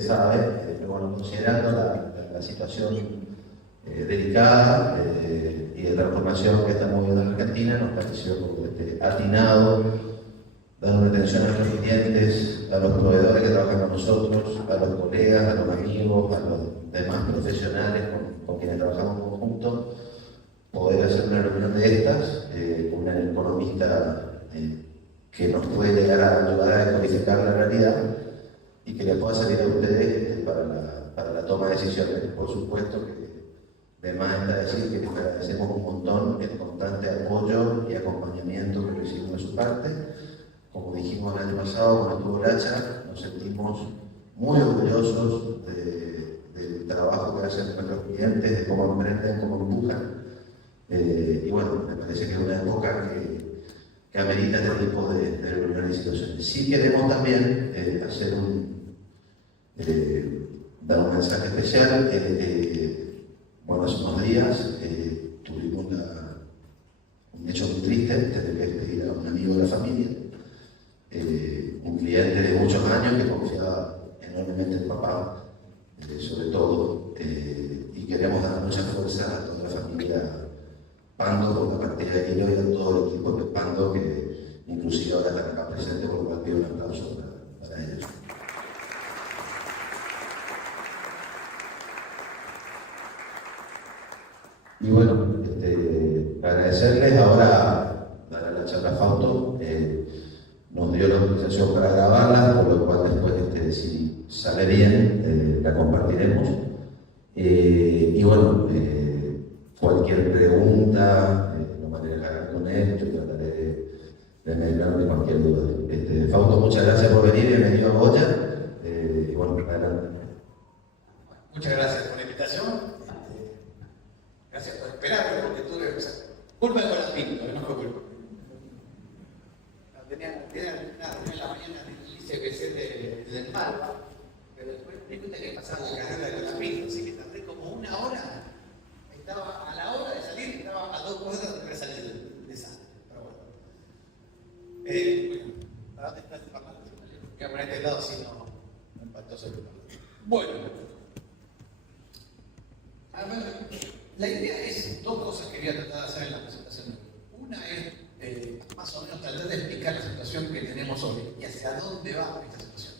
sabe, bueno, considerando la situación delicada y de transformación que estamos viviendo en Argentina, nos pareció atinado dar una atención a nuestros clientes, a los proveedores que trabajan con nosotros, a los colegas, a los amigos, a los demás profesionales con quienes trabajamos en conjunto, poder hacer una reunión de estas con un economista que nos puede llegar a ayudar a decodificar la realidad y que le pueda salir a ustedes para la toma de decisiones. Por supuesto que de más está decir que les agradecemos un montón el constante apoyo y acompañamiento que recibimos de su parte. Como dijimos el año pasado cuando estuvo Lacha, nos sentimos muy orgullosos del trabajo que hacen nuestros clientes, de cómo emprenden, cómo empujan. Y bueno, me parece que es una época que amerita este tipo de reuniones y situaciones. Sí queremos también dar un mensaje especial. Bueno, hace unos días tuvimos un hecho muy triste, desde que despedir a un amigo de la familia, un cliente de muchos años que confiaba enormemente en papá, sobre todo, y queremos dar mucha fuerza a toda la familia Pando por la partida de ellos y a todo el equipo de Pando, que inclusive ahora están acá presentes, por lo cual pido un aplauso para ellos. Y bueno, agradecerles. Ahora daré la charla a Fausto, nos dio la autorización para grabarla, por lo cual después, si sale bien, la compartiremos. Y bueno, cualquier pregunta, lo manejaré con él, yo trataré de mediar de cualquier duda. Fausto, muchas gracias por venir, bienvenido a Goya. Y bueno, adelante. Muchas gracias por la invitación. Gracias por esperar, porque tuve culpa con las pintas, que no fue culpa. Tenía en la mañana del ICBC del Malva, pero después me di cuenta que pasaba la carrera de las pintas, así que tardé como una hora. Estaba a la hora de salir, estaba a 2 cuadras de salir de esa. Pero bueno. ¿A dónde está el papá? Voy a poner este lado si no empató sobre el papá. Bueno. A ver, la idea es 2 cosas que voy a tratar de hacer en la presentación. Una es más o menos tratar de explicar la situación que tenemos hoy y hacia dónde va esta situación.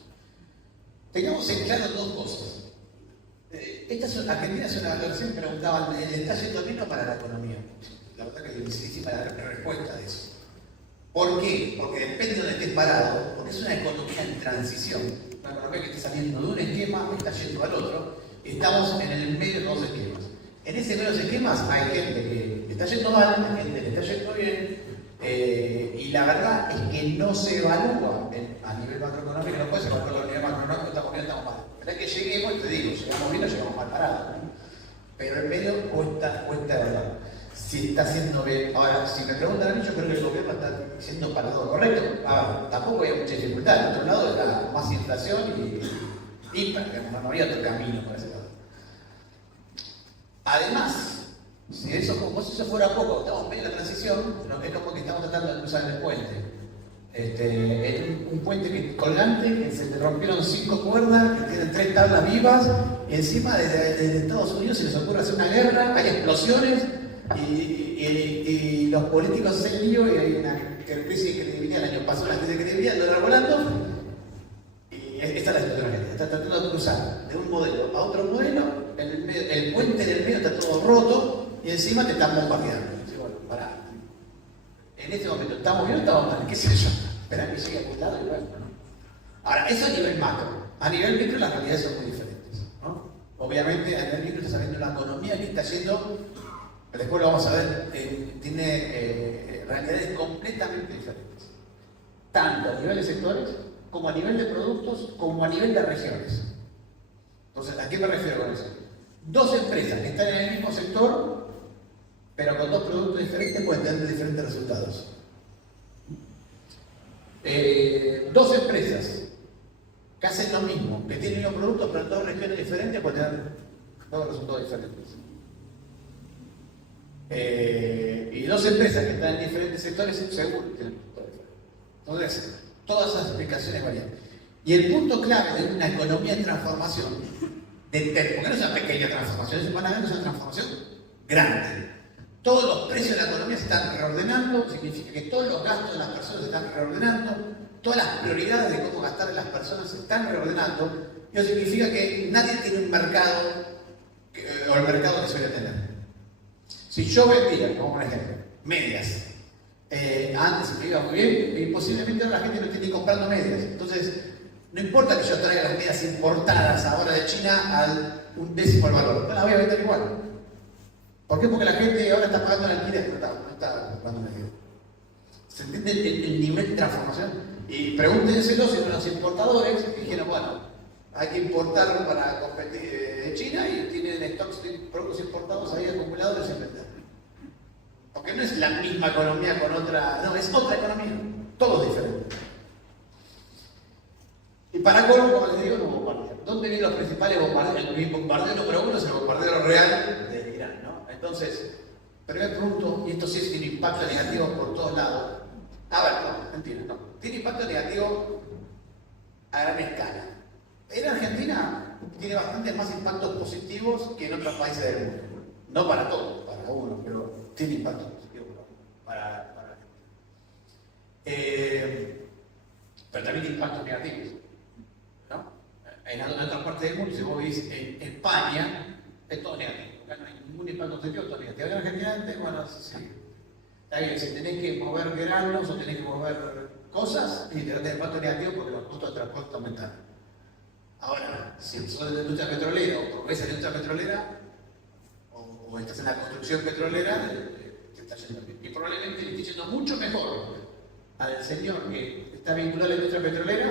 Tengamos en claro 2 cosas. Argentina es una versión que preguntaban, ¿le está yendo bien para la economía? La verdad que es dificilísima la respuesta de eso. ¿Por qué? Porque depende de donde estés parado, porque es una economía en transición. Una economía que está saliendo de un esquema, está yendo al otro. Estamos en el medio de 2 esquemas. En ese medio de los esquemas hay gente que está yendo mal, hay gente que está yendo bien, y la verdad es que no se evalúa a nivel macroeconómico, no puede ser evaluar a nivel macroeconómico, estamos bien, estamos mal. Pero es que lleguemos, te digo, llegamos bien o llegamos mal parados, ¿no? Pero en medio cuesta evaluar si está haciendo bien. Ahora, si me preguntan a mí, yo creo que el gobierno está siendo para todo correcto. Tampoco hay mucha dificultad. Al otro lado está más inflación y no había otro camino para ese lado. Además, si eso fuera poco, estamos en medio de la transición, pero es como que estamos tratando de cruzar el puente. Un puente colgante que se le rompieron 5 cuerdas, que tienen 3 tablas vivas, y encima desde Estados Unidos se les ocurre hacer una guerra, hay explosiones, y los políticos hacen lío, y hay una crisis de credibilidad. El año pasado la crisis de credibilidad lo está volando, y esta es la situación argentina. Está tratando de cruzar de un modelo a otro modelo, el puente del medio está todo roto, y encima te están bombardeando. Bueno, pará. En este momento, ¿estamos bien o estamos mal? ¿Qué sé yo? Esperar que llegue a algún lado y bueno, ¿no? Ahora, eso a nivel macro. A nivel micro las realidades son muy diferentes, ¿no? Obviamente, a nivel micro está sabiendo la economía que está yendo, pero después lo vamos a ver, tiene realidades completamente diferentes. Tanto a nivel de sectores, como a nivel de productos, como a nivel de regiones. Entonces, ¿a qué me refiero con eso? 2 empresas que están en el mismo sector, pero con 2 productos diferentes pueden tener diferentes resultados. 2 empresas que hacen lo mismo, que tienen los productos pero en 2 regiones diferentes pueden tener 2 resultados diferentes. Y 2 empresas que están en diferentes sectores seguro tienen resultados diferentes. Entonces, todas esas explicaciones varían. Y el punto clave de una economía en transformación, porque no es una pequeña transformación, es una transformación grande. Todos los precios de la economía se están reordenando, significa que todos los gastos de las personas se están reordenando, todas las prioridades de cómo gastar en las personas se están reordenando, y eso significa que nadie tiene un mercado, o el mercado que suele tener. Si yo vendía, como un ejemplo, medias, antes me iba muy bien, y posiblemente ahora la gente no esté ni comprando medias. Entonces, no importa que yo traiga las medias importadas ahora de China al 1/10 el valor, no las voy a vender igual. ¿Por qué? Porque la gente ahora está pagando el alquiler, no está comprando medias. ¿Se entiende el nivel de transformación? Y pregúntenselo si los importadores que dijeron, bueno, hay que importar para competir de China y tienen stocks de productos importados ahí acumulados sin vender. Porque no es la misma economía con otra, no, es otra economía, todo es diferente. Y para colmo, como les digo, no bombardean. ¿Dónde vienen los principales bombardeos? El bombardeo número uno es el bombardeo real de Irán, ¿no? Entonces, primer punto, y esto sí tiene impacto negativo por todos lados. A ver, no, mentira, no. Tiene impacto negativo a gran escala. En Argentina tiene bastantes más impactos positivos que en otros países del mundo. No para todos, para uno, pero tiene impactos positivos para Argentina. Pero también tiene impactos negativos, ¿no? En otras partes del mundo, si vos vivís en España, es todo negativo. Acá no hay ningún impacto positivo, todo negativo. En Argentina, bueno, sí. Está bien, si tenés que mover granos o tenés que mover cosas, y te da impacto negativo porque los costos de transporte aumentan. Ahora, si sos de la industria petrolera o provés en la industria petrolera o estás en la construcción petrolera, te está yendo bien. Y probablemente le esté yendo mucho mejor al señor que está vinculado a la industria petrolera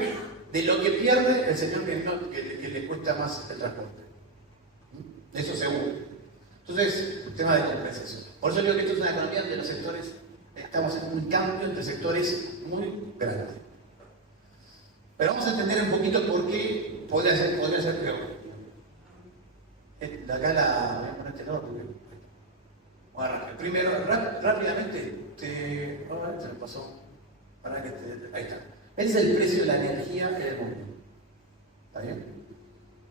de lo que pierde el señor que le cuesta más el transporte. Eso seguro. Entonces, tema de compensación. Por eso digo que esto es una economía donde los sectores, estamos en un cambio entre sectores muy grandes. Pero vamos a entender un poquito por qué podría ser peor. Acá voy a poner este lado porque... Bueno, primero, rápidamente, se me pasó. Ahí está. Ese es el precio de la energía en el mundo. ¿Está bien?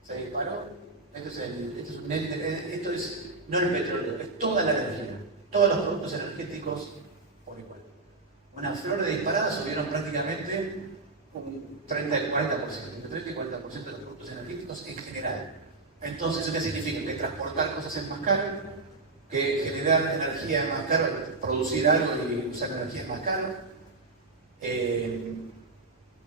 Se disparó. Esto es no el petróleo, es toda la energía. Todos los productos energéticos por igual. Una flor de disparada subieron prácticamente un 30 y 40%, entre 30 y 40% de los productos energéticos en general. Entonces, ¿eso qué significa? Que transportar cosas es más caro, que generar energía es más caro, producir algo y usar energía es más caro, que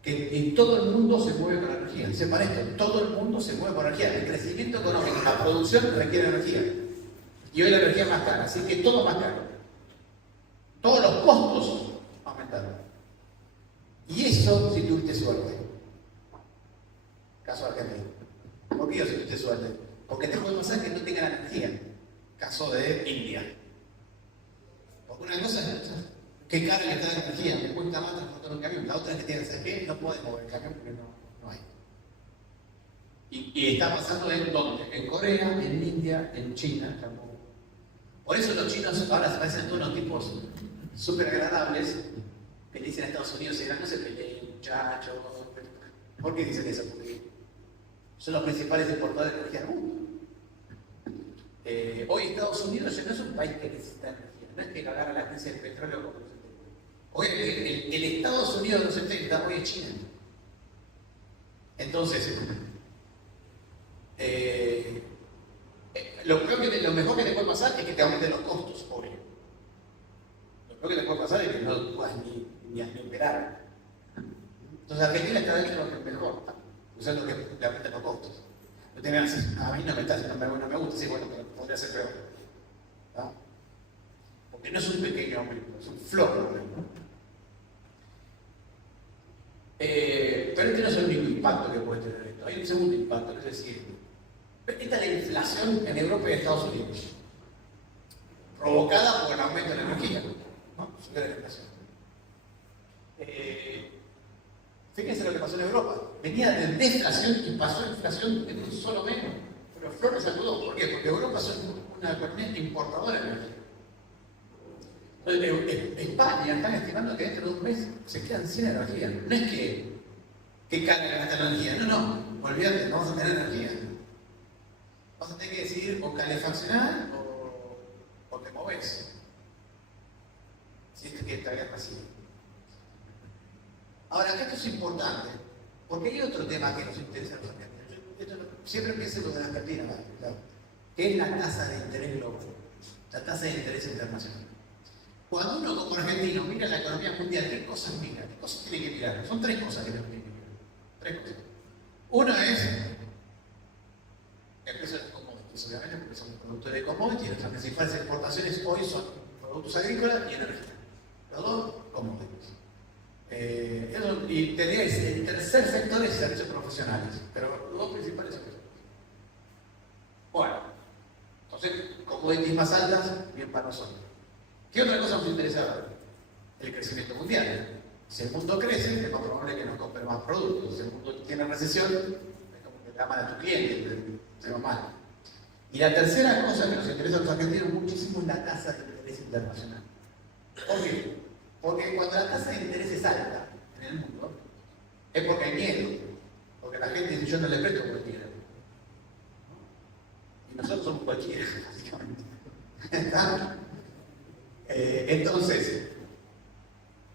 en todo el mundo se mueve con energía. Sepan esto, todo el mundo se mueve con energía. El crecimiento económico, la producción requiere energía. Y hoy la energía es más cara, así que todo más caro. Todos los costos aumentaron. Y eso si tuviste suerte. Caso Argentina. ¿Por qué yo si tuviste suerte? Porque te puede pasar que no tenga la energía. Caso de India. Porque una cosa es que cara le da la energía, me cuesta más transportar un camión. La otra es que tiene que ser que no puede mover el camión porque no hay. Y está pasando en ¿dónde? En Corea, en India, en China tampoco. Por eso los chinos ahora se parecen todos los tipos súper agradables que dicen a Estados Unidos y no se peleen, muchachos. ¿Por qué dicen eso? Porque son los principales importadores de energía del mundo. Hoy Estados Unidos ya no es un país que necesita energía, no es que agarra la crisis del petróleo como los 70. Hoy el Estados Unidos de los 70 hoy es China. Entonces, lo mejor que te puede pasar es que te aumenten los costos, obvio. Lo peor que te puede pasar es que no puedas ni operar. Entonces Argentina está dentro de lo que es mejor, usando que le aumentan los costos. No te veas, a mí no me está haciendo, no me gusta, sí, bueno, pero podría ser peor. ¿No? Porque no es un pequeño aumento, es un flor. Pero este no es el único impacto que puede tener esto. Hay un segundo impacto, es decir, esta es la inflación en Europa y Estados Unidos, provocada por el aumento de la energía, ¿no? Sube la inflación. Fíjense lo que pasó en Europa. Venía de deflación y pasó a inflación en un solo mes. Pero Flores saludó. ¿Por qué? Porque Europa es una economía importadora de energía. Entonces, España están estimando que dentro de un mes se quedan sin energía. No es que ¿Qué carga gasta la energía? No, olvídate, no vamos a tener energía. Vas a tener que decidir o calefaccionar o te moves. Si es que esta guerra sigue. Ahora, esto es importante, porque hay otro tema que nos interesa a los argentinos. Siempre pienso en lo de la Argentina, claro, que es la tasa de interés global, la tasa de interés internacional. Cuando uno como argentino mira la economía mundial, ¿qué cosas mira? ¿Qué cosas tiene que mirar? Son tres cosas que tiene que mirar. Tres cosas. Una es el precio de los commodities, obviamente, porque somos productores de commodities, nuestras principales exportaciones hoy son productos agrícolas y energía. Los dos, commodities. Y tenéis el tercer sector es servicios profesionales, pero los dos principales son esos. Bueno, entonces, commodities más altas, bien para nosotros. ¿Qué otra cosa nos interesa? El crecimiento mundial. Si el mundo crece, es más probable que nos compre más productos. Si el mundo tiene recesión, es como que te aman a tu cliente, se va mal. Y la tercera cosa que nos interesa a los argentinos muchísimo es la tasa de interés internacional. ¿Por qué? Porque cuando la tasa de interés es alta en el mundo, es porque hay miedo. Porque la gente dice, yo no le presto a cualquiera. Y nosotros somos cualquiera, básicamente. Entonces,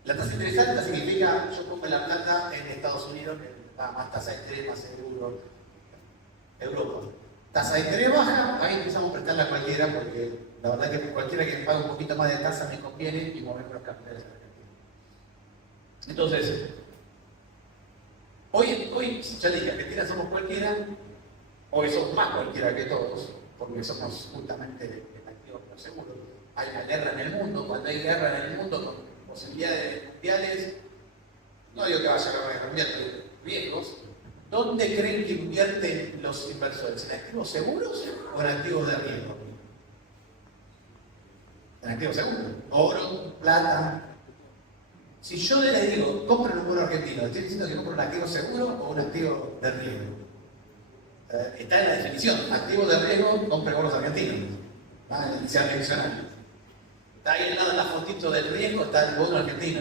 la tasa de interés alta significa, yo pongo la plata en Estados Unidos, que da más tasa de interés, más seguro, Europa. Tasa de interés baja, ahí empezamos a prestarla a cualquiera, porque la verdad es que cualquiera que pague un poquito más de tasa me conviene y movemos los capitales a la Argentina. Entonces, hoy ya le dije, Argentina somos cualquiera, hoy somos más cualquiera que todos, porque somos justamente el activo pero seguro. Hay una guerra en el mundo, cuando hay guerra en el mundo con posibilidades mundiales, no digo que vaya a haber guerra mundial, pero riesgos, ¿dónde creen que invierten los inversores? ¿En activos seguros o en activos de riesgo? En activos seguros. Oro, plata. Si yo les digo, compren un bono argentino, ¿estoy diciendo que compren un activo seguro o un activo de riesgo? Está en la definición. Activo de riesgo, compre bonos argentinos. En el inicial adicional. Está ahí al lado de la fotito del riesgo, está el bono argentino.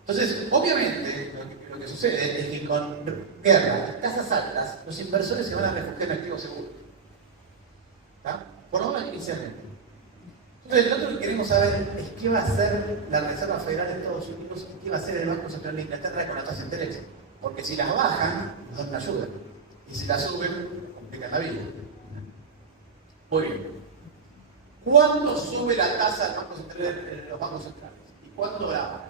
Entonces, obviamente, lo que sucede es que con guerra, tasas altas, los inversores se van a refugiar en activos seguros. ¿Está? Por lo menos inicialmente. Entonces, lo otro que queremos saber es qué va a hacer la Reserva Federal de Estados Unidos y qué va a hacer el Banco Central de Inglaterra con las tasas de interés. Porque si las bajan, nos dan una ayuda. Y si las suben, complican la vida. Muy bien. ¿Cuándo sube la tasa de los bancos centrales? ¿Y cuándo la baja?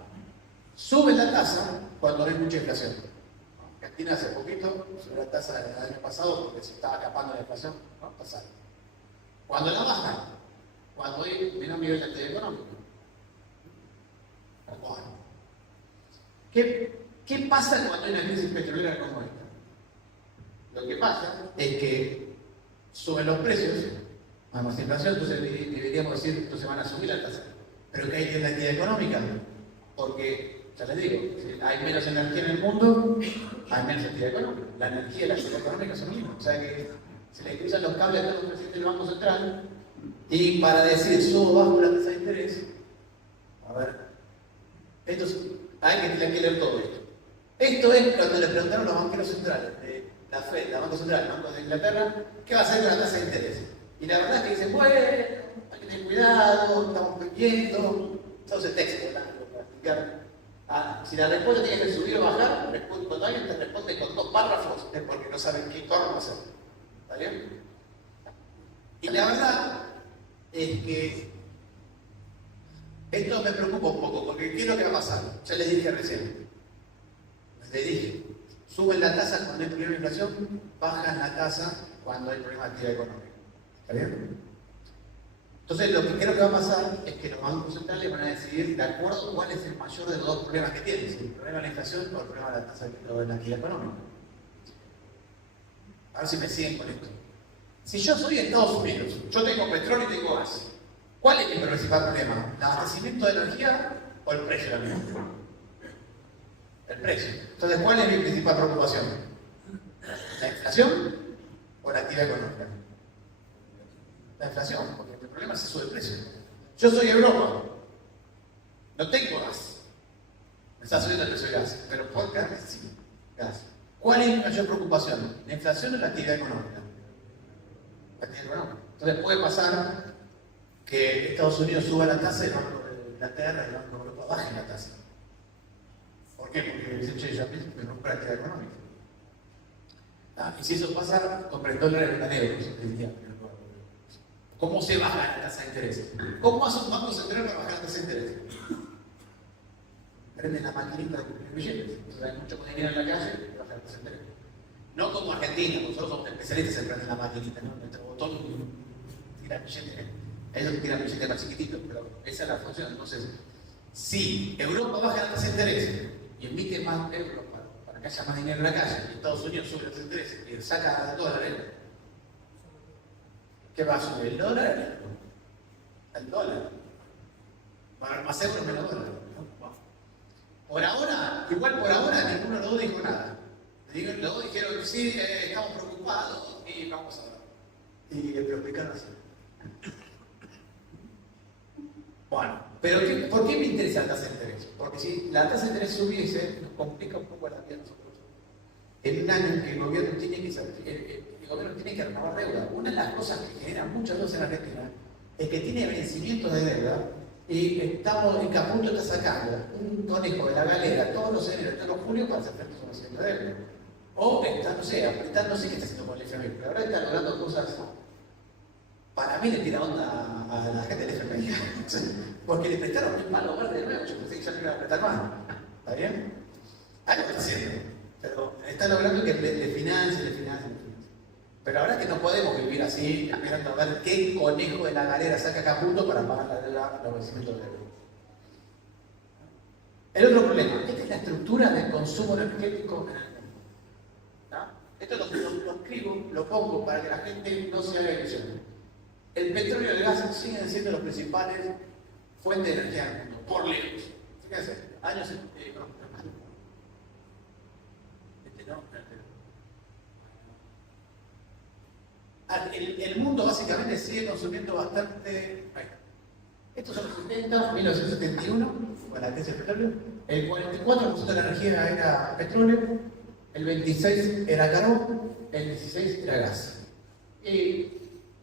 Sube la tasa cuando hay mucha inflación. Argentina hace poquito subió la tasa del año pasado porque se estaba escapando la inflación. ¿No? Pasando. Cuando la baja, cuando hay menor nivel de actividad económica. Bueno. ¿Qué pasa cuando hay una crisis petrolera como esta? Lo que pasa es que suben los precios, hay más inflación, entonces deberíamos decir, entonces van a subir la tasa. Pero ¿qué hay de la actividad económica? Porque, ya les digo, si hay menos energía en el mundo, hay menos actividad económica. La energía y la actividad económica son mismas. O sea que se le cruzan los cables a todo el presidente del Banco Central y para decir subo bajo la tasa de interés, a ver, hay que leer todo esto. Esto es cuando le preguntaron a los banqueros centrales, de la Fed, la Banco Central, el Banco de Inglaterra, ¿qué va a hacer con la tasa de interés? Y la verdad es que dicen, bueno, hay que tener cuidado, estamos viendo, todo ese texto para explicar. Si la respuesta tiene que subir o bajar, cuando alguien te responde con 2 párrafos, es porque no saben qué forma hacer. ¿Está bien? Y la verdad es que esto me preocupa un poco, porque ¿qué es lo que va a pasar? Ya les dije recién. Les dije, suben la tasa cuando hay problema de inflación, bajan la tasa cuando hay problema de actividad económica. ¿Está bien? Entonces, lo que creo que va a pasar es que los bancos centrales van a decidir de acuerdo cuál es el mayor de los dos problemas que tienen, si el problema de la inflación o el problema de la tasa de la actividad económica. A ver si me siguen con esto. Si yo soy Estados Unidos, yo tengo petróleo y tengo gas, ¿cuál es mi principal problema? ¿El abastecimiento de energía o el precio de la energía? El precio. Entonces, ¿cuál es mi principal preocupación? ¿La inflación o la actividad económica? La inflación, porque el problema es eso del precio. Yo soy Europa, no tengo gas. Me está subiendo el precio del gas, pero por gas sí. gas. ¿Cuál es mi mayor preocupación? ¿La inflación o la actividad económica? La actividad económica. Entonces puede pasar que Estados Unidos suba la tasa y el Banco de Inglaterra y el Banco de Europa bajen la tasa. ¿Por qué? Porque dice, che, ya pienso que no es para la actividad económica. Y si eso pasa, compra el dólar en la negro, ¿cómo se baja la tasa de interés? ¿Cómo hace un banco central para bajar la tasa de interés? Prenden la maquinita de cumplir billetes. Entonces hay mucho dinero en la calle y baja la tasa de interés. No como Argentina, nosotros somos especialistas en prender la maquinita, ¿no? Nuestro botón tira billetes. Ellos tiran billetes más chiquititos, pero esa es la función. Entonces, si Europa baja la tasa de interés y emite más euros para que haya más dinero en la calle, y Estados Unidos sube la tasa de interés y saca dólares, ¿qué va a subir? ¿El dólar? El dólar. Va a haber más euros menos dólares. Por ahora, igual por ahora, ninguno de los dos dijo nada. Los dos dijeron, sí, estamos preocupados y vamos a ver. Y lo explicaron así. Bueno, pero ¿por qué me interesa la tasa de interés? Porque si la tasa de interés subiese, nos complica un poco la vida a nosotros. En un año en que el gobierno tiene que renovar deuda. Una de las cosas que genera muchas veces en Argentina es que tiene vencimientos de deuda y estamos en que a punto está sacando un conejo de la galera todos los enero, todos los julios para hacer frente a su vencimiento de deuda. O está, no sé, apretándose qué está haciendo con el FMI. Pero ahora está logrando cosas. Para mí le tira onda a la gente del FMI. Porque le prestaron un mal hogar de nuevo. Yo pensé que ya no iba a prestar más. ¿Está bien? Algo está haciendo. Pero está logrando que le financie. Pero ahora que no podemos vivir así, esperando a ver qué conejo de la galera saca acá punto para pagar la deuda, los vencimientos de deuda. El otro problema, esta es la estructura del consumo energético en el mundo. Esto lo escribo, lo pongo para que la gente no se haga ilusiones. El petróleo y el gas siguen siendo los principales fuentes de energía del mundo, por lejos. Fíjense, años el mundo básicamente sigue consumiendo bastante. Estos son los 70, 1971, con la crisis del petróleo. El 44% de la energía era petróleo, el 26% era carbón, el 16% era gas. Y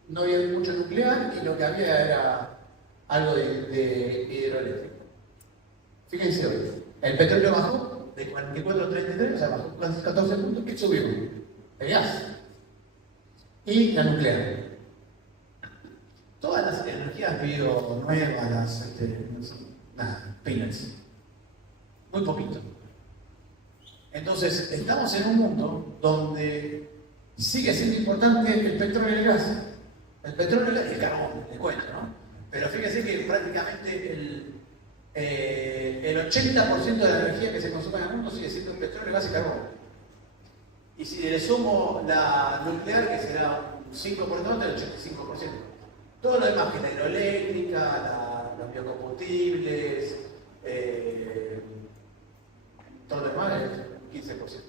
no había mucho nuclear y lo que había era algo de hidroeléctrico. Fíjense hoy, el petróleo bajó de 44 a 33, o sea, bajó 14 puntos. ¿Qué subió? El gas y la nuclear. Todas las energías bionuevas, nada, peanuts. Muy poquito. Entonces, estamos en un mundo donde sigue siendo importante el petróleo y el gas. El petróleo y el carbón, les cuento, ¿no? Pero fíjense que prácticamente el 80% de la energía que se consume en el mundo sigue siendo el petróleo, gas y carbón. Y si le sumo la nuclear, que será un 5%, el 85%. Todo lo demás, que la hidroeléctrica, los biocombustibles, todo lo demás es un 15%.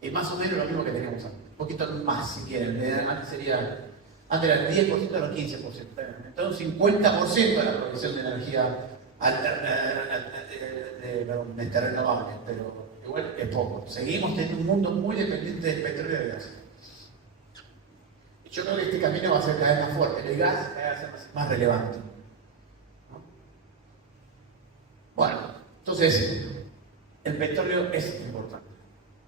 Y más o menos lo mismo que teníamos antes. Un poquito más, si quieren. Antes era el 10% de los 15%. Entonces, un 50% de la producción de energía renovable, pero igual es poco. Seguimos teniendo un mundo muy dependiente del petróleo y del gas. Y yo creo que este camino va a ser cada vez más fuerte. El gas va a ser más relevante. ¿No? Bueno, entonces, el petróleo es importante.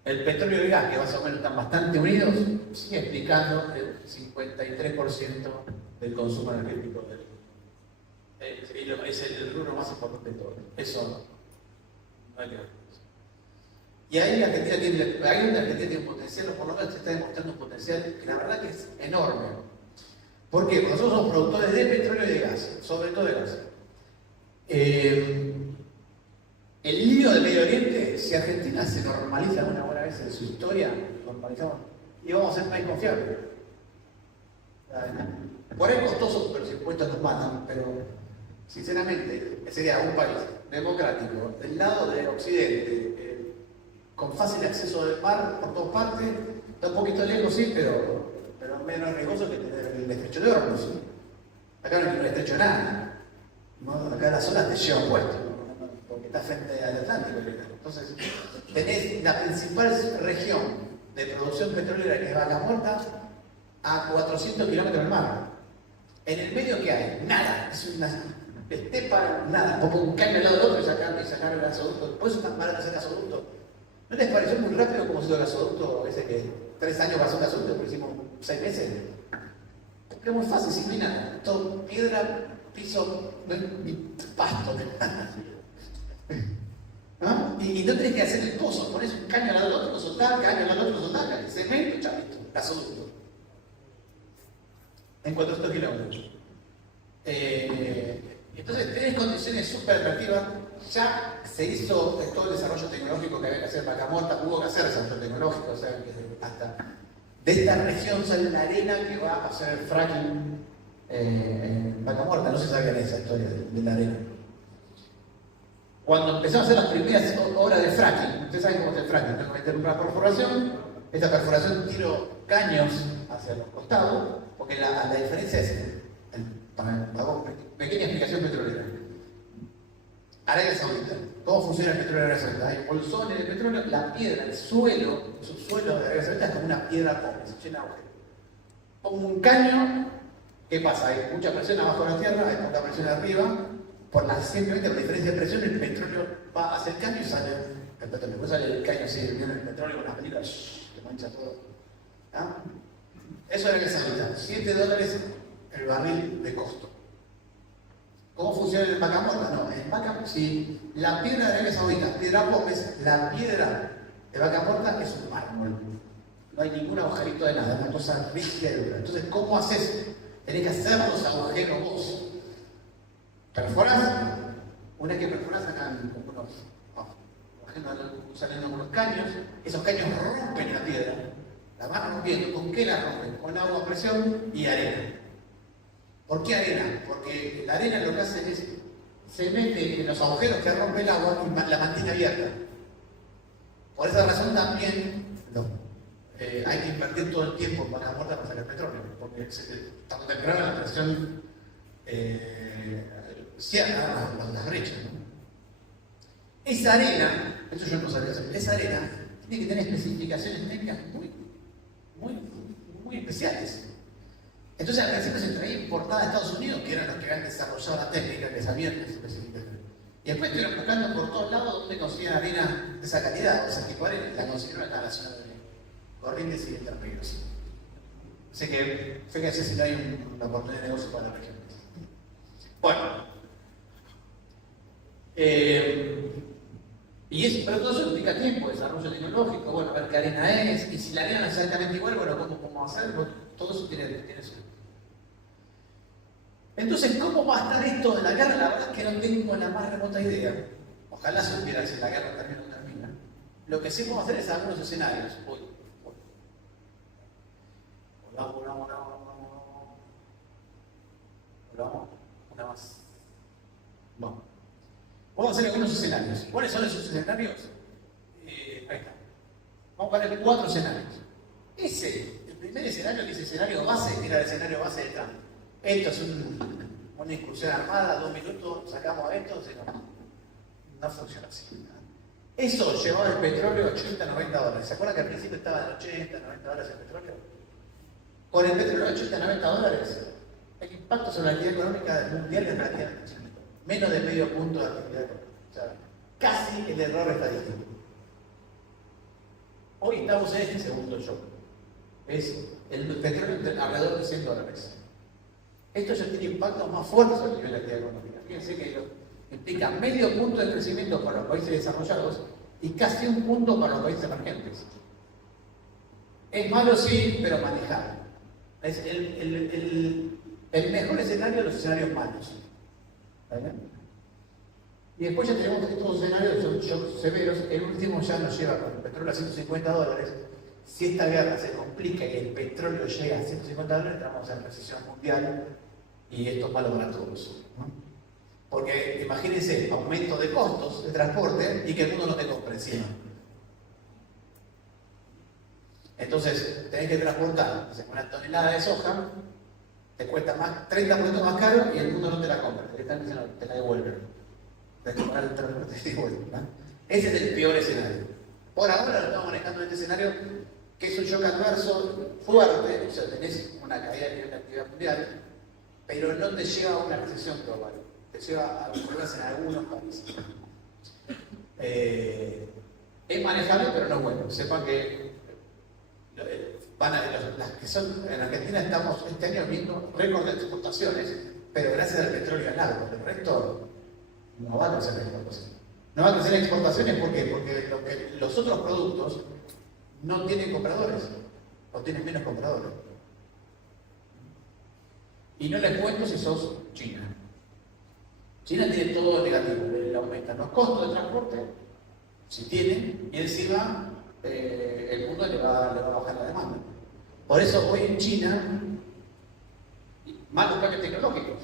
El petróleo y el gas, que más o menos están bastante unidos, sigue explicando el 53% del consumo energético es el rubro más importante de todo. Eso no hay que ver. Y ahí la Argentina tiene un potencial, o por lo menos se está demostrando un potencial que la verdad que es enorme. ¿Por qué? Porque nosotros somos productores de petróleo y de gas, sobre todo de gas. El lío del Medio Oriente, si Argentina se normaliza una buena vez en su historia, normalizamos, y vamos a ser un país confiable. Por ahí costoso, pero los impuestos nos matan, pero sinceramente sería un país democrático, del lado de Occidente, con fácil acceso al mar por todas partes, está un poquito lejos, sí, pero menos riesgoso que tener el estrecho de Hormuz. ¿Sí? Acá no hay un estrecho de nada. ¿No? Acá las olas te llevan puesto, porque está frente al Atlántico. Entonces, tenés la principal región de producción petrolera, que es Vaca Muerta, a 400 kilómetros del mar. En el medio, ¿qué hay? Nada. Es una estepa, nada. Vos pones un caño al lado del otro y sacar el gasoducto. Por eso es tan barato ese gasoducto. ¿No les pareció muy rápido como hizo el gasoducto ese que 3 años pasó un gasoducto, pero hicimos 6 meses? Porque es muy fácil, sin nada. Todo piedra, piso, no hay ni pasto. ¿Ah? Y no tenés que hacer el pozo, pones un caño al lado del otro, lo soltás, caño al lado del otro, lo soltás, cemento, chavito, gasoducto. En 400 kilómetros. Entonces tenés condiciones súper atractivas. Ya se hizo todo el desarrollo tecnológico que había que hacer. Vaca Muerta hubo que hacer desarrollo tecnológico, o sea, que hasta de esta región sale la arena que va a hacer el fracking en Vaca Muerta. No se sabía esa historia de la arena. Cuando empezamos a hacer las primeras obras de fracking, ustedes saben cómo es el fracking, tengo que meter una perforación, esta perforación tiro caños hacia los costados, porque la diferencia es, hago pequeña explicación petrolera. Arabia Saudita. ¿Cómo funciona el petróleo de Arabia Saudita? Hay bolsones de petróleo, la piedra, el subsuelo de Arabia Saudita es como una piedra pobre, se llena de agujeros. Pongo un caño, ¿qué pasa? Hay mucha presión abajo de la tierra, hay poca presión arriba, simplemente por la diferencia de presión el petróleo va hacia el caño y sale el petróleo. Después sale el caño así, viene el petróleo con las películas, que mancha todo. ¿Ah? Eso era Arabia Saudita, $7 el barril de costo. ¿Cómo funciona el Vaca Muerta? No, en Vaca Muerta, si la piedra de Arabia Saudita, piedra Pómez, la piedra de Vaca Muerta es un mármol. No hay ningún agujerito de nada, es una cosa rígida y dura. Entonces, ¿cómo haces? Tenés que hacer los agujeros vos. Perforás, una vez que perforás sacan salen unos caños, esos caños rompen la piedra, la van rompiendo. ¿Con qué la rompen? Con agua a presión y arena. ¿Por qué arena? Porque la arena lo que hace es, se mete en los agujeros que rompe el agua y la mantiene abierta. Por esa razón también hay que invertir todo el tiempo en Vaca Muerta para sacar petróleo, porque tarde o temprano la presión cierra las brechas, ¿no? Esa arena, eso yo no sabía hacer, esa arena tiene que tener especificaciones técnicas muy especiales. Entonces al principio se traía importada de Estados Unidos, que eran los que habían desarrollado la técnica, que sabían las especificaciones. Y después estuvieron buscando por todos lados donde conseguían arena de esa calidad. O sea, tipo arena, la consiguieron acá en la zona de Corrientes y Entre Ríos. Así que fíjense si no hay una oportunidad de negocio para la región. Bueno. Pero todo eso implica tiempo, desarrollo tecnológico, bueno, ver qué arena es, y si la arena no es exactamente igual, bueno, ¿cómo hacerlo? Todo eso tiene su. Entonces, ¿cómo va a estar esto de la guerra? La verdad es que no tengo la más remota idea. Ojalá supiera si la guerra termina o no termina. Lo que sí podemos hacer es algunos escenarios. Volvamos. Una más. Bueno. Vamos a hacer algunos escenarios. ¿Cuáles son esos escenarios? Ahí está. Vamos a poner 4 escenarios. El primer escenario, que es el escenario base, era el escenario base de Trump. Esto es una incursión armada, 2 minutos, sacamos esto, no funciona así. Eso llevaba el petróleo a $80-90. ¿Se acuerdan que al principio estaba en $80-90 el petróleo? Con el petróleo a $80-90, el impacto sobre la actividad económica mundial es relativamente chiquito. Menos de medio punto de actividad económica. O sea, casi el error estadístico. Hoy estamos en este segundo shock. Es el petróleo alrededor de $100. Esto ya tiene impactos más fuertes sobre el nivel de actividad económica. Fíjense que implica medio punto de crecimiento para los países desarrollados y casi 1 punto para los países emergentes. Es malo, sí, pero manejable. Es el mejor escenario de los escenarios malos. ¿Vale? Y después ya tenemos estos escenarios, son shocks severos. El último ya nos lleva con el petróleo a $150. Si esta guerra se complica y el petróleo llega a $150, entramos en recesión mundial y esto es malo para todos, ¿no? Porque imagínense, aumento de costos de transporte y que el mundo no te compre encima. Entonces, tenés que transportar una tonelada de soja, te cuesta más, 30% más caro y el mundo no te la compra, te la devuelven. Tenés que pagar el transporte y te devuelven, ¿no? Ese es el peor escenario. Por ahora lo estamos manejando en este escenario que es un shock adverso fuerte, o sea, tenés una caída de la actividad mundial, pero no te lleva a una recesión global, te lleva a problemas en algunos países. Es manejable, pero no es bueno. Sepan que las que son en Argentina estamos este año viendo récord de exportaciones, pero gracias al petróleo y al agua. El resto no va a crecer la exportación. No va a crecer la exportaciones ¿por qué? Porque los otros productos no tienen compradores o tienen menos compradores. Y no les cuento si sos China. China tiene todo negativo, le aumentan los costos de transporte, si tienen, y encima el mundo le va a bajar la demanda. Por eso hoy en China, más los cambios tecnológicos,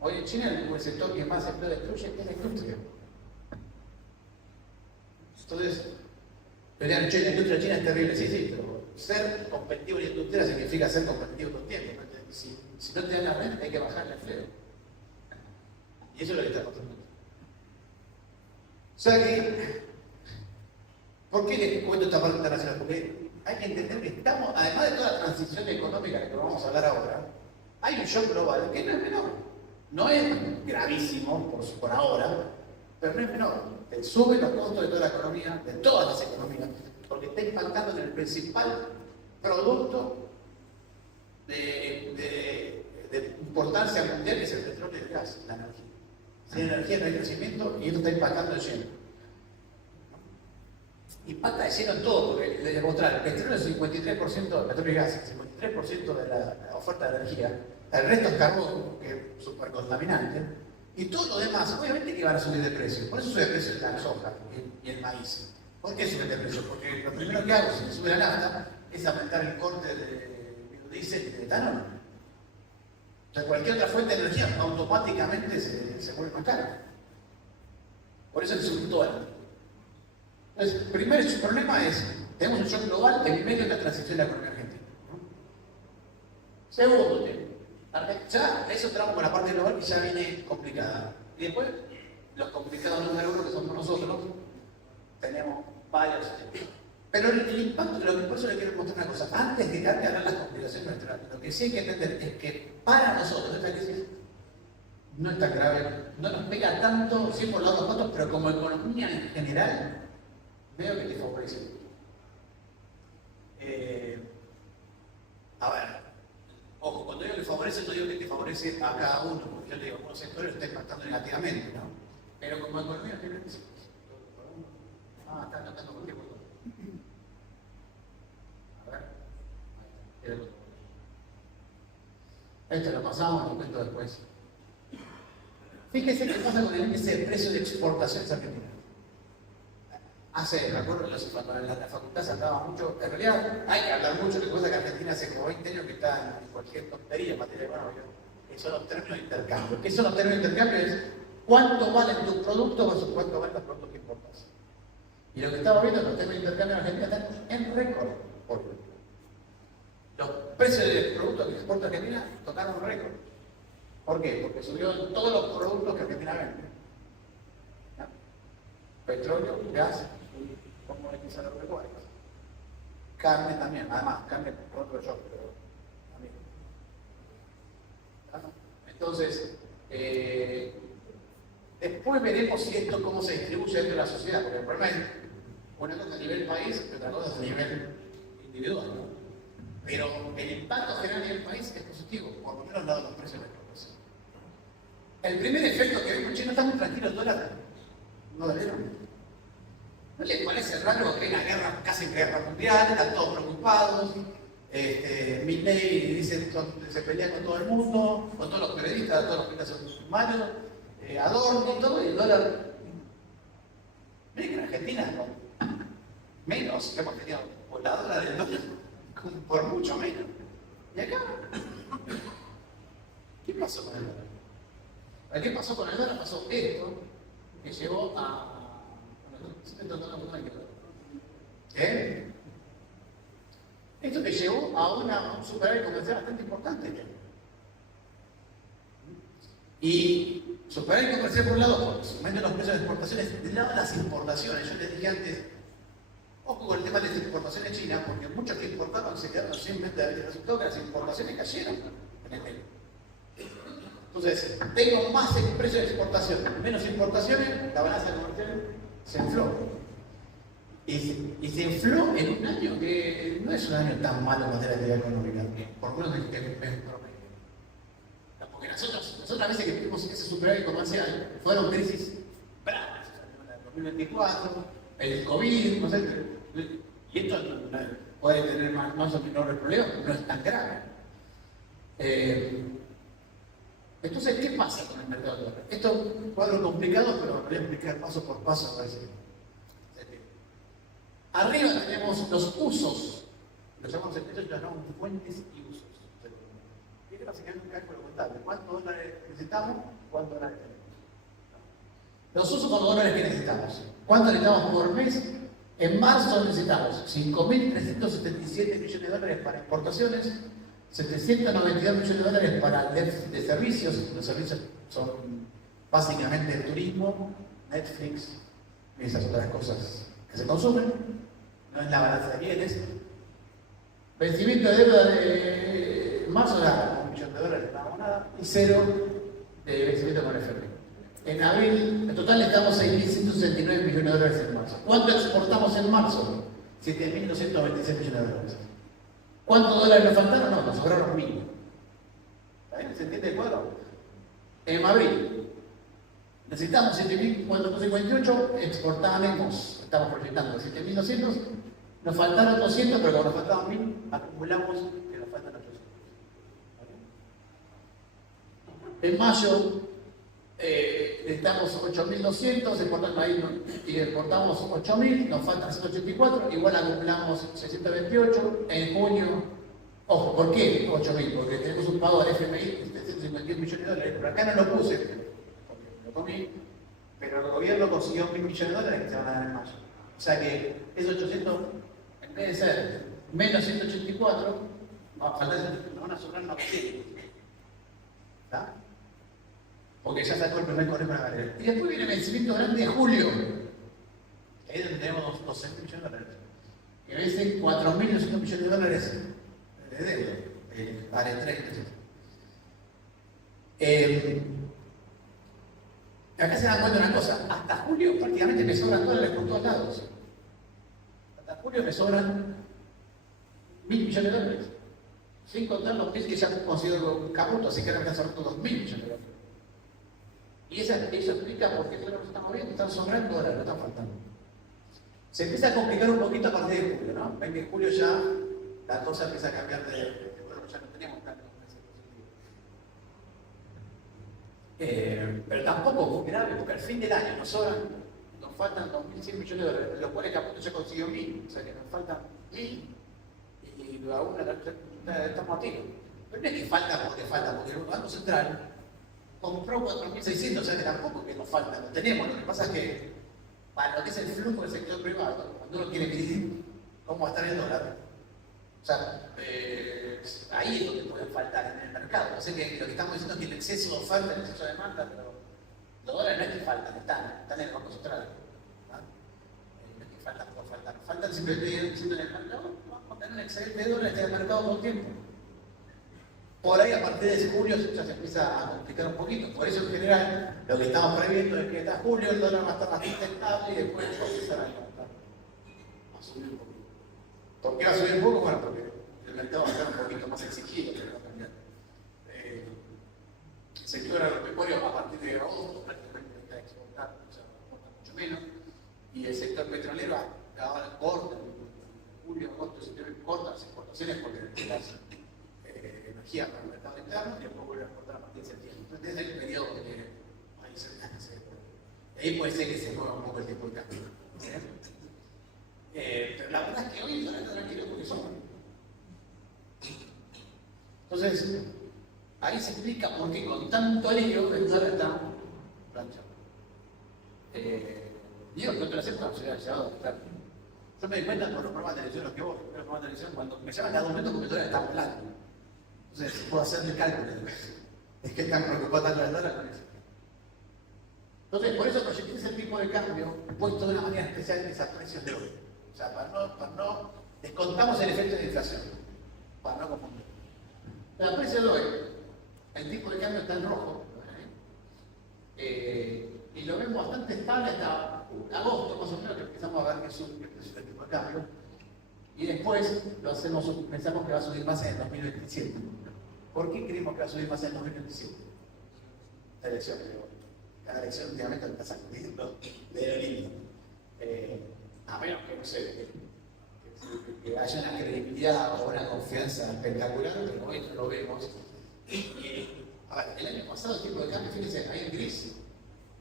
hoy en China el sector que más empleo destruye es la industria. Entonces, la industria china es terrible, sí, pero ser competitivo en la industria significa ser competitivo todo el tiempo. Si no te dan la renta, hay que bajar el empleo. Y eso es lo que está pasando. O sea que, ¿por qué les cuento esta parte internacional? Porque hay que entender que estamos, además de toda la transición económica de la que vamos a hablar ahora, hay un shock global que no es menor. No es gravísimo por ahora, pero no es menor. Sube los costos de toda la economía, de todas las economías, porque está impactando en el principal producto de importancia mundial, que es el petróleo y el gas, la energía. Sin energía no hay crecimiento y esto está impactando de lleno. Impacta de lleno en todo, porque les voy a mostrar, el petróleo es el 53%, el petróleo y gas, el 53% de la oferta de energía, el resto es carbón, que es súper contaminante, y todo lo demás, obviamente que van a subir de precio. Por eso sube de precio la soja y el maíz. ¿Por qué sube de precio? Porque lo primero que hago si sube la nafta es aumentar el corte de biodiesel y de etanol. O sea, cualquier otra fuente de energía automáticamente se vuelve más cara. Por eso es un dólar. Entonces, primero su problema es, tenemos un shock global en medio de la transición de la economía argentina. Segundo tema, ya eso entramos con la parte global que ya viene complicada. Y después, los complicados número uno que somos nosotros, tenemos varios temas. Pero el impacto, por eso le quiero mostrar una cosa, antes de hablar las complicaciones nuestras, lo que sí hay que entender es que para nosotros esta crisis no es tan grave, no nos pega tanto, sí por los dos costos, pero como economía en general, veo que te favorece. A ver, ojo, cuando digo que favorece, no digo que te favorece a cada uno, porque yo te digo, algunos sectores lo está impactando negativamente, ¿no? Pero como economía en general, sí. Están tocando cualquier botón. A ver, esto lo pasamos, lo cuento después. Fíjese qué pasa con el índice de precio de exportaciones argentinas. Recuerdo cuando en la facultad se hablaba mucho, en realidad hay que hablar mucho, que cosa que Argentina hace como 20 años que está en cualquier tontería en materia económica, que son los términos de intercambio. ¿Qué son los términos de intercambio? Es cuánto valen tus productos versus cuánto valen los productos que importas. Y lo que estamos viendo, los términos de intercambio en Argentina están en récord. Los precios de los productos que exporta Argentina tocaron récord. ¿Por qué? Porque subió en todos los productos que Argentina vende. ¿No? Petróleo, gas, como es agropecuarios. Carne también, además, carne por otro shock, pero también. ¿No? Entonces, después veremos si esto cómo se distribuye dentro de la sociedad, porque el problema es una cosa a nivel país y otra cosa a nivel individual, ¿no? Pero el impacto general a nivel país es positivo, por lo menos dado los precios de la exportación. El primer efecto que vemos, no estamos tranquilos, dólar, no debieron. ¿No les parece raro que hay una guerra, casi guerra mundial, están todos preocupados? Milei dice que se pelea con todo el mundo, con todos los periodistas, todos los que son malos, Adorno y todo, y el dólar. Miren que en Argentina, menos que hemos tenido por la dólar del dólar, por mucho menos. ¿Y acá? ¿Qué pasó con el dólar? ¿Qué pasó con el dólar? Pasó esto, que llevó a... ¿Eh? Esto que llevó a un superávit comercial bastante importante. Y superávit comercial por un lado, porque subiendo los precios de exportaciones, del lado de las importaciones. Yo les dije antes, Ojo con el tema de las importaciones chinas, porque muchos que importaron se quedaron sin vender, y resultó que las importaciones cayeron en el medio. Entonces, tengo más precios de exportación, menos importaciones, la balanza comercial se infló. Y se infló en un año que no es un año tan malo en materia de actividad económica, por lo menos que promedio. Porque nosotros a veces que tuvimos ese superávit comercial, fueron crisis bravas, el 2024, el COVID, no sé, y esto puede tener más o menores problemas, pero no es tan grave. Entonces, ¿qué pasa con el mercado de dólares? Esto es un cuadro complicado, pero lo voy a explicar paso por paso a ver si. Arriba tenemos los usos, lo llamamos fuentes y usos. Tiene básicamente un cálculo contable. ¿Cuántos dólares necesitamos? ¿Cuántos dólares tenemos? Los usos con los dólares que necesitamos. ¿Cuánto necesitamos por mes? En marzo necesitamos 5.377 millones de dólares para exportaciones, 792 millones de dólares para el déficit de servicios. Los servicios son básicamente el turismo, Netflix y esas otras cosas que se consumen. No es la balanza de bienes. Vencimiento de deuda de marzo da $1 millón, no pagamos nada, y 0 de vencimiento con el FMI. En abril, en total necesitamos 6.169 millones de dólares en marzo. ¿Cuánto exportamos en marzo? 7.226 millones de dólares. ¿Cuántos dólares nos faltaron? No, nos sobraron 1.000. ¿Está bien? ¿Se entiende el cuadro? En abril, necesitamos 7.458, exportábamos, estamos proyectando 7.200, nos faltaron 200, pero como nos faltaban 1.000, acumulamos que nos faltan 800. En mayo necesitamos 8.200, exportamos ahí y exportamos 8.000, nos faltan 184, igual acumulamos 628. En junio, ojo, ¿por qué 8.000? Porque tenemos un pago al FMI de 751 millones de dólares, pero acá no lo puse, porque lo comí, pero el gobierno consiguió 1.000 millones de dólares que se van a dar en mayo. O sea que esos 800, en vez de ser menos 184, nos van a sobrar 900. ¿Está? Porque ya sacó el primer conejo de la barrera. Y después viene el vencimiento grande de julio. Ahí es donde tenemos 12.000 millones de dólares. Que vencen 4.200 millones de dólares de deuda. Vale, 3. Acá se dan cuenta de una cosa. Hasta julio prácticamente me sobran dólares por todos lados. Hasta julio me sobran 1.000 millones de dólares. Sin contar los 1.000 que ya considero un cabuto, así que ahora me están sobrando 2.000 millones de dólares. Y eso explica por qué no nos estamos viendo, están sobrando dólares, no están faltando. Se empieza a complicar un poquito a partir de julio, ¿no? Ven que en julio ya la cosa empieza a cambiar bueno, ya no teníamos tanto pero tampoco es grave, porque al fin del año nos faltan 2.100 millones de dólares, de los cuales Caputo ya consiguió 1.000, o sea que nos faltan 1.000 y aún estamos a tiro. Pero no es que falta porque el Banco Central compró 4.600, o sea que tampoco que nos falta, lo tenemos. Lo que pasa es que para lo que es el flujo del sector privado, cuando uno quiere medir cómo va a estar el dólar, o sea, ahí es donde pueden faltar en el mercado. O sea que lo que estamos diciendo es que el exceso de oferta, el exceso de demanda, pero los dólares no es que faltan, están en el Banco Central. No es que faltan por faltar, faltan simplemente diciendo en el mercado, vamos a tener un excedente de dólares en el mercado todo el tiempo. Por ahí a partir de julio ya se empieza a complicar un poquito. Por eso en general lo que estamos previendo es que hasta julio el dólar va a estar bastante estable y después va a empezar a levantar. Va a subir un poquito. ¿Por qué va a subir un poco? Bueno, porque el mercado va a estar un poquito más exigido, pero va a cambiar. El sector agropecuario a partir de agosto prácticamente está exportando, o sea, exporta mucho menos. Y el sector petrolero ahora corta, julio, agosto, septiembre, corta las exportaciones porque energía para el mercado interno y después vuelve a exportar a partir de septiembre. Entonces, desde el periodo de ahí se ahí puede ser que se mueva un poco el tipo de cambio. Pero la verdad es que hoy está tranquilo porque son. Entonces, ahí se explica por qué con tanto lío el dólar está planchado. Digo que otra vez cuando se ha llegado a estar. Yo me di cuenta por los programas de televisión, los que vos, los programas de televisión, cuando me llaman cada momento porque el dólar está volando. Entonces, puedo hacer el cálculo. Es que están preocupados tanto el dólar con eso. Entonces, por eso proyecté ese tipo de cambio puesto de una manera especial en esos precios de hoy. O sea, descontamos el efecto de inflación, para no confundir. La precio de hoy, el tipo de cambio está en rojo, y lo vemos bastante estable hasta agosto, más o menos, que empezamos a ver que sube el tipo de cambio, y después pensamos que va a subir más en el 2027. ¿Por qué creemos que va a subir más en el 2027? La elección, cada elección últimamente está sacudiendo de lo lindo. A menos que, no sé, que haya una credibilidad o una confianza espectacular, pero hoy no lo vemos. A ver, el año pasado el tipo de cambio, fíjense, hay un gris.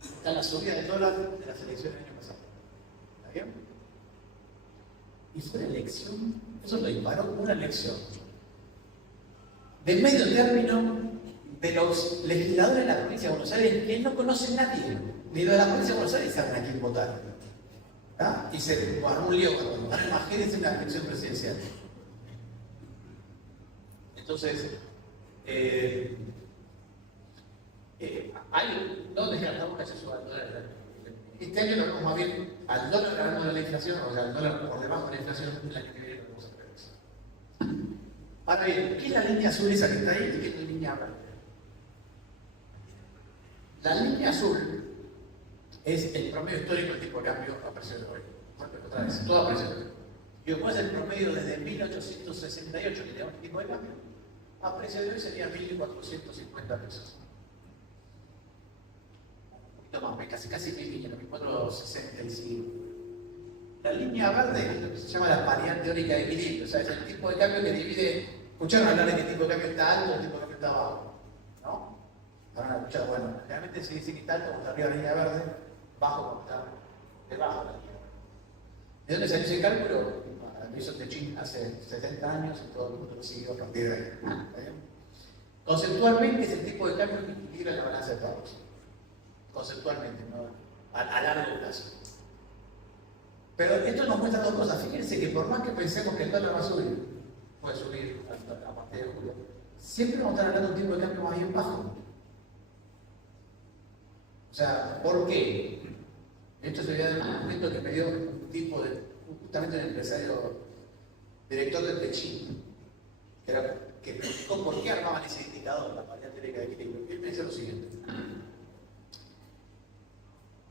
Está la subida del dólar de las elecciones del año pasado. ¿Está bien? Y fue una elección, eso lo disparó una elección de medio término de los legisladores de la provincia de Buenos Aires que no conocen nadie, ni de la provincia de Buenos Aires saben a quién votar. ¿Ah? Y se armó un lío. Ahora imagínense una elección presidencial. Entonces, no descartamos que se suba el dólar. Este año lo vemos más bien al dólar ganando la inflación, o sea, al dólar por debajo de la inflación, el año que viene lo vamos a ver eso. Ahora bien, ¿qué es la línea azul esa que está ahí y qué es la línea verde? La línea azul es el promedio histórico del tipo de cambio a precio de hoy. Otra vez, todo a precio de hoy. Y después el promedio desde 1868 que tenemos el tipo de cambio, a precio de hoy sería 1.450 pesos. Un poquito más, casi 1.465. La línea verde es lo que se llama la paridad teórica de equilibrio, o sea, es el tipo de cambio que divide. ¿Escucharon hablar de qué tipo de cambio está alto o el tipo de cambio está bajo? ¿No? Habrán escuchado, bueno, realmente se dice que está alto cuando está arriba de la línea verde, bajo cuando está debajo de la línea verde. ¿De dónde salió ese cálculo? Lo hizo Techín hace 70 años y todo el mundo lo siguió a partir de ahí. Conceptualmente es el tipo de cambio que equilibra la balanza de pagos. Conceptualmente, ¿no? A largo plazo. Pero esto nos muestra dos cosas. Fíjense que por más que pensemos que el dólar va a subir, puede subir a partir de julio, siempre vamos a estar hablando de un tipo de cambio más bien bajo. O sea, ¿por qué? Esto se veía en un documento que me dio un tipo de, justamente un empresario, director del Techín, que explicó por qué armaban ese indicador, la paridad teórica de equilibrio. Él me dice lo siguiente.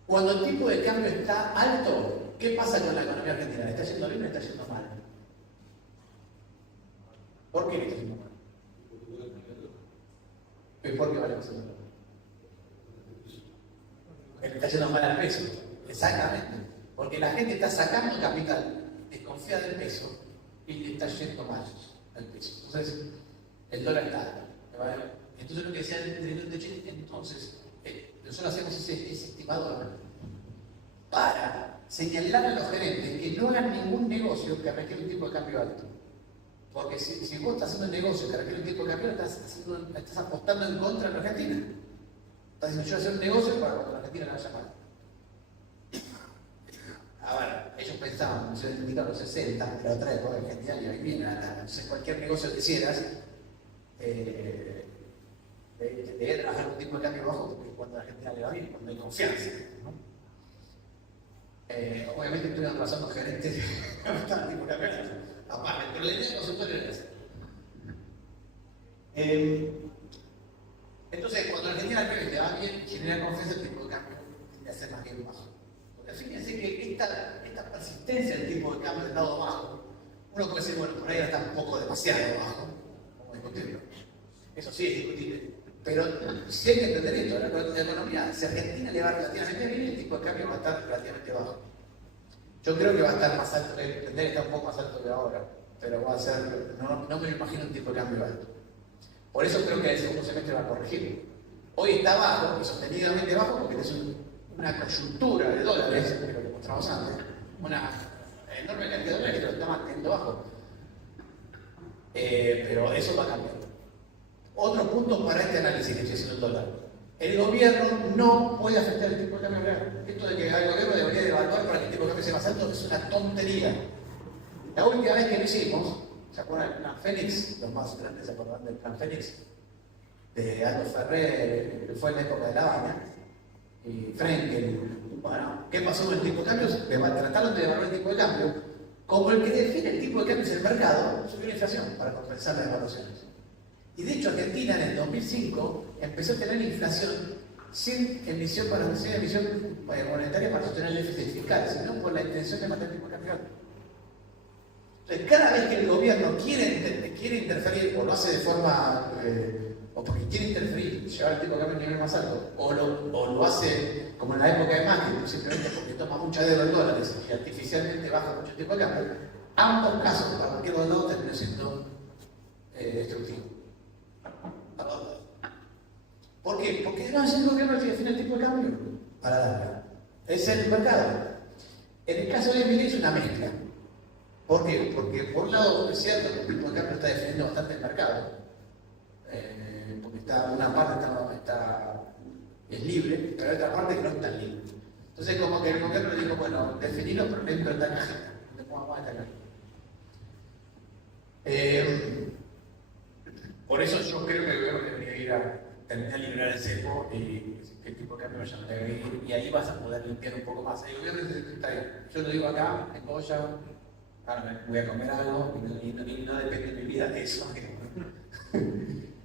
Cuando el tipo de cambio está alto, ¿qué pasa con la economía argentina? ¿Le está yendo bien o le está yendo mal? ¿Por qué le está yendo mal? ¿Y por qué vale más el dólar? Le está yendo mal al peso. Exactamente. Porque la gente está sacando capital, desconfía del peso y le está yendo mal al peso. Entonces, el dólar está alto. Entonces, lo que decía el director de Chile, entonces, nosotros hacemos ese estimador para señalar a los gerentes que no hagan ningún negocio que requiere un tipo de cambio alto. Porque si vos estás haciendo un negocio que requiere un tipo de cambio, estás apostando en contra de la Argentina. Estás diciendo, yo voy a hacer un negocio para cuando la Argentina la vaya mal. A ver, ellos pensaban, se dedicaron los 60, la otra época en Argentina le iba bien, entonces cualquier negocio que hicieras, debe trabajar un tipo de cambio bajo porque cuando a la Argentina le va bien, cuando hay confianza, ¿no? Obviamente tuvieron razón los gerentes que no están tipo de cambio aparte, pero la idea conceptual era esa. Entonces, cuando la Argentina le va bien, genera confianza, el tipo de cambio tiende a ser más bien bajo. Porque fíjense que esta persistencia del tipo de cambio del lado bajo, uno puede decir, bueno, por ahí está un poco demasiado bajo, como discutirlo. Eso sí es discutible. Pero si hay que entender esto, la economía, si a Argentina le va relativamente bien, el tipo de cambio va a estar relativamente bajo. Yo creo que va a estar más alto, tendría que estar un poco más alto que ahora, pero va a ser, no me imagino un tipo de cambio alto. Por eso creo que el segundo semestre va a corregir. Hoy está bajo, y sostenidamente bajo, porque es una coyuntura de dólares, que lo que mostramos antes, una enorme cantidad de dólares que lo está manteniendo bajo. Pero eso va a cambiar. Otro punto para este análisis que estoy haciendo el dólar. El gobierno no puede afectar el tipo de cambio real. Esto de que el gobierno debería devaluar para que el tipo de cambio sea más alto es una tontería. La última vez que lo hicimos, ¿se acuerdan del Plan Fénix? Los más grandes se acordarán del Plan Fénix. De Aldo Ferrer, que fue en la época de La Habana, y Frenkel. Bueno, ¿qué pasó con el tipo de cambio? Trataron de devaluar el tipo de cambio, como el que define el tipo de cambio en el mercado, subió la inflación para compensar las devaluaciones. Y de hecho Argentina en el 2005 empezó a tener inflación sin emisión monetaria para sostener el déficit fiscal, sino por la intención de mantener el tipo de cambio alto. Entonces, cada vez que el gobierno quiere interferir, o lo hace de forma, o porque quiere interferir, llevar el tipo de cambio a un nivel más alto, o lo hace como en la época de Macri, simplemente porque toma mucha deuda en dólares y artificialmente baja mucho el tipo de cambio, ambos casos, para cualquier lado, terminó siendo destructivo. ¿Por qué? Porque no es el gobierno el que define el tipo de cambio a la larga. Es el mercado. En el caso de Milei es una mezcla. ¿Por qué? Porque por un lado es cierto que el tipo de cambio está definiendo bastante el mercado, porque una parte es libre, pero hay otra parte que no es tan libre. Entonces como que el gobierno le dijo, bueno, definirlo, pero dentro de esta cajita, no pongamos esta cajita. Por eso yo creo que el gobierno debería ir a terminar de liberar el cepo y el tipo de cambio vaya a agredir, y ahí vas a poder limpiar un poco más. El gobierno está ahí. Yo lo digo acá, en Goya. Ahora voy a comer algo y no depende de mi vida de eso.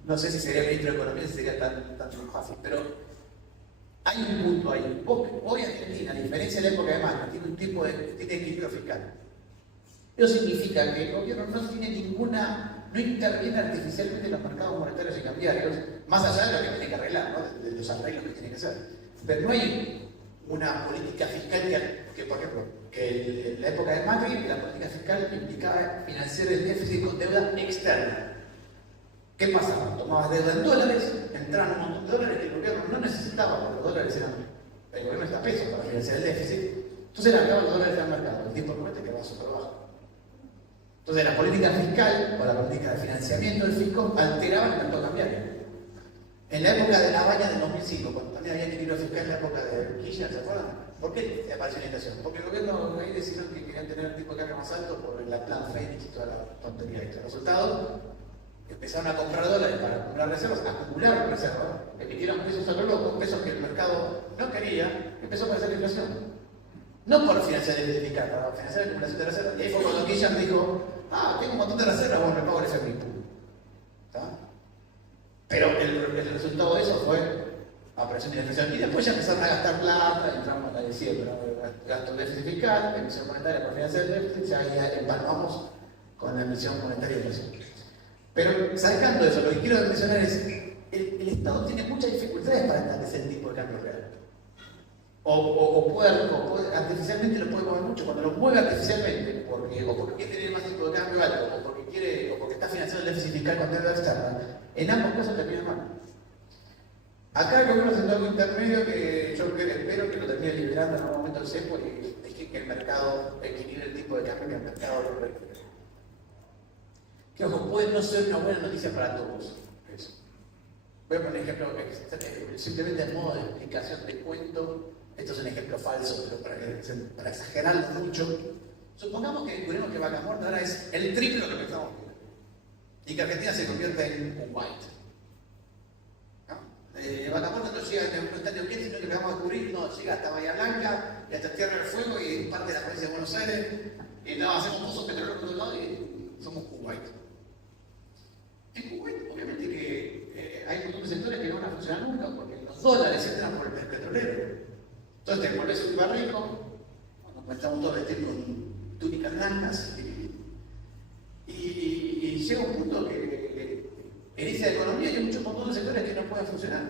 No sé si sería ministro de Economía, si sería tan fácil, pero hay un punto ahí. Hoy Argentina, a diferencia de la época de Macri, tiene equilibrio fiscal. Eso significa que el gobierno no interviene artificialmente en los mercados monetarios y cambiarios, más allá de lo que tiene que arreglar, ¿no? de los arreglos que tiene que hacer. Pero no hay una política fiscal que por ejemplo, que en la época de Macri, la política fiscal implicaba financiar el déficit con deuda externa. ¿Qué pasaba? Tomabas deuda en dólares, entraban un montón de dólares que el gobierno no necesitaba, porque los dólares eran, el gobierno está pesos para financiar el déficit, entonces largaban los dólares al mercado, el tipo de promete que va súper bajo. Entonces la política fiscal o la política de financiamiento del fisco alteraban el mercado cambiario. En la época de la baña del 2005, cuando también había equilibrio fiscal en la época de Kirchner, ¿se acuerdan? ¿Por qué apareció la inflación? Porque el gobierno ahí decidieron que querían tener el tipo de cambio más alto por el plan Fénix y toda la tontería esta. Resultado, empezaron a comprar dólares para acumular reservas, acumularon reservas, emitieron pesos a lo loco, pesos que el mercado no quería, empezó a aparecer la inflación. No por financiar el déficit fiscal, para financiar la acumulación de reservas. Y ahí fue cuando Kirchner dijo, tengo un montón de reservas, bueno, me pago el FMI. ¿Está? Pero el resultado de eso fue aparición de la inflación. Y después ya empezaron a gastar plata, entramos a decir, gasto de déficit fiscal, emisión monetaria para financiar el déficit, ya empalmamos con la emisión monetaria y inflación. Pero sacando eso, lo que quiero mencionar es el Estado tiene muchas dificultades para establecer el tipo de cambio real. O artificialmente lo puede mover mucho. Cuando lo mueve artificialmente, o porque quiere tener más tipo de cambio alto, o porque está financiando el déficit fiscal con deuda externa, en ambos casos termina mal. Acá el gobierno haciendo algo intermedio que yo espero que lo termine liberando en algún momento el cepo y deje que el mercado equilibre el tipo de cambio que el mercado lo requiere. Que ojo, puede no ser una buena noticia para todos. Eso. Voy a poner ejemplo, simplemente en modo de explicación de cuento. Esto es un ejemplo falso, pero para exagerarlo mucho. Supongamos que descubrimos que Vaca Muerta ahora es el triple de lo que estamos viendo. Y que Argentina se convierte en Kuwait. Vaca Muerta no llega no está en Neuquén, sino que lo vamos a descubrir, no, llega hasta Bahía Blanca y hasta Tierra del Fuego y parte de la provincia de Buenos Aires. Y hacemos pozos petroleros por todos lados y somos Kuwait. En Kuwait, obviamente que hay un montón de sectores que no van a funcionar nunca porque los dólares entran por el petrolero. Entonces te vuelves súper rico, cuando estamos todos vestidos con túnicas blancas y llega un punto que en esa economía hay muchos montón de sectores que no pueden funcionar.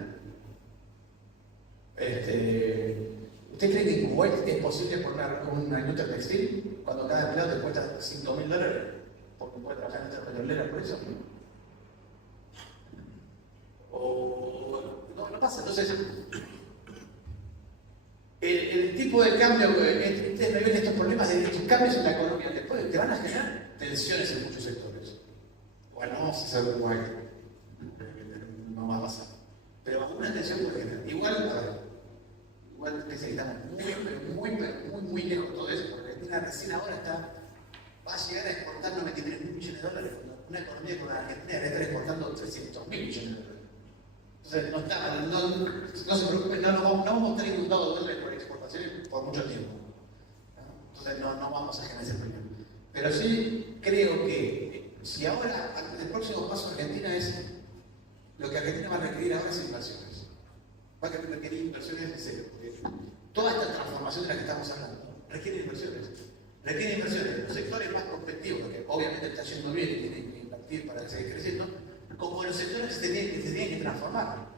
¿Usted cree que en Kuwait es posible poner una industria textil cuando cada empleado te cuesta $5.000 porque puede trabajar en esta petrolera por eso? No pasa. Entonces, el tipo de cambio, ustedes me ven estos problemas de estos cambios en la economía, te van a generar tensiones en muchos sectores. Bueno, vamos a hacer Kuwait. No va a pasar. Pero alguna tensión puede generar. Igual que estamos muy lejos de todo eso, porque Argentina recién ahora va a llegar a exportar 93 mil millones de dólares. Una economía como la Argentina debe estar exportando 300 mil millones de dólares. Entonces, no se preocupen, no vamos a estar inundados de dólares por exportaciones por mucho tiempo. Entonces, no vamos a generar ese problema. Pero sí creo que si ahora el próximo paso de Argentina es lo que Argentina va a requerir ahora es inversiones. Va a requerir inversiones en serio. Toda esta transformación de la que estamos hablando requiere inversiones. Requiere inversiones en los sectores más competitivos, porque obviamente está yendo bien y tienen que invertir para seguir creciendo, como en los sectores que se tienen que transformar.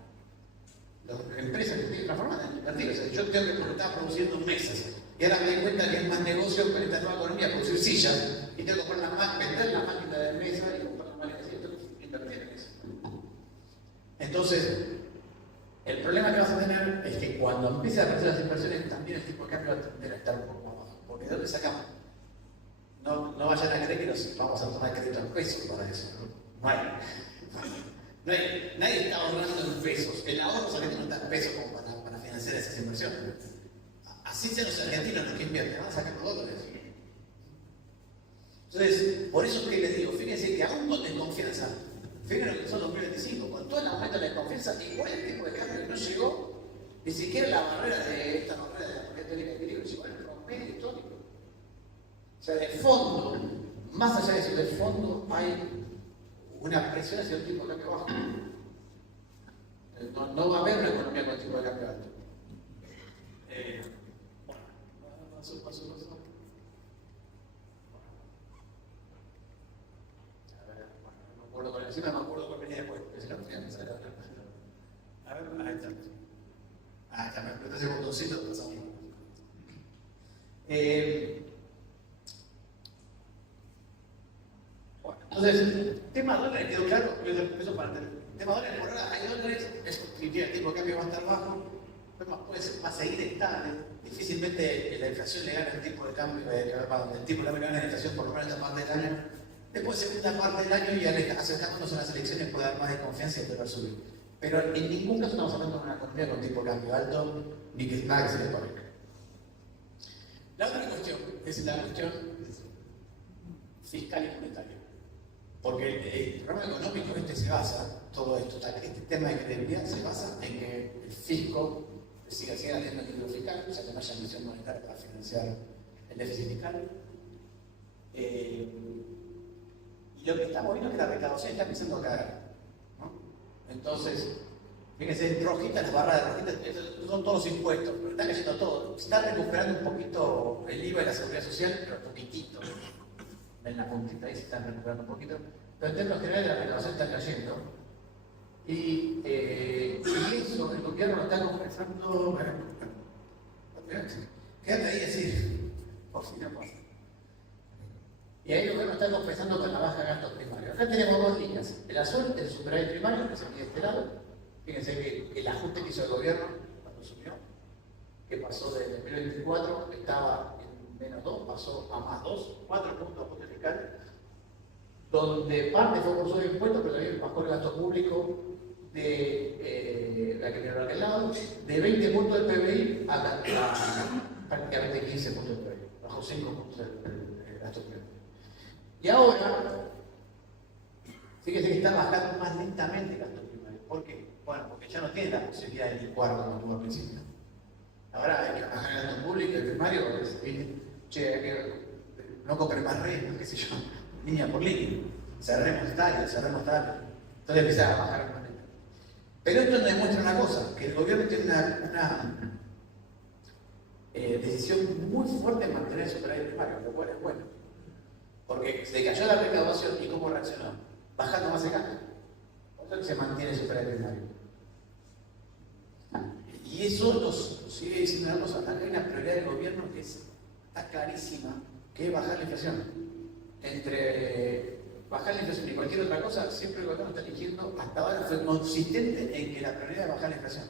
Las empresas que se tienen que transformar tienen que invertir. O sea, yo tengo que estar produciendo mesas. Y ahora me di cuenta que es más negocio con esta nueva economía producir sillas y tengo que comprar vender la máquina de mesa y comprar la máquina de sillas y tengo que invertir en eso. Entonces, el problema que vas a tener es que cuando empiece a aparecer las inversiones también el tipo de cambio va a tender a estar un poco más bajo. Porque ¿de dónde sacamos? No vayan a creer que nos vamos a tomar crédito en pesos para eso. No hay. Nadie está ahorrando en pesos. El ahorro argentino no está en pesos como para financiar esas inversiones. Así sean los argentinos los que invierten, van a sacar los dólares. Entonces, por eso es que les digo, fíjense que aún con desconfianza, fíjense que son 2025, con todo el aumento de la desconfianza, igual el tipo de cambio no llegó ni siquiera la barrera de esta barrera de la moneda teórica de equilibrio, llegó al promedio histórico. O sea, de fondo, más allá de eso, de fondo hay una presión hacia el tipo de cambio bajo. No va a haber una economía con el tipo de cambio alto. Paso. A ver, no me acuerdo con encima, no me acuerdo con venía después. A ver, ahí está. Ah, está, me apretó ese botoncito. Bueno, entonces, tema dólares quedó claro. Eso para el tema dólares, por ahora hay dólares, eso significa el tipo de cambio va a estar bajo. Va a seguir estable, difícilmente la inflación le gana el tipo de cambio, el tipo de cambio le gana la inflación por lo menos esta parte del año. Después, segunda parte del año y acercándonos a las elecciones puede dar más de confianza y poder subir. Pero en ningún caso estamos hablando de una economía con tipo de cambio alto, ni que nada que se le parezca. La otra cuestión es la cuestión fiscal y monetaria. Porque el programa económico se basa, todo esto, este tema de credibilidad se basa en que el fisco siga teniendo equilibrio fiscal, o sea que no haya emisión monetaria para financiar el déficit fiscal. Y lo que estamos viendo es que la recaudación está empezando a caer, ¿no? Entonces, fíjense, rojitas, las barras de rojitas, son todos los impuestos, pero está cayendo todo. Se está recuperando un poquito el IVA y la seguridad social, pero poquitito. En la puntita ahí se están recuperando un poquito. Pero en términos generales la recaudación está cayendo. Y eso el gobierno lo está compensando. Quédate ahí así, por si no pasa. Y ahí el gobierno está compensando con la baja de gastos primarios. Acá tenemos dos líneas. El azul, el superávit primario, que se mide de este lado. Fíjense que el ajuste que hizo el gobierno cuando subió, que pasó desde 2024, estaba en menos 2, pasó a más 2, 4 puntos de ajuste fiscal, donde parte fue por sobre impuestos, pero también bajó el gasto público de la que viene a aquel lado, de 20 puntos del PBI a prácticamente 15 puntos del PBI, bajó 5 puntos el gasto público. Y ahora, fíjense que está bajando más lentamente el gasto primario. ¿Por qué? Bueno, porque ya no tiene la posibilidad de licuar como tuvo al principio. Ahora hay que bajar el gasto público, el primario, che, hay que no comprar más rentas, qué sé yo, línea por línea. Cerremos tal. Entonces empieza a bajar el planeta. Pero esto nos demuestra una cosa, que el gobierno tiene una decisión muy fuerte en mantener el superávit primario, lo cual es bueno. Porque se cayó la recaudación y cómo reaccionó, bajando más el gasto. Por eso se mantiene el superávit primario. Y eso nos sigue diciendo una cosa, acá hay una prioridad del gobierno que está clarísima, que es bajar la inflación. Entre bajar la inflación y cualquier otra cosa, siempre el gobierno está eligiendo, hasta ahora fue consistente en que la prioridad es bajar la inflación.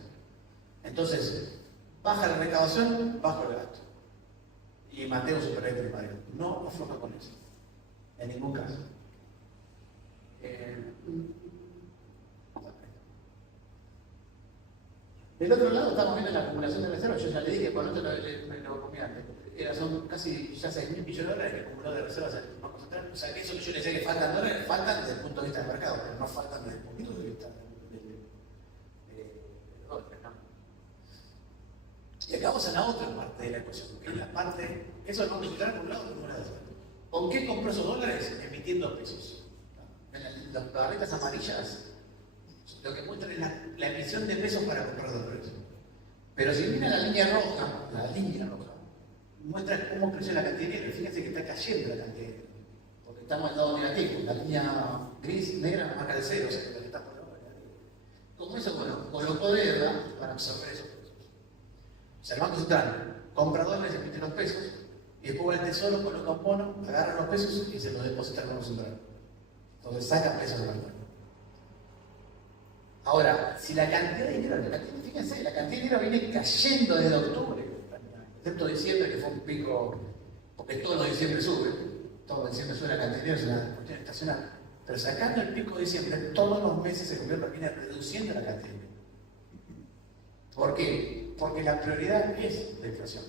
Entonces, baja la recaudación, bajo el gasto. Y mantengo un superávit primario. No afloja con eso. En ningún caso. Del otro lado estamos viendo la acumulación de reservas. Yo ya le dije, cuando lo comí antes, son casi ya 6.000 millones de dólares que acumuló de reservas el Banco Central. O sea, que eso que yo le decía que faltan dólares, faltan desde el punto de vista del mercado, pero no faltan desde el punto de vista de dólares, ¿no? Y acá vamos a la otra parte de la ecuación, que es la parte, eso es Banco Central por un lado, por un lado. ¿Con qué compró esos dólares? Emitiendo pesos. Las barritas amarillas lo que muestran es la emisión de pesos para comprar dólares. Pero si mira la línea roja, muestra cómo creció la cantidad de dinero. Fíjense que está cayendo la cantidad de dinero, porque estamos en lado negativo. La línea gris, negra, nos marca el cero, o sea, que está por abajo negativo. Como eso, bueno, colocó deuda para absorber esos pesos. O sea, el Banco Central compra dólares, emite los pesos, y después el Tesoro coloca un bono, agarra los pesos y se los deposita al Banco Central. Entonces saca pesos del mercado. Ahora, si la cantidad de dinero, fíjense, la cantidad de dinero viene cayendo desde octubre, excepto diciembre, que fue un pico, porque todos los diciembre suben, todo diciembre sube la cantidad de dinero, es una cuestión estacional. Pero sacando el pico de diciembre, todos los meses el gobierno viene reduciendo la cantidad de dinero. ¿Por qué? Porque la prioridad es la inflación.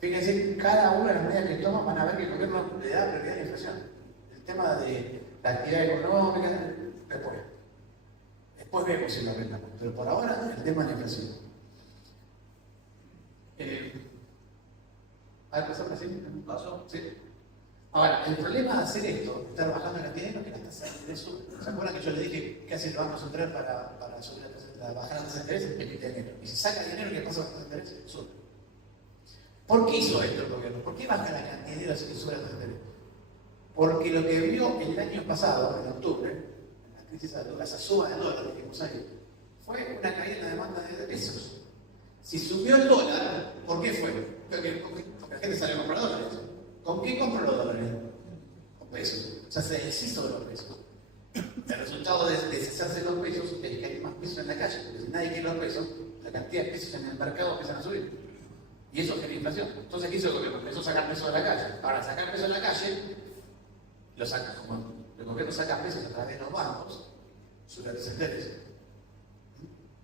Fíjense, cada una de las medidas que toman van a ver que el gobierno le da prioridad a la inflación. El tema de la actividad económica, después vemos si lo arreglamos, pero por ahora el tema de la inflación. ¿Pasamos así? ¿Un paso? Sí. Ahora, el problema de hacer esto, estar bajando la cantidad de dinero, que la tasa de ingreso, ¿se acuerdan que yo le dije que hace el Banco Central para subir bajar la tasa de interés? Emite dinero. Y si saca dinero, ¿qué pasa con la tasa de interés? Sube. ¿Por qué hizo esto el gobierno? ¿Por qué baja la cantidad de dinero así que sube la tasa de interés? Porque lo que vio el año pasado, en octubre, en la crisis de esa suba de dólar que dijimos ahí, fue una caída en la demanda de pesos. Si subió el dólar, ¿por qué fue? Porque la gente salió a comprar dólares. ¿Con qué compró los dólares? Con pesos. O sea, se deshizo de los pesos. El resultado de deshacerse de los pesos es que hay más pesos en la calle, porque si nadie quiere los pesos, la cantidad de pesos en el mercado empiezan a subir. Y eso genera inflación. Entonces, ¿qué hizo el gobierno? Empezó a sacar pesos de la calle. Para sacar pesos de la calle, lo saca como el gobierno saca pesos a través de los bancos, sube la tasa de interés.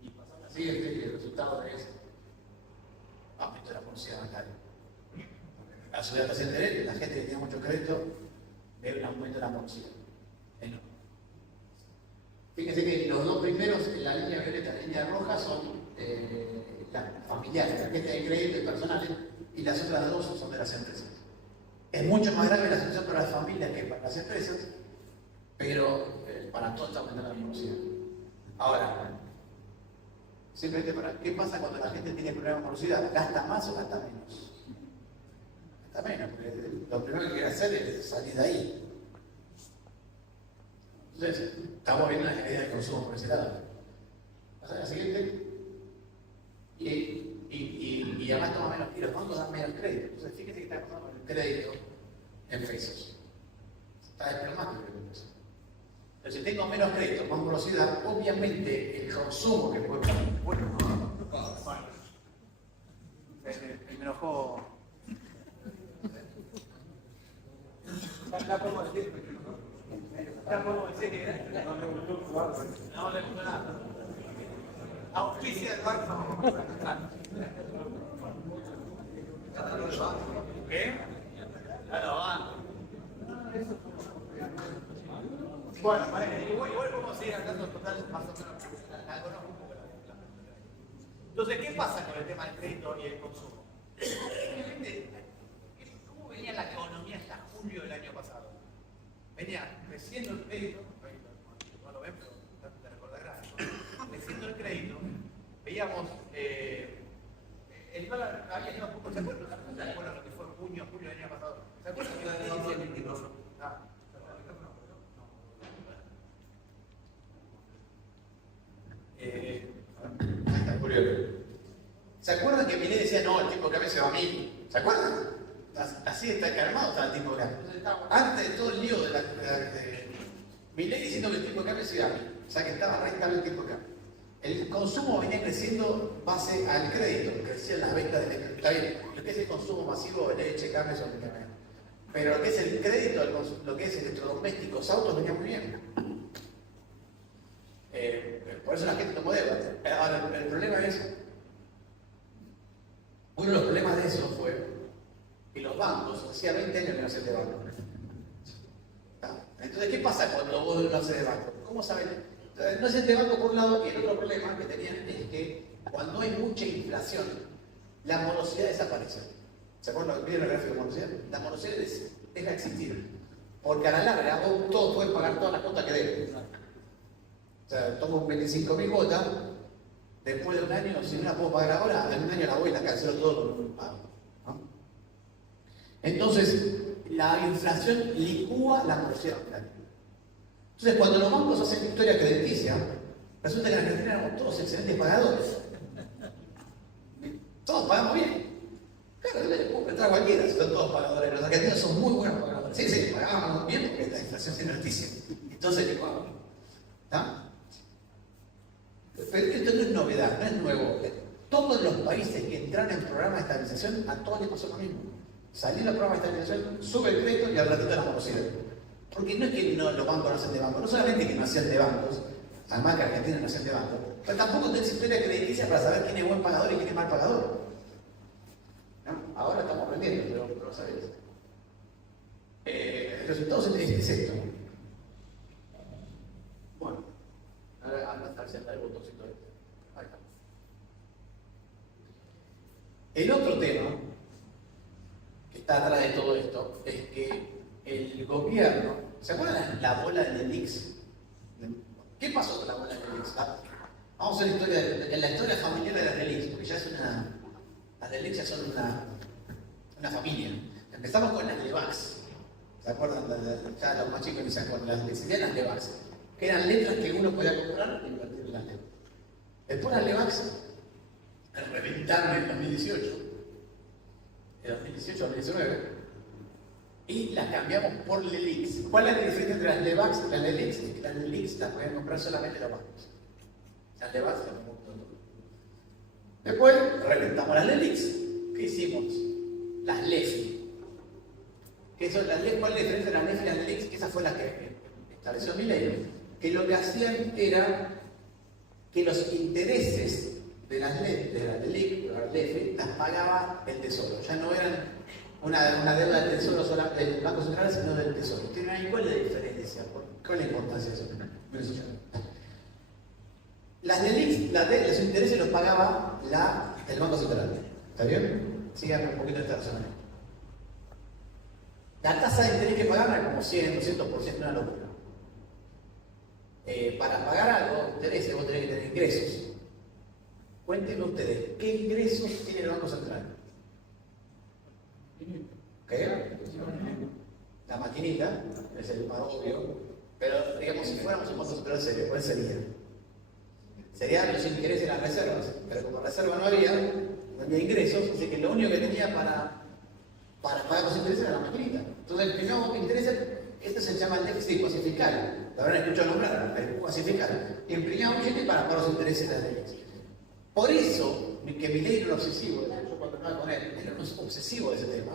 Y pasa a la siguiente, y el resultado es aumento de la morosidad bancaria. Al subir la tasa de interés, la gente que tenía mucho crédito ve un aumento de la morosidad. Enorme. Fíjense que los dos primeros, en la línea violeta y la línea roja, son las familiares, tarjetas de crédito y personales, y las otras dos son de las empresas. Es mucho más grave la situación para las familias que para las empresas, pero para todos está aumentando la morosidad. Ahora, simplemente ¿qué pasa cuando la gente tiene problemas de morosidad? ¿Gasta más o gasta menos? Gasta menos, porque lo primero que quiere hacer es salir de ahí. Entonces, estamos viendo la caída de consumo por ese lado. Pasa a la siguiente. Y además toma menos, y los bancos dan menos crédito. Entonces, fíjense que está pasando con el crédito en pesos. Está desplomando el peso. Pero si tengo menos crédito con velocidad, obviamente el consumo que puedo pagar. Bueno, me enojó. Ya podemos decir que no le gustó nada. Auspicia el banco. ¿Qué? A los bancos. Bueno, igual podemos seguir hablando total más o menos. Entonces, ¿qué pasa con el tema del crédito y el consumo? ¿Cómo venía la economía hasta julio del año pasado? Venía creciendo el crédito, no lo ven, pero te recordarás, creciendo el crédito, veíamos el dólar había ido un poco, ¿se acuerdan? ¿Se acuerdan lo que fue junio, julio del año pasado? ¿Se acuerdan que la de 2022? ¿Se acuerdan que Milei decía no, el tipo de cambio se va a 1000? ¿Se acuerdan? Así está armado estaba el tipo de cambio. Antes de todo el lío de Milei diciendo que el tipo de cambio se iba a 1000. O sea que estaba re estable el tipo de cambio. El consumo venía creciendo base al crédito, crecían las ventas de crédito. Está bien, lo que es el consumo masivo de leche, carne, son medicamentos. Pero lo que es el crédito, lo que es electrodomésticos, autos, venía muy bien. Por eso la gente tomó deuda. Ahora, el problema es, uno de los problemas de eso fue que los bancos, hacía 20 años que no hacían de banco. Entonces, ¿qué pasa cuando vos no haces de banco? ¿Cómo saben? No hacen de banco por un lado, y el otro problema que tenían es que cuando hay mucha inflación, la morosidad desaparece. ¿Se acuerdan? ¿Vieron el gráfico de morosidad? La morosidad deja de existir. Porque a la larga vos todos pueden pagar todas las cuotas que deben. O sea, tomo 25.000 cuotas, después de un año, si no la puedo pagar ahora, en un año la voy a la cancelo todo con un pago, ¿no? Entonces, la inflación licúa la morosidad bancaria. Entonces, cuando los bancos hacen historia crediticia, resulta que en Argentina éramos todos excelentes pagadores. Todos pagamos bien. Claro, le puedo prestar a cualquiera, si son todos pagadores. Los argentinos son muy buenos pagadores. Sí, pagábamos bien porque la inflación es altísima. Entonces, licuamos. ¿Está? Pero esto no es novedad, no es nuevo. Todos los países que entraron en programa de estabilización, a todos les pasó lo mismo. Salir del programa de estabilización, sube el crédito y al ratito la morosidad. Porque no es que los bancos no hacen de bancos, no solamente que no hacen de bancos, además que Argentina no hacen de bancos, pero tampoco tenés historia crediticia para saber quién es buen pagador y quién es mal pagador. ¿No? Ahora estamos aprendiendo, pero lo sabés. El resultado es esto. Bueno, ahora anda a sentar el botoncito este. Ahí está. El otro tema que está atrás de todo esto es que el gobierno, ¿se acuerdan la bola de Lelix? ¿Qué pasó con la bola de Lelix? Vamos a ver la historia familiar de las Lelix, porque ya es las Lelix ya son una familia. Empezamos con las Levax. ¿Se acuerdan? Ya los más chicos ni se acuerdan. Las Levax, que eran letras que uno podía comprar y invertir en las letras. Después las Levax reventaron en el 2018, de 2018 al 2019, y las cambiamos por Lelix. ¿Cuál es la diferencia entre las Levax y las Lelix? Es que las Lelix las podían comprar solamente los bancos. Las Levax las compró todo. Después reventamos las Lelix. ¿Qué hicimos? Las LEFI. ¿Cuál es la diferencia entre las LEFI y las Lelix? Que esa fue la que estableció Milei. Que lo que hacían era que los intereses de las LELIC, las LEFI, las pagaba el Tesoro. Ya no eran una deuda del Tesoro del Banco Central, sino del Tesoro. ¿Tienen ahí cuál es la diferencia? ¿Cuál es la importancia de eso? Las LELIC, los intereses los pagaba el Banco Central. ¿Está bien? Sigan un poquito esta razón. La tasa de interés que pagaban era como 100, 200%, una locura. Para pagar algo, intereses, vos tenés que tener ingresos. Cuéntenme ustedes, ¿qué ingresos tiene el Banco Central? ¿Qué? La maquinita, es el más obvio, pero digamos, si fuéramos un Banco Central serio, ¿cuál sería? Serían los intereses de las reservas, pero como reserva no había ingresos, así que lo único que tenía para pagar los intereses era la maquinita. Entonces, el primer interés, esto se llama el déficit cuasi fiscal. Lo habrán escuchado nombrar, el cuasi fiscal. Imprimía un billete para pagar los intereses de las leyes. Por eso, que Milei era un obsesivo, yo cuando hablaba con él, era un obsesivo de ese tema,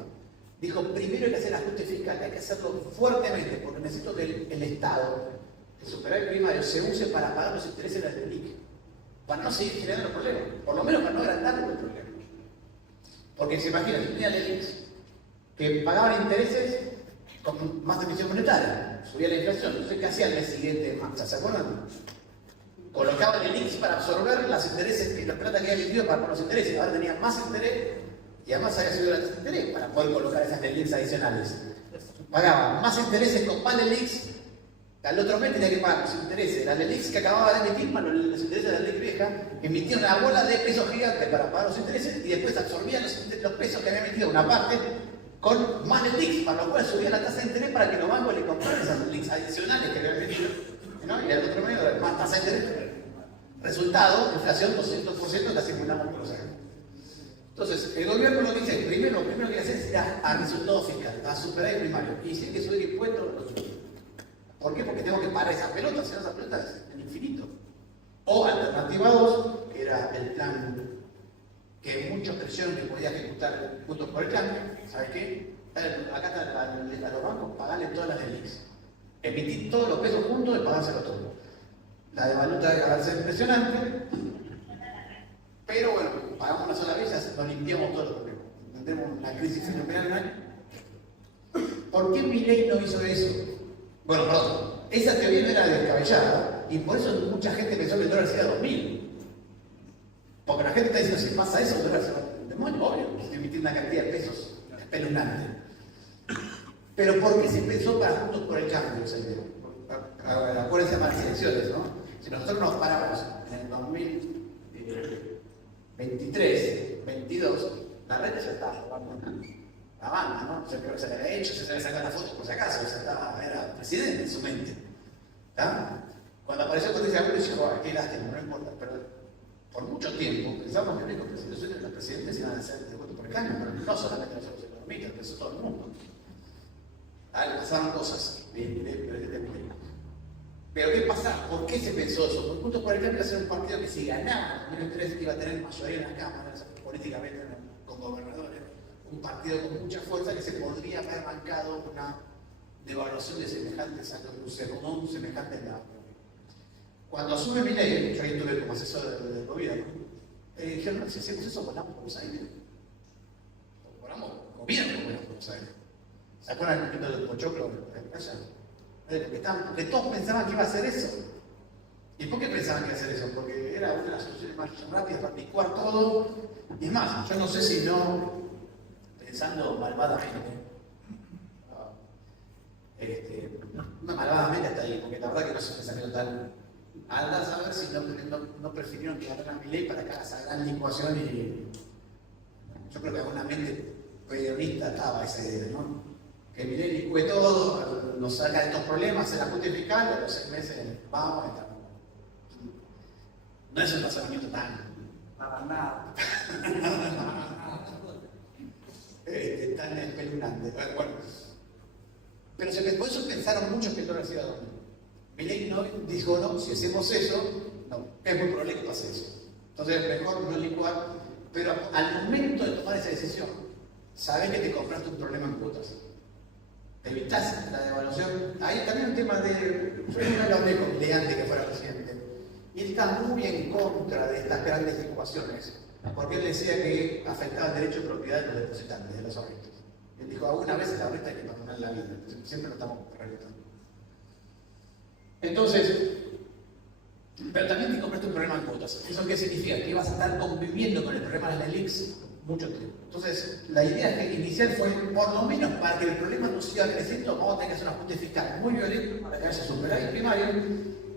dijo, primero hay que hacer ajuste fiscal, hay que hacerlo fuertemente, porque necesito que el Estado, el superávit primario, se use para pagar los intereses de las LELIC, para no seguir generando problemas, por lo menos para no agrandar el problema. Porque se imaginan, si tenía LELIC que pagaban intereses con más emisión monetaria, subía la inflación, entonces ¿qué hacía el mes siguiente? ¿Se acuerdan? Colocaban el LELIC para absorber los intereses, que la plata que había metido para los intereses, ahora tenía más interés y además había subido la tasa de interés para poder colocar esas LELIC adicionales. Pagaban más intereses con más LELIC, al otro mes tenía que pagar los intereses, las LELIC que acababa de emitir, más los intereses de la LELIC vieja, emitía una bola de pesos gigantes para pagar los intereses y después absorbían los pesos que había metido una parte con más LELIC, para lo cual subía la tasa de interés para que los bancos le compraran esas LELIC adicionales que habían metido, ¿no? Y al otro mes más tasa de interés. Resultado, inflación 200% que acumulamos por los años. Entonces, el gobierno lo que dice, lo primero que hace es a resultado fiscal, a superar el primario. Y si hay que subir impuestos, lo sube. ¿Por qué? Porque tengo que parar esas pelotas, si no esas pelotas es el infinito. O alternativa 2, que era el plan que muchos creyeron que podía ejecutar junto por el plan. ¿Sabes qué? Acá está a los bancos, pagarle todas las LELIC. Emitir todos los pesos juntos y pagárselo todo. La devaluta va a ser impresionante, pero bueno, pagamos una sola vez y nos limpiamos todo los problemas. Tenemos una crisis fenomenal en un año. ¿Por qué Milei no hizo eso? Bueno, perdón, esa teoría no era descabellada y por eso mucha gente pensó que el dólar sería 2000. Porque la gente está diciendo, si pasa eso, el dólar se va al demonio, obvio, emitir una cantidad de pesos espeluznante. Pero ¿por qué se pensó para Juntos por el Cambio esa idea? Acuérdense de las elecciones, ¿no? Si nosotros nos paramos en el 2023, 22, la red ya estaba jugando la banda, ¿no? Se le había hecho, se le sacó la foto por si acaso, era presidente en su mente. ¿Tá? Cuando apareció Patricia Bullrich, dijo, oh, qué lástima, no importa, pero por mucho tiempo pensamos que los presidentes iban a ser de Juntos por el Cambio, pero no solamente los economistas, pensó todo el mundo. Pasaron cosas pero ¿qué pasa? ¿Por qué se pensó eso? Porque Juntos por el Cambio iba a ser un partido que si ganaba en 2003 iba a tener mayoría en las cámaras, políticamente con gobernadores, un partido con mucha fuerza que se podría haber bancado una devaluación de semejantes un semejante en la. Cuando asume Milei, yo ahí estuve como asesor del gobierno, dijeron, no, si hacemos eso, volamos Buenos Aires. Volamos gobierno, volamos Buenos Aires. ¿Se acuerdan el momento del Pochoclo en playa? Porque todos pensaban que iba a hacer eso. ¿Y por qué pensaban que iba a hacer eso? Porque era una de las soluciones más rápidas para licuar todo. Y es más, yo no sé si no, pensando malvadamente, malvadamente hasta ahí, porque la verdad que no es un pensamiento tan. Anda a saber si no prefirieron que ganaran a Milei para que haga esa gran licuación y. Yo creo que alguna mente periodista estaba esa idea, ¿no? Que Milei licúe todo, nos saca de estos problemas, se la ajuste fiscal, a los 6 meses vamos y estamos. No es un razonamiento tan nada. Tan espeluznante. Bueno. Pero por eso pensaron muchos que el dólar se iba a dormir. Milei no dijo, no, si hacemos eso, no, es muy probable que pase eso. Entonces es mejor no licuar, pero al momento de tomar esa decisión, sabes que te compraste un problema en cuotas. Te evitás la devaluación. Hay también un tema de. Yo no lo hablé con Milei antes que fuera presidente. Y él está muy en contra de estas grandes licuaciones, porque él decía que afectaba el derecho de propiedad de los depositantes, de los ahorristas. Él dijo, alguna vez en la ahorrista hay que perdonar la vida. Siempre lo estamos realizando. Entonces, pero también te compraste un problema en cuotas. ¿Eso qué significa? Que ibas a estar conviviendo con el problema de la LELIX mucho tiempo. Entonces, la idea inicial fue, por lo menos para que el problema no siga creciendo, vamos a tener que hacer un ajuste fiscal muy violento para que haya superávit primario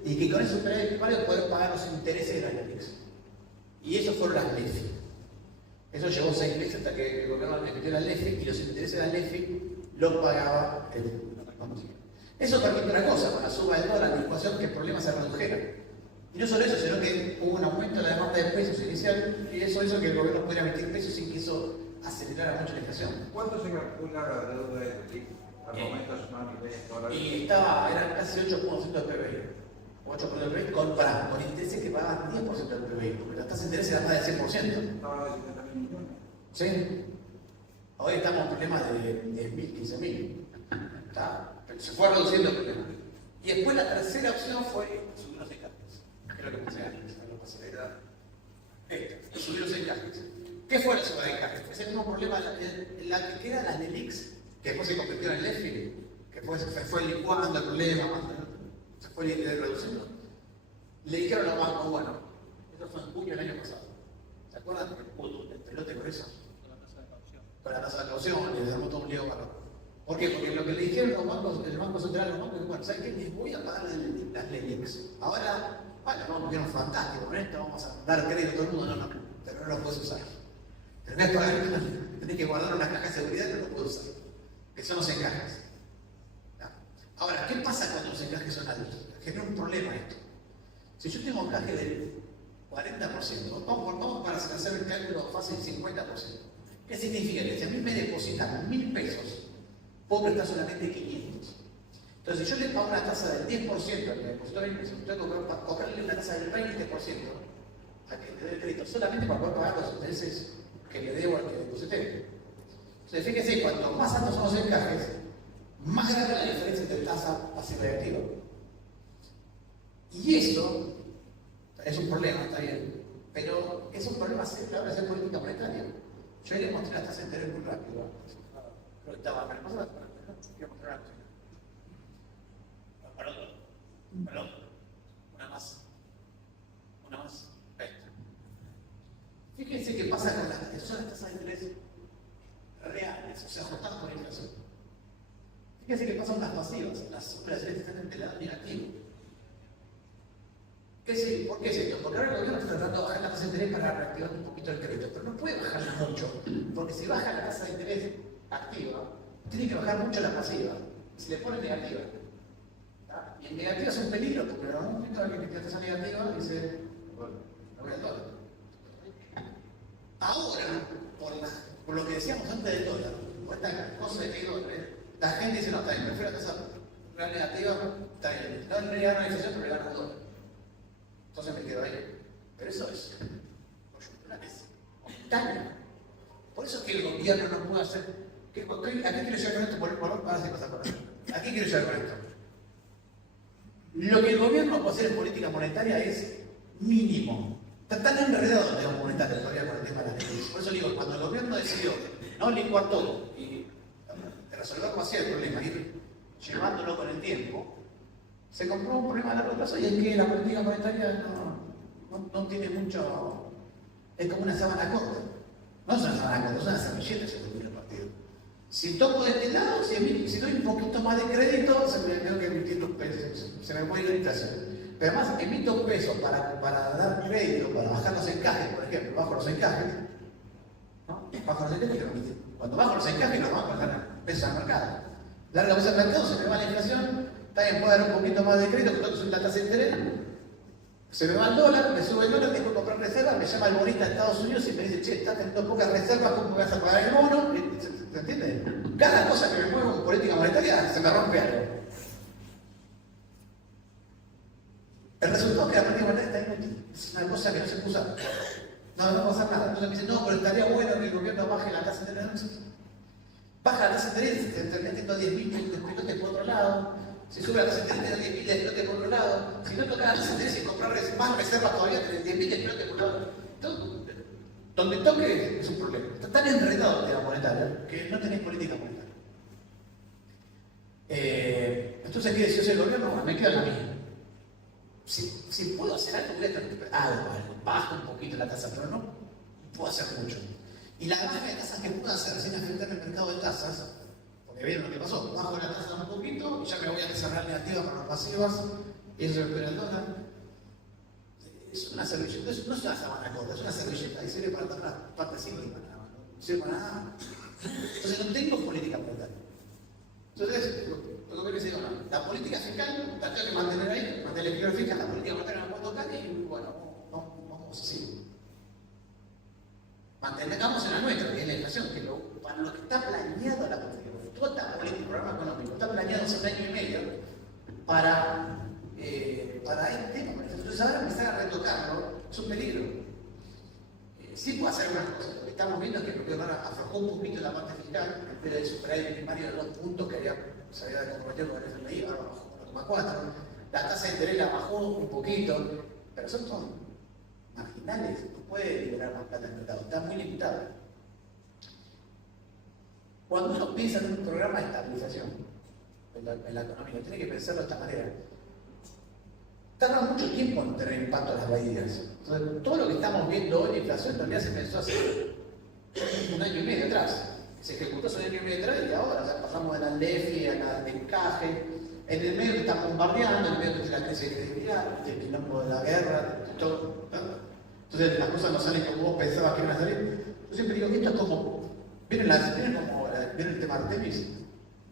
y que con ese superávit primario poder pagar los intereses de la LELIX. Y eso fueron las LEFI. Eso llevó 6 meses hasta que el gobierno emitió la LEFI y los intereses de la LEFI los pagaba el gobierno. Eso permite una cosa, con la suba del dólar, la inflación, que el problema se redujera. Y no solo eso, sino que hubo un aumento en la demanda de precios inicial y eso hizo que el gobierno pudiera emitir precios sin que eso acelerara mucho la inflación. ¿Cuánto se calcula la deuda de TIC al momento de sumar $1.000.000? Y era casi 8% del PBI. 8% del PBI con intereses que pagaban 10% del PBI, porque la tasa de interés era más del 100%. Estaba de 70.000 millones. Sí. Hoy estamos en problemas de 10.000, 15.000. Se fue reduciendo el problema. Y después la tercera opción fue subir los encargos. Que es lo que puse antes, no pasé de subir los encargos. ¿Qué fue la suba de encargos? Fue ese mismo problema, la que queda las LELIX, que después se convirtió en el LEFI, que fue licuando el problema, se fue reduciendo. Le dijeron a los bancos, bueno, eso fue en junio del año pasado. ¿Se acuerdan? El pelote con eso. Con la tasa de caución, le damos todo un lío para. ¿Por qué? Porque lo que le dijeron los bancos, el Banco Central, los bancos, bueno, ¿saben qué? Les voy a pagar las LELIX. Ahora, bueno, vamos, vieron fantástico con esto, vamos a dar crédito a todo el mundo, no, pero no lo puedes usar. Tenés que pagar, tenés que guardar una caja de seguridad, pero no lo puedes usar. Que son los encajes. Ahora, ¿qué pasa cuando los encajes son altos? Genera un problema esto. Si yo tengo un encaje del 40%, vamos para hacer el cálculo fácil 50%. ¿Qué significa? Que si a mí me depositan 1.000 pesos, puedo prestar solamente 500. Entonces, si yo le pago una tasa del 10% al que me depositó 1.000 pesos, tengo que cobrarle una tasa del 20% a que le dé el crédito, solamente para poder pagar los intereses que le debo al que deposité. Entonces, fíjense, cuanto más altos son los encajes, más grande la diferencia entre tasa pasiva y activa. Y esto es un problema, está bien, pero es un problema siempre ahora de hacer política monetaria. Yo le mostré la tasa de interés muy rápido. Creo que estaba acá. Quiero mostrar una cosa. Perdón. Una más. Esta. Fíjense qué pasa con las tasas de interés reales, o sea, ajustadas por inflación. Fíjense que pasan las pasivas, las operaciones están en el lado negativo. ¿Por qué es esto? Porque ahora el gobierno está tratando de bajar la tasa de interés para reactivar un poquito el crédito, pero no puede bajarla mucho, porque si baja la tasa de interés activa, tiene que bajar mucho la pasiva, si le pone negativa. ¿Tá? Y en negativa es un peligro, porque en algún momento alguien que tiene tasa negativa dice, bueno, no voy al dólar. Ahora, por lo que decíamos antes del dólar, por esta cosa de que hay dólares, la gente dice, no, está bien, prefiero la tasa real negativa, está bien, no le gana la inflación, pero le gana el dólar. Entonces me quedo ahí. Pero eso es coyuntural, es momentáneo. Por eso es que el gobierno no puede hacer. ¿A qué quiero llegar con esto? Para hacer cosas por eso. ¿A qué quiero llegar con esto? Lo que el gobierno puede hacer en política monetaria es mínimo. Está tan enredado el tema monetario todavía con el tema de la crisis. Por eso digo, cuando el gobierno decidió no licuar todo y resolver más el problema, ir llevándolo con el tiempo, se compró un problema a largo plazo y es que la política monetaria no tiene mucho. Es como una sábana corta. No es una sábana corta, es una servilleta se termina el partido. Si toco de este lado, si doy un poquito más de crédito, se me tengo que emitir los pesos, se me puede ir la inflación. Pero además emito pesos para dar crédito, para bajar los encajes, por ejemplo, bajo los encajes. ¿No? Bajo los encajes que no emiten. Cuando bajo los encajes, los bancos ganan pesos al mercado. Larga pesos al mercado, se me va la inflación. También puedo dar un poquito más de crédito, que tengo que subir la tasa de interés. Se me va el dólar, me sube el dólar, tengo que comprar reservas, me llama el bonista de Estados Unidos y me dice, che, estás teniendo pocas reservas, ¿cómo vas a pagar el bono? ¿Se entiende? Cada cosa que me muevo en política monetaria se me rompe algo. El resultado es que la política monetaria está inútil. Es una cosa que no se puede usar. No va a pasar nada. Entonces me dicen, no, pero estaría bueno que el gobierno baje la tasa de interés. Baja la tasa de interés, se termina teniendo 10.000 despelotes por otro lado. Si sube la tasa de interés, tenés 10.000 despelotes por otro lado. Si no toca la tasa de interés y comprar más reservas todavía, tenés 10.000 despelotes por otro lado. Entonces, donde toque es un problema. Está tan enredado el tema monetario que no tenés política monetaria. Entonces, ¿qué decía el gobierno? Bueno, me queda la mía. Si puedo hacer algo, voy a tener algo. Bajo un poquito la tasa, pero no puedo hacer mucho. Y la baja de tasas que puedo hacer sin afectar el mercado de tasas, porque vieron lo que pasó, bajo la tasa un poquito y ya me voy a desarrollar negativa para las pasivas, y eso se recupera el dólar. Es una servilleta, no es una sábana corta, es una servilleta y sirve para tapar la parte cíclica, no sirve para nada. Entonces no tengo política monetaria. Entonces, lo que me dice, bueno, la política fiscal la tengo que mantener ahí, mantener el equilibrio fiscal, la política monetaria no la puedo tocar y bueno, vamos así. Mantengamos en la nuestra, que es la inflación, que para lo que está planeado la política, todo está político, el programa económico, está planeado hace un año y medio para este tema. Entonces ahora empezar a retocarlo es un peligro. Sí puede hacer unas cosas. Lo que estamos viendo es que el gobierno aflojó un poquito la parte fiscal, en vez del superávit primario de 2 puntos que se había comprometido con el FMI, ahora bajó 1,4. La tasa de interés la bajó un poquito, pero son todos marginales. No puede liberar más plata en el mercado, está muy limitado. Cuando uno piensa en un programa de estabilización en la economía, tiene que pensarlo de esta manera. Tarda mucho tiempo en tener impacto en las medidas. Entonces, todo lo que estamos viendo hoy, la inflación, en realidad se pensó hace un año y medio atrás. Se ejecutó hace un año y medio atrás y ahora, o sea, pasamos de la LEFI a la de encaje. En el medio que están bombardeando, en el medio que está la crisis de credibilidad, el quilombo de la guerra, todo. Entonces, las cosas no salen como vos pensabas que iban a salir. Yo siempre digo que esto es como. ¿Vieron el tema Artemis?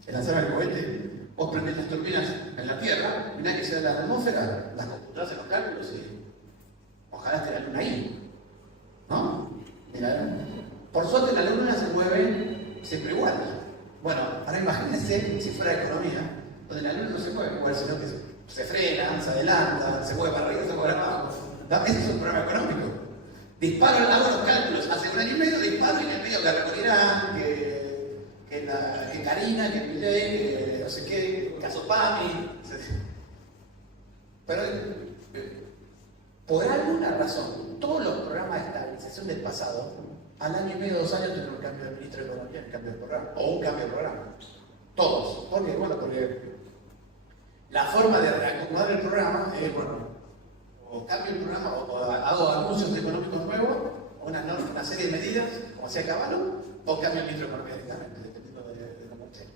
El lanzar el cohete. Vos prendés las turbinas en la Tierra, mirá que se da la atmósfera, las computadoras en los cálculos y ojalá esté la luna ahí. ¿No? Por suerte la luna se mueve siempre igual. Bueno, ahora imagínense si fuera economía, donde la luna no se mueve igual, sino que se frena, se adelanta, se mueve para arriba, se mueve para abajo. Ese es un problema económico. Disparo hago los cálculos hace un año y medio, disparo y en el medio que recorrerán, que Karina, que Milei, que no sé qué, caso Pami. Pero por alguna razón, todos los programas de estabilización del pasado, al año y medio, 2 años, tuvieron un cambio de ministro de Economía, un cambio de programa, o un cambio de programa. Todos. ¿Por qué? Bueno, porque la forma de reacomodar el programa es, bueno, o cambio el programa, o hago anuncios económicos nuevos, o una serie de medidas, como hacía Caballo, o cambio el ministro de Economía directamente, dependiendo de cómo esté.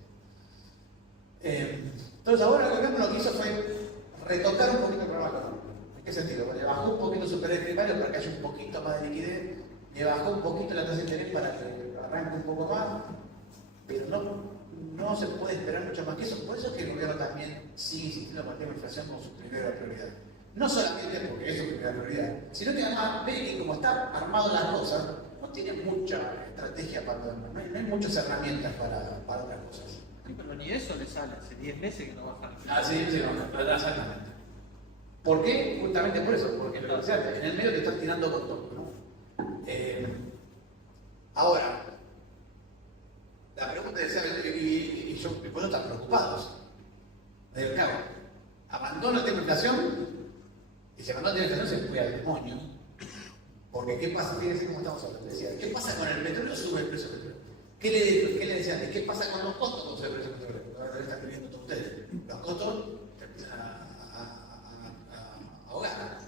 Entonces ahora el gobierno lo que hizo fue retocar un poquito el programa económico. ¿En qué sentido? Bueno, le bajó un poquito el superávit primario para que haya un poquito más de liquidez, le bajó un poquito la tasa de interés para que arranque un poco más, pero no se puede esperar mucho más que eso. Por eso es que el gobierno también sigue insistiendo con el tema de inflación como su primera prioridad. No solamente porque es su primera prioridad, sino que además ve que como está armado las cosas, no tiene mucha estrategia no hay muchas herramientas para otras cosas. Pero ni eso le sale, hace 10 meses que no baja. Sí, exactamente. ¿Por qué? Justamente por eso, porque lo que decía antes, en el medio te están tirando con todo, ¿no? Ahora, la pregunta decía, y yo, por eso están preocupados. Claro, abandona el tema de inflación, y si abandona el tema de inflación se fue al demonio. Porque ¿qué pasa? Fíjense cómo estamos hablando. Decía, ¿qué pasa con el petróleo? Sube el precio del petróleo. ¿Qué le decían? ¿Qué pasa con los costos? Cuando sube el precio del petróleo. Ahora lo están viviendo todos ustedes. Los costos se empiezan a ahogar.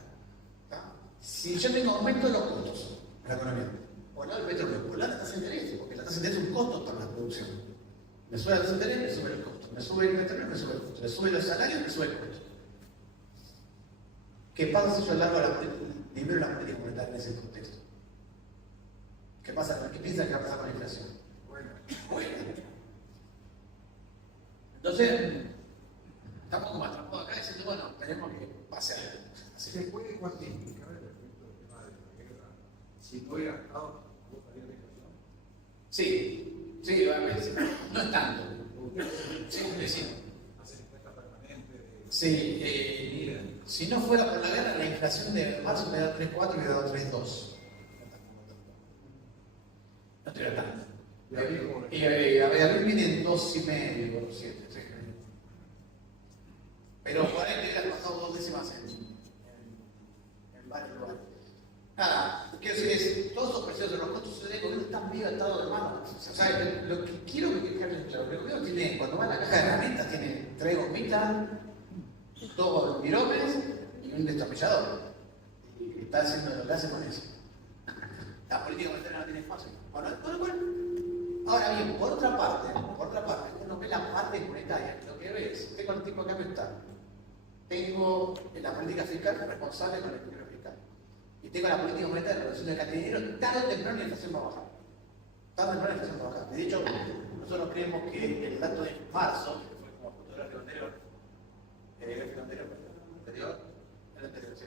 ¿Tá? Si yo tengo aumento de los costos en la economía, por el lado del petróleo, por el lado de la tasa de interés, porque la tasa de interés es un costo para la producción. Me sube la tasa de interés, me sube el costo. Me sube el petróleo, me sube el costo. Me sube los salarios, me sube el costo. ¿Qué pasa si yo alargo libero la política monetaria en ese contexto? ¿Qué pasa? ¿Qué piensan que va a pasar con la inflación? Bueno. Entonces, estamos como atrapados acá diciendo, bueno, tenemos que pase algo. ¿Se puede cuantificar el efecto del tema de la guerra? Si no hubiera estado, ¿vos harías la inflación? Sí, a veces, no es tanto. Sí. ¿Hacen encuesta permanente? Sí, si no fuera por la guerra, la inflación de marzo me da 3,4 y me da 3,2. No estoy tanto. Y abril viene en 2,5%. Sí. Pero por ahí me hubiera pasado 2 décimas en varios lugares. Nada, quiero decir es, todos esos precios de los costos del gobierno están medio atados de mano. O sea, lo que quiero que quede claro, el gobierno tiene, cuando va a la caja de herramientas, tiene 3 gomitas, 2 piromes y un destornillador. Y está haciendo lo que hace con eso. La política monetaria no tiene espacio. Bueno, ahora bien, por otra parte, uno ve la parte monetaria, lo que ve es, tengo el tipo de cambio estable, tengo la política fiscal responsable con el equilibrio fiscal, y tengo la política monetaria de reducción de cantidad de dinero, tarde o temprano la inflación va a bajar. Tarde o temprano la inflación va a bajar. De hecho, nosotros creemos que el dato de marzo, que fue como justo el gráfico anterior, el anterior, sí.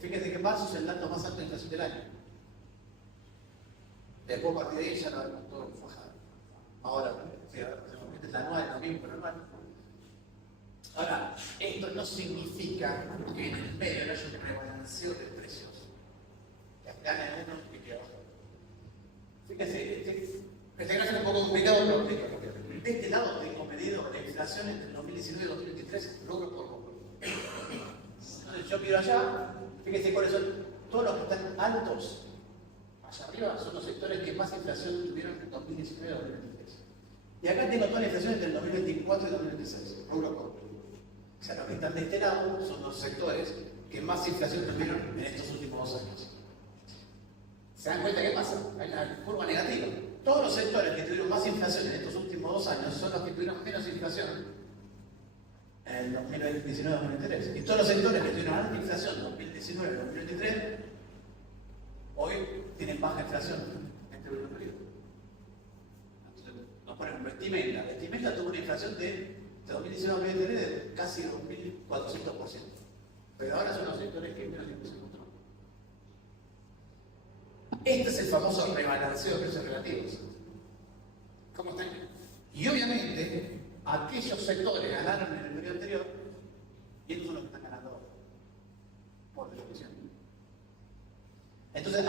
Fíjense que marzo es el dato más alto de inflación del año. Después a partir de ahí ya no vemos todo fajado. Ahora, es la anual, también, pero anual. Ahora, esto no significa que en el medio no haya un rebalanceo de precios. Que gane uno y que abajo. Fíjense, este gráfico es un poco complicado, pero lo explico. De este lado tengo medido la inflación entre el 2019 y 2023, logro por logro. Entonces yo miro allá, fíjense cuáles son todos los que están altos. Allá arriba son los sectores que más inflación tuvieron en 2019 y 2023. Y acá tengo toda la inflación entre el 2024 y 2026, Eurocop. O sea, los que están de este lado son los sectores que más inflación tuvieron en estos últimos 2 años. ¿Se dan cuenta qué pasa? Hay una curva negativa. Todos los sectores que tuvieron más inflación en estos últimos 2 años son los que tuvieron menos inflación en el 2019-2023. Y todos los sectores que tuvieron alta inflación en 2019-2023 hoy tienen baja inflación en este último periodo. Entonces, nos ponemos vestimenta. Vestimenta tuvo una inflación de 2019 a 2023 de casi 2.400%. Pero ahora son los sectores que menos inflación controlan. Este es el famoso rebalanceo de precios relativos. ¿Cómo están? Y obviamente, aquellos sectores ganaron en el periodo anterior y estos son los que están ganando ahora. Por definición. Entonces,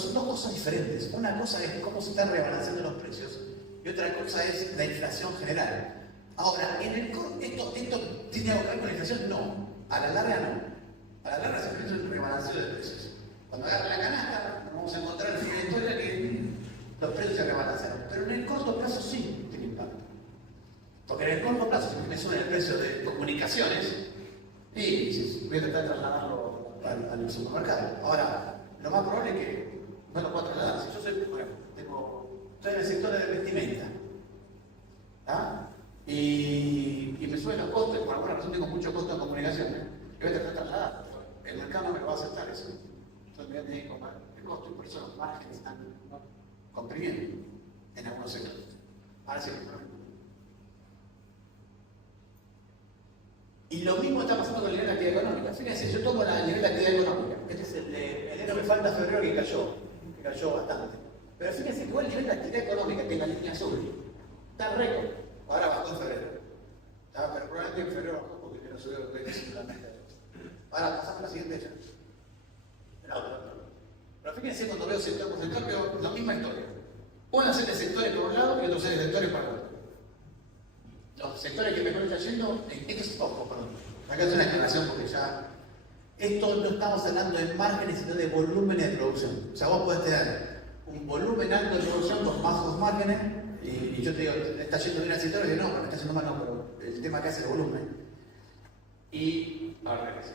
son 2 cosas diferentes. Una cosa es cómo se están rebalanceando los precios y otra cosa es la inflación general. Ahora, ¿esto tiene algo que ver con la inflación? No. A la larga no. A la larga se produce un rebalanceo de precios. Cuando agarra la canasta, vamos a encontrar al final de la historia que los precios se rebalancearon. Pero en el corto plazo sí tiene impacto. Porque en el corto plazo, si me sube el precio de comunicaciones, y voy a tratar de trasladarlo al supermercado. Ahora, lo más probable es que no lo pueda trasladar. Si yo soy, por ejemplo, estoy en el sector de vestimenta, ¿ah? y me suben los costos, por alguna razón tengo mucho costo de comunicación, y voy a tratar de trasladar. El mercado no me lo va a aceptar eso. Entonces me voy a tener que comprar el costo y por eso los márgenes están comprimiendo en algunos sectores. Ahora sí, y lo mismo está pasando con el nivel de actividad económica. Fíjense, yo tomo el nivel de actividad económica. Este es el de enero, me falta febrero que cayó bastante. Pero fíjense que igual el nivel de actividad económica, que es la línea azul, está récord. Ahora bajó en febrero. Pero probablemente en febrero bajó porque enero subió el 25%. Ahora pasamos a la siguiente ya. Pero fíjense cuando veo sector por sector, veo la misma historia. Una serie de sectores por un lado y otra serie de sectores para el otro. Los sectores que mejor están yendo, esto es poco, perdón. Acá es una aclaración porque ya. Esto no estamos hablando de márgenes, sino de volúmenes de producción. O sea, vos podés tener un volumen alto de producción con bajos márgenes, y yo te digo, ¿está yendo bien al sector? Y digo, no, está yendo mal, no, pero el tema que hace es el volumen. Y ahora regreso.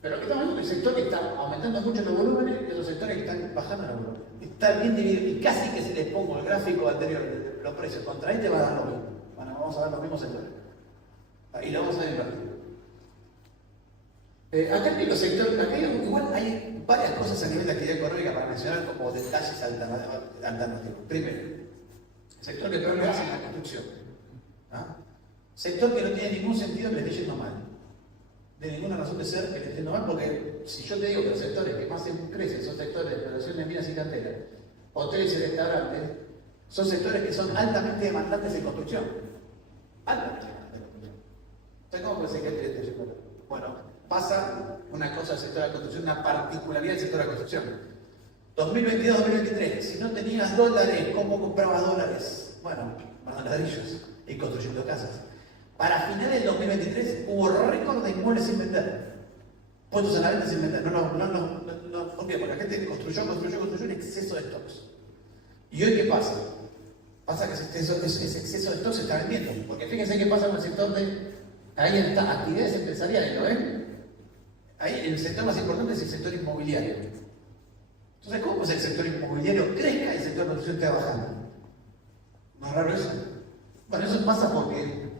Pero aquí estamos hablando del sector que está aumentando mucho los volúmenes y los sectores que están bajando los volúmenes. Está bien dividido, y casi que si les pongo el gráfico anterior de los precios contra este va a dar lo mismo. Bueno, vamos a ver los mismos sectores. Y lo vamos a ver invertido. Acá en los sectores, acá igual hay varias cosas a nivel de actividad económica para mencionar como detalles alternativos. Primero, el sector que peor le hace es la construcción. ¿Ah? Sector que no tiene ningún sentido que le esté yendo mal. De ninguna razón de ser que le esté yendo mal, porque si yo te digo que los sectores que más crecen son sectores de explotación de minas y canteras, hoteles y restaurantes, son sectores que son altamente demandantes en construcción. Altamente demandantes en construcción. Entonces, ¿cómo puede ser que el cliente esté yendo mal? Bueno, pasa una cosa del sector de la construcción, una particularidad del sector de la construcción. 2022-2023, si no tenías dólares, ¿cómo comprabas dólares? Bueno, mandando ladrillos y construyendo casas. Para finales del 2023 hubo récord de inmuebles sin vender. Puestos a la venta sin vender. No. ¿Por qué? Porque la gente construyó en exceso de stocks. ¿Y hoy qué pasa? Pasa que ese exceso de stocks se está vendiendo. Porque fíjense qué pasa con el sector de. Ahí está, actividades empresariales, ¿lo ven? Ahí el sector más importante es el sector inmobiliario. Entonces, ¿cómo es el sector inmobiliario crezca y el sector de construcción esté bajando? ¿No es raro eso? Bueno, eso pasa porque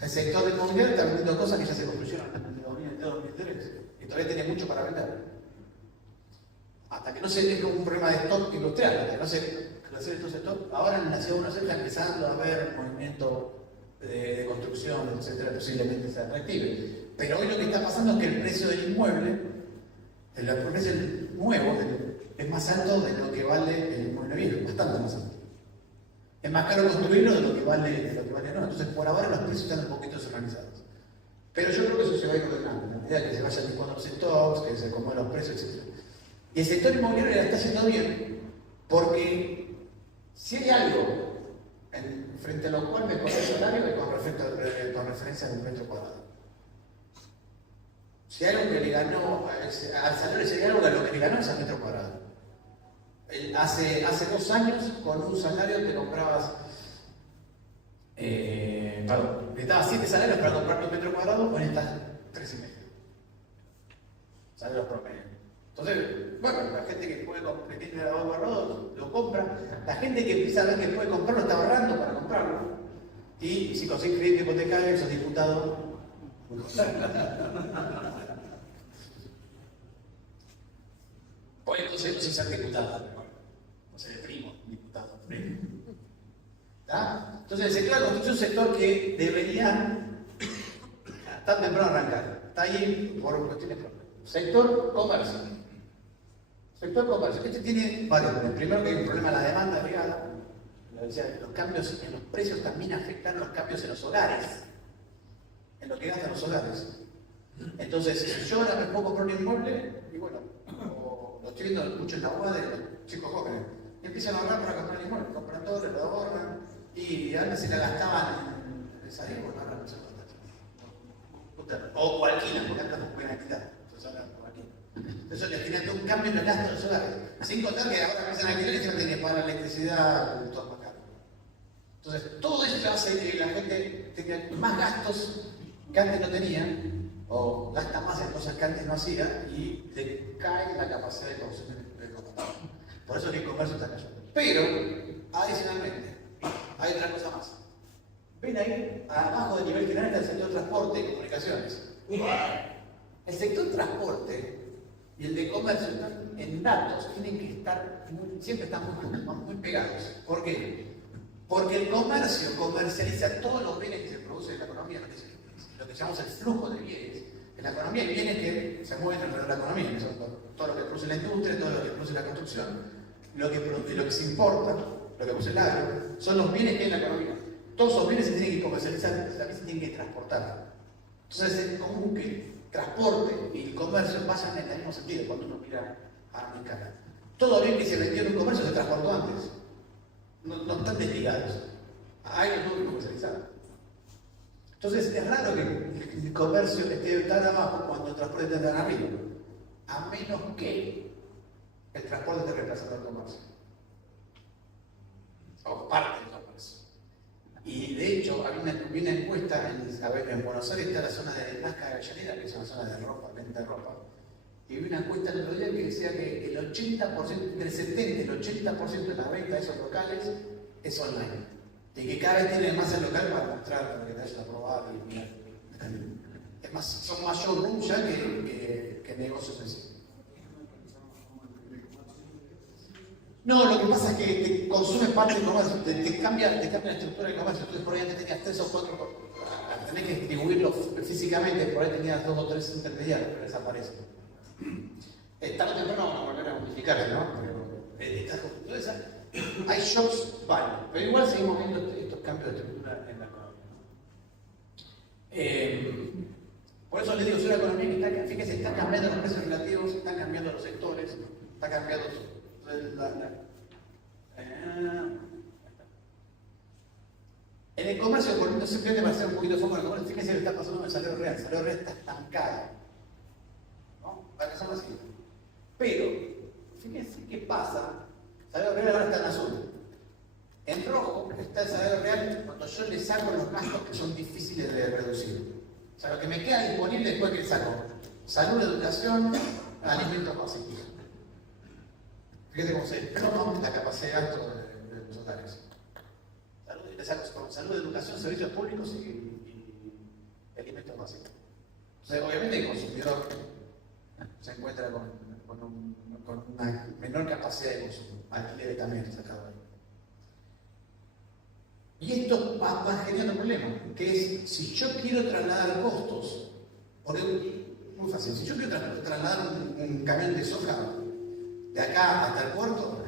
el sector inmobiliario está vendiendo cosas que ya se construyeron en el 2003 y todavía tiene mucho para vender. Hasta que no se deje un problema de stock industrial, hasta que no se crece estos stock. Ahora en la ciudad de Buenos Aires está empezando a haber movimiento de construcción, etcétera, posiblemente se atractive. Pero hoy lo que está pasando es que el precio del inmueble, el precio nuevo, es más alto de lo que vale el inmueble viejo, bastante más alto. Es más caro construirlo de lo que vale no. Entonces, por ahora los precios están un poquito desorganizados. Pero yo creo que eso se va a ir ordenando, a medida que se vayan licuando los stocks, que se acomoden los precios, etc. Y el sector inmobiliario le está yendo bien, porque si hay algo frente a lo cual me corre el salario es con referencia a un metro cuadrado. Si hay algo que le ganó al salario, si hay algo que lo que le ganó es al metro cuadrado. Hace 2 años, con un salario te comprabas, necesitabas 7 salarios para comprar un metro cuadrado, hoy estás 3,5. Salarios promedio. Entonces, bueno, la gente que tiene el ahorro lo compra, la gente que empieza a ver que puede comprarlo está ahorrando para comprarlo. Y si consigues crédito hipotecario, sos diputado. Pues entonces no sé ser diputado, no sé de primo, diputado. ¿Está? Entonces el sector de la construcción es un sector que debería tan temprano arrancar. Está ahí por cuestiones propias. Sector comercio. Sector comercio. Este tiene varios problemas. Primero que hay un problema de la demanda agregada. Los cambios en los precios también afectan los cambios en los hogares. En lo que gastan los hogares. Entonces, si yo ahora me puedo comprar un inmueble, y bueno, lo estoy viendo mucho en la UAD de los chicos jóvenes, y empiezan a ahorrar para comprar el inmueble, compran todo, lo ahorran, y antes se la gastaban en salir, bueno, ahora no se cuenta. O alquilan, porque antes no pueden alquilar, entonces ahora por aquí. Entonces le tienen un cambio en el gasto de los hogares, sin contar que ahora empiezan a alquilar y se tienen que pagar la electricidad, todo más caro. Entonces, todo esto hace que la gente tenga más gastos que antes no tenían, o gasta más en cosas que antes no hacía, y le cae la capacidad de consumo del comercio. Por eso es que el comercio está cayendo. Pero, adicionalmente, hay otra cosa más. Ven ahí, abajo del nivel general está el sector transporte y comunicaciones. El sector transporte y el de comercio están en datos, tienen que estar, siempre están muy pegados. ¿Por qué? Porque el comercio comercializa todos los bienes que se producen en la economía, lo que llamamos el flujo de bienes. En la economía hay bienes que se mueven dentro de la economía, que son todo lo que produce la industria, todo lo que produce la construcción, lo que se importa, lo que produce el agro, son los bienes que hay en la economía. Todos esos bienes se tienen que comercializar, también se tienen que transportar. Entonces es común que el transporte y el comercio vayan en el mismo sentido cuando uno mira a mi cara. Todo bien que se vendió en un comercio se transportó antes. No están desligados. Hay los números comercializados. Entonces es raro que el comercio esté tan abajo cuando el transporte esté tan arriba. A menos que el transporte esté reemplazando al comercio. O parte del comercio. Y de hecho, había una encuesta en Buenos Aires, está la zona de Nazca de Avellaneda, que es una zona de ropa, venta de ropa. Y vi una encuesta el otro día que decía que el 80%, entre el 70 y el 80% de las ventas de esos locales es online. Y que cada vez tienen más el local para mostrar, para que te vayan a probar y mirar. Es más, son más showrooms ya que negocios en sí. No, lo que pasa es que te consume parte del comercio, te cambia la estructura del comercio. Entonces por ahí antes tenías 3 o 4, tenés que distribuirlo físicamente, por ahí tenías 2 o 3 intermediarios, pero desaparecen. Tarde o temprano van a volver a modificarse, ¿no? Entonces hay shocks varios, pero igual seguimos viendo estos cambios de estructura en la economía. Por eso les digo, es una economía que está, fíjense, están cambiando los precios relativos, están cambiando los sectores, está cambiando en el comercio, por ejemplo, simplemente para hacer un poquito de foco en el comercio, fíjense lo que está pasando en el salario real. El salario real está estancado, ¿no? Va a pasar así. Pero, fíjense qué pasa. El salario real ahora está en azul. En rojo está el salario real cuando yo le saco los gastos que son difíciles de reducir. O sea, lo que me queda disponible después que le saco salud, educación, alimentos básicos. Fíjate cómo se toma la capacidad de gasto de los hogares. Le saco salud, educación, servicios públicos y alimentos básicos. Entonces, obviamente el consumidor se encuentra con una menor capacidad de consumo. Alquileres también sacado ahí. Y esto va generando un problema, que es si yo quiero trasladar costos, porque es muy fácil, si yo quiero trasladar un camión de soja de acá hasta el puerto,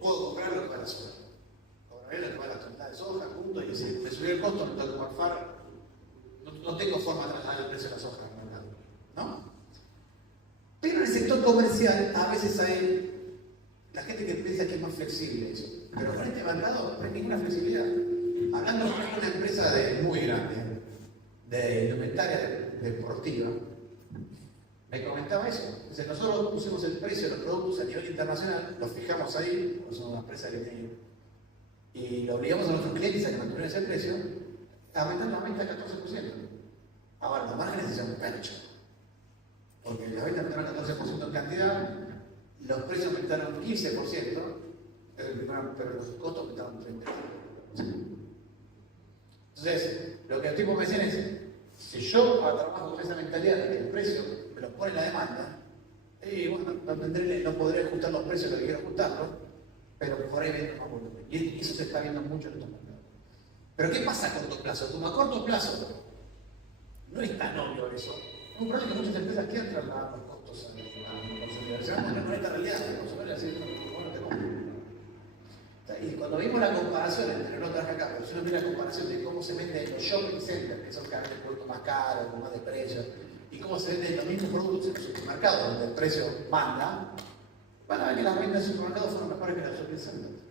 puedo comprar lo que vale la soja. Cobraré lo que vale la tonelada de soja, punto, y si me subí el costo, me tengo que morfar, no tengo forma de trasladar el precio de la soja en el mercado, ¿no? Pero en el sector comercial a veces hay la gente que piensa que es más flexible eso. Pero frente al mercado no hay ninguna flexibilidad. Hablando con una empresa muy grande, de indumentaria deportiva, me comentaba eso. Dice, nosotros pusimos el precio de los productos a nivel internacional, los fijamos ahí, porque somos una empresa que tiene, y lo obligamos a nuestros clientes a que mantuvieran ese precio, aumentando la venta al 14%. Ahora, los márgenes se llaman percho. Porque las ventas aumentaron 14% en cantidad, los precios aumentaron 15%, pero los costos aumentaron 30%. Entonces, lo que estoy convencido es, si yo trabajo con esa mentalidad de que el precio me lo pone la demanda, y bueno, no podré ajustar los precios lo que quiero ajustarlo, pero por ahí vendo más volumen. Y eso se está viendo mucho en estos mercados. Pero ¿qué pasa a corto plazo? Como a corto plazo no es tan obvio eso. Es un problema que muchas empresas quieren trasladar los costos a los consumidores. Se van a poner con esta realidad, los consumidores así, bueno, te compro. Y cuando vimos la comparación, entre no traje acá, pero si uno mira la comparación de cómo se vende en los shopping centers, que son cada vez productos más caros, con más de precio, y cómo se venden los mismos productos en el supermercado, donde el precio manda, van a ver que las ventas en supermercados fueron mejores que las shopping centers.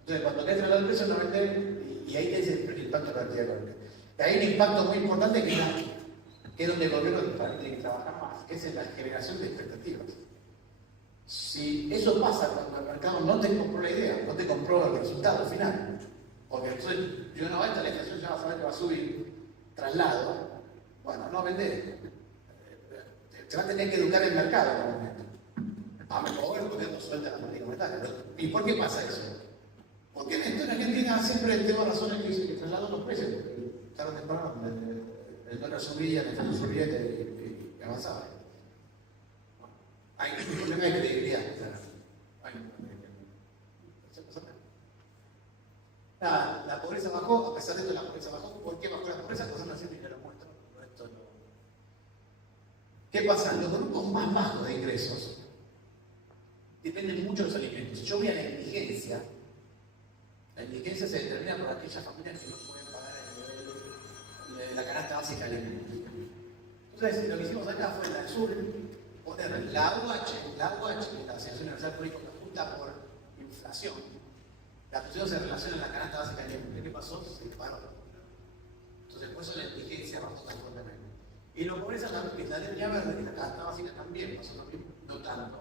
Entonces, cuando querés trasladar el precio, no venden, y ahí tienes el impacto de la actividad económica. Y hay un impacto muy importante que es donde el gobierno tiene que trabajar más, que es en la generación de expectativas. Si eso pasa cuando el mercado no te compró la idea, no te compró el resultado final, porque entonces yo no esta la inflación ya vas a ver que va a subir traslado, bueno, no vender. Te va a tener que educar el mercado en algún momento. A mover porque no suelta la política monetaria. ¿Y por qué pasa eso? Porque en Argentina siempre tengo razón en que dice que trasladan los precios, porque tarde o temprano el dólar subía, el fondo subía y avanzaba. Bueno, hay un problema de credibilidad. La pobreza bajó, a pesar de esto la pobreza bajó. ¿Por qué bajó la pobreza? Pues no siempre que lo muestro. Esto no. ¿Qué pasa? Los grupos más bajos de ingresos dependen mucho de los alimentos. Yo voy a la indigencia. La indigencia se determina por aquellas familias que no pueden pagar el nivel de la canasta básica de alimentos. Entonces, lo que hicimos acá fue en el sur poner la AUH, la Asignación Universal por Hijo, que junta por inflación. La inflación se relaciona en la canasta básica de alimentos. ¿Qué pasó? Se disparó. Entonces, por eso la indigencia bajó tan fuertemente. Y la pobreza la verde, que la canasta básica también pasó lo mismo, no tanto,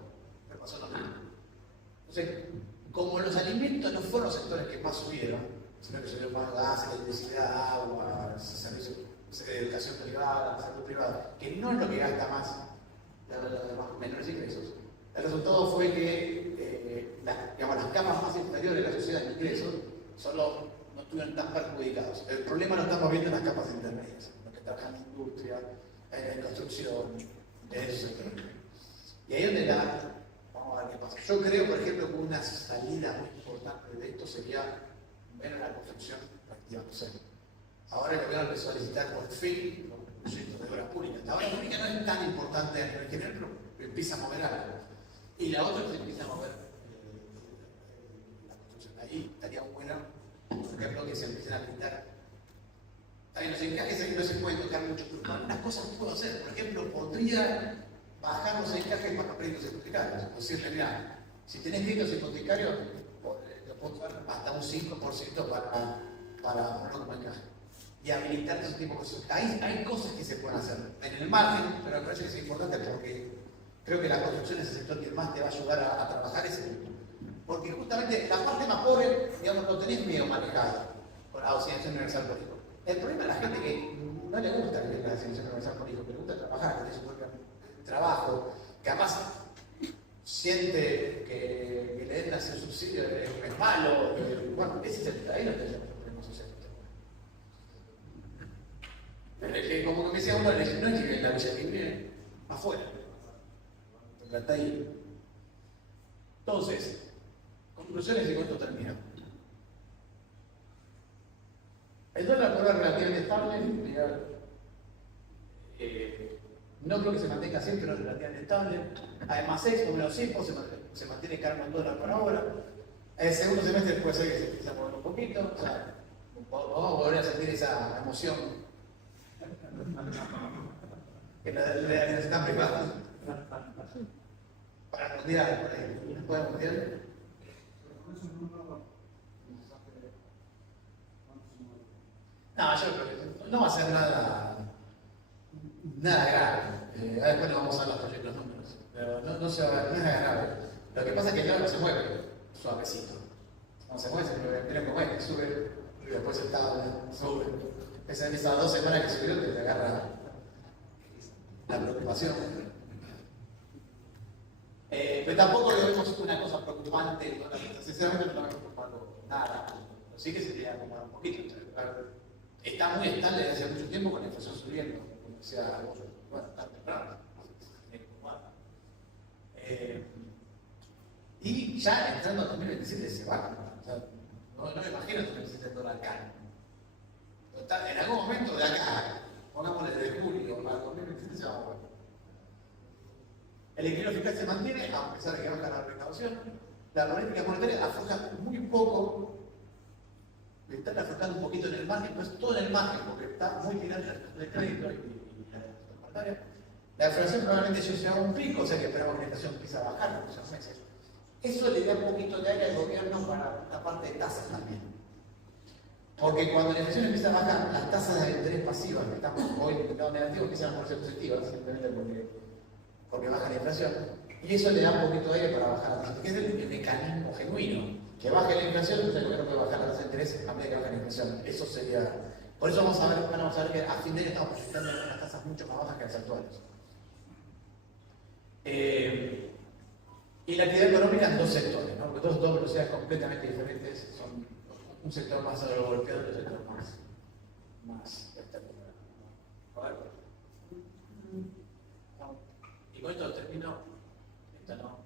pero pasó lo mismo. Entonces, como los alimentos no fueron los sectores que más subieron, sino que subieron más gas, electricidad, agua, servicios de educación privada, salud privada, que no es lo que gasta más los menores ingresos. El resultado fue que las capas más inferiores de la sociedad de ingresos solo no estuvieron tan perjudicados. El problema lo estamos viendo en las capas intermedias, los que trabajan en industria, en construcción, en esos sectores. Y ahí es donde vamos a ver qué pasa. Yo creo, por ejemplo, que una salida muy importante de esto sería ver la construcción reactivándose. Ahora el gobierno empezó a licitar por fin los proyectos de obras públicas. La obra pública no es tan importante a nivel general, pero empieza a mover algo. Y la otra es que empieza a mover la construcción. Ahí estaría bueno, por ejemplo, que se empiecen a licitar. También los encajes no se pueden tocar mucho, pero algunas cosas puedo hacer. Por ejemplo, podría bajar los encajes para los créditos hipotecarios. O decirle, mira, si tenés créditos hipotecarios, lo puedo dar hasta un 5% para un como encaje. Y habilitar ese tipo de cosas. Hay cosas que se pueden hacer en el margen, pero me parece que es importante porque creo que la construcción es el sector que más te va a ayudar a trabajar ese. Porque justamente la parte más pobre, digamos, lo tenés medio manejado con la Asignación Universal por Hijo. El problema es la gente que no le gusta que la Asignación Universal por Hijo, que le gusta trabajar, que tiene su propio trabajo, que además siente que le den ese subsidio es malo. Bueno, ese es ahí lo tenemos sucediendo. Que como que me decía uno, no es que vive en la villa, que vive afuera. Está ahí. Entonces, conclusiones y con esto termino. El dólar por ahora relativamente estable, no creo que se mantenga siempre, pero es relativamente estable. Además, Expo menos IPO se mantiene caro el dólar por ahora. El segundo semestre puede ser que se empiece a mover un poquito. O sea, vamos a volver a sentir esa emoción que la necesitan privadas. Para el mundial, por ahí. ¿Después del mundial? No, yo creo que no va a ser nada grave. Después nos vamos a ver los números. Pero no se va a ver, no es grave. Lo que pasa es que el dólar se mueve suavecito. No se mueve, pero que mueve, sube y después sube. Esas 2 semanas que subió te agarra la preocupación. Pero tampoco lo vemos una cosa preocupante. Sinceramente no lo vemos preocupando nada. Sí que se tiene que acomodar un poquito. Está muy estable desde hace mucho tiempo con la inflación subiendo. O sea, bueno, está temprano. Y ya entrando a 2027 se va. O sea, no me imagino 2027 el dólar caro. En algún momento de acá, pongámosle de julio para 2027 se va a mover. El equilibrio fiscal se mantiene, a pesar de que baja la recaudación. La política monetaria afloja muy poco. Le están aflojando un poquito en el margen, no es todo en el margen, porque está muy tirante el crédito y la monetaria. La inflación probablemente llegue a un pico, o sea que esperamos que la inflación empiece a bajar en los próximos meses. Eso le da un poquito de aire al gobierno para la parte de tasas también. Porque cuando la inflación empieza a bajar, las tasas de interés pasivas, que estamos hoy en el lado negativo, empiezan a ponerse positivas, simplemente porque baja la inflación. Y eso le da un poquito de aire para bajar la tasa, que es el mecanismo genuino. Que baje la inflación, entonces el gobierno puede bajar la tasa de interés a medida que baja la inflación. Eso sería. Por eso vamos a ver que a fin de año estamos proyectando unas tasas mucho más bajas que las actuales. Y la actividad económica en 2 sectores, ¿no? dos velocidades completamente diferentes, son un sector más golpeado y otro sector más espectacular. A ver. Y con esto termino. Esta no.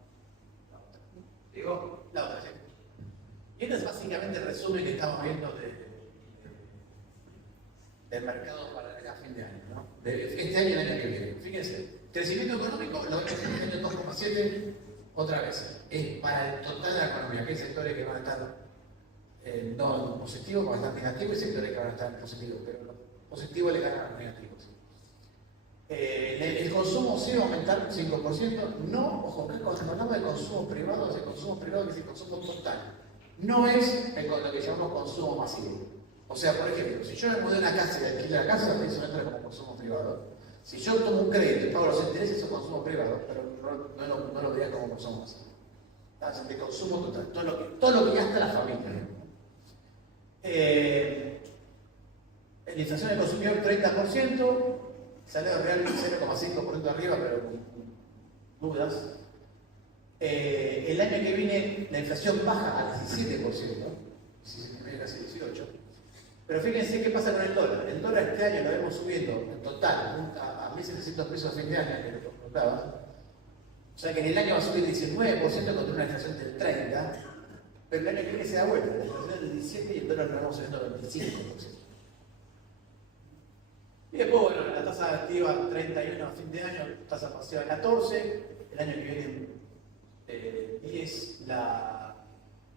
La otra. Digo, la otra, sí. Y este es básicamente el resumen que estamos viendo del mercado para a fin de año, ¿no? De este año y el año que viene. Fíjense, crecimiento económico, lo vemos en el 2,7 otra vez. Es para el total de la economía, que hay sectores que van a estar no en positivo, van a estar negativos, y sectores que van a estar en positivo, pero los positivos le ganan a los negativos. El consumo sí va a aumentar un 5%, no, ojo, que cuando hablamos de consumo privado, es el consumo privado que es el consumo total. No es lo que llamamos consumo masivo. O sea, por ejemplo, si yo me mudé a una casa y alquilé la casa, eso entra como consumo privado. Si yo tomo un crédito y pago los intereses, eso es consumo privado, pero no lo vería como consumo masivo. Entonces, de consumo total, todo lo que gasta la familia. La inflación del consumidor 30%, salario real 0,5% arriba, pero con dudas. El año que viene la inflación baja al 17%, casi 18%. Pero fíjense qué pasa con el dólar. El dólar este año lo vemos subiendo en total a 1.700 pesos a fin de año, que lo contaba. O sea que en el año va a subir 19% contra una inflación del 30%, pero el año que viene se da vuelta. La inflación es del 17% y el dólar lo vamos subiendo 25%. Y después, bueno, la tasa activa 31 a fin de año, tasa pasiva 14, el año que viene 10, la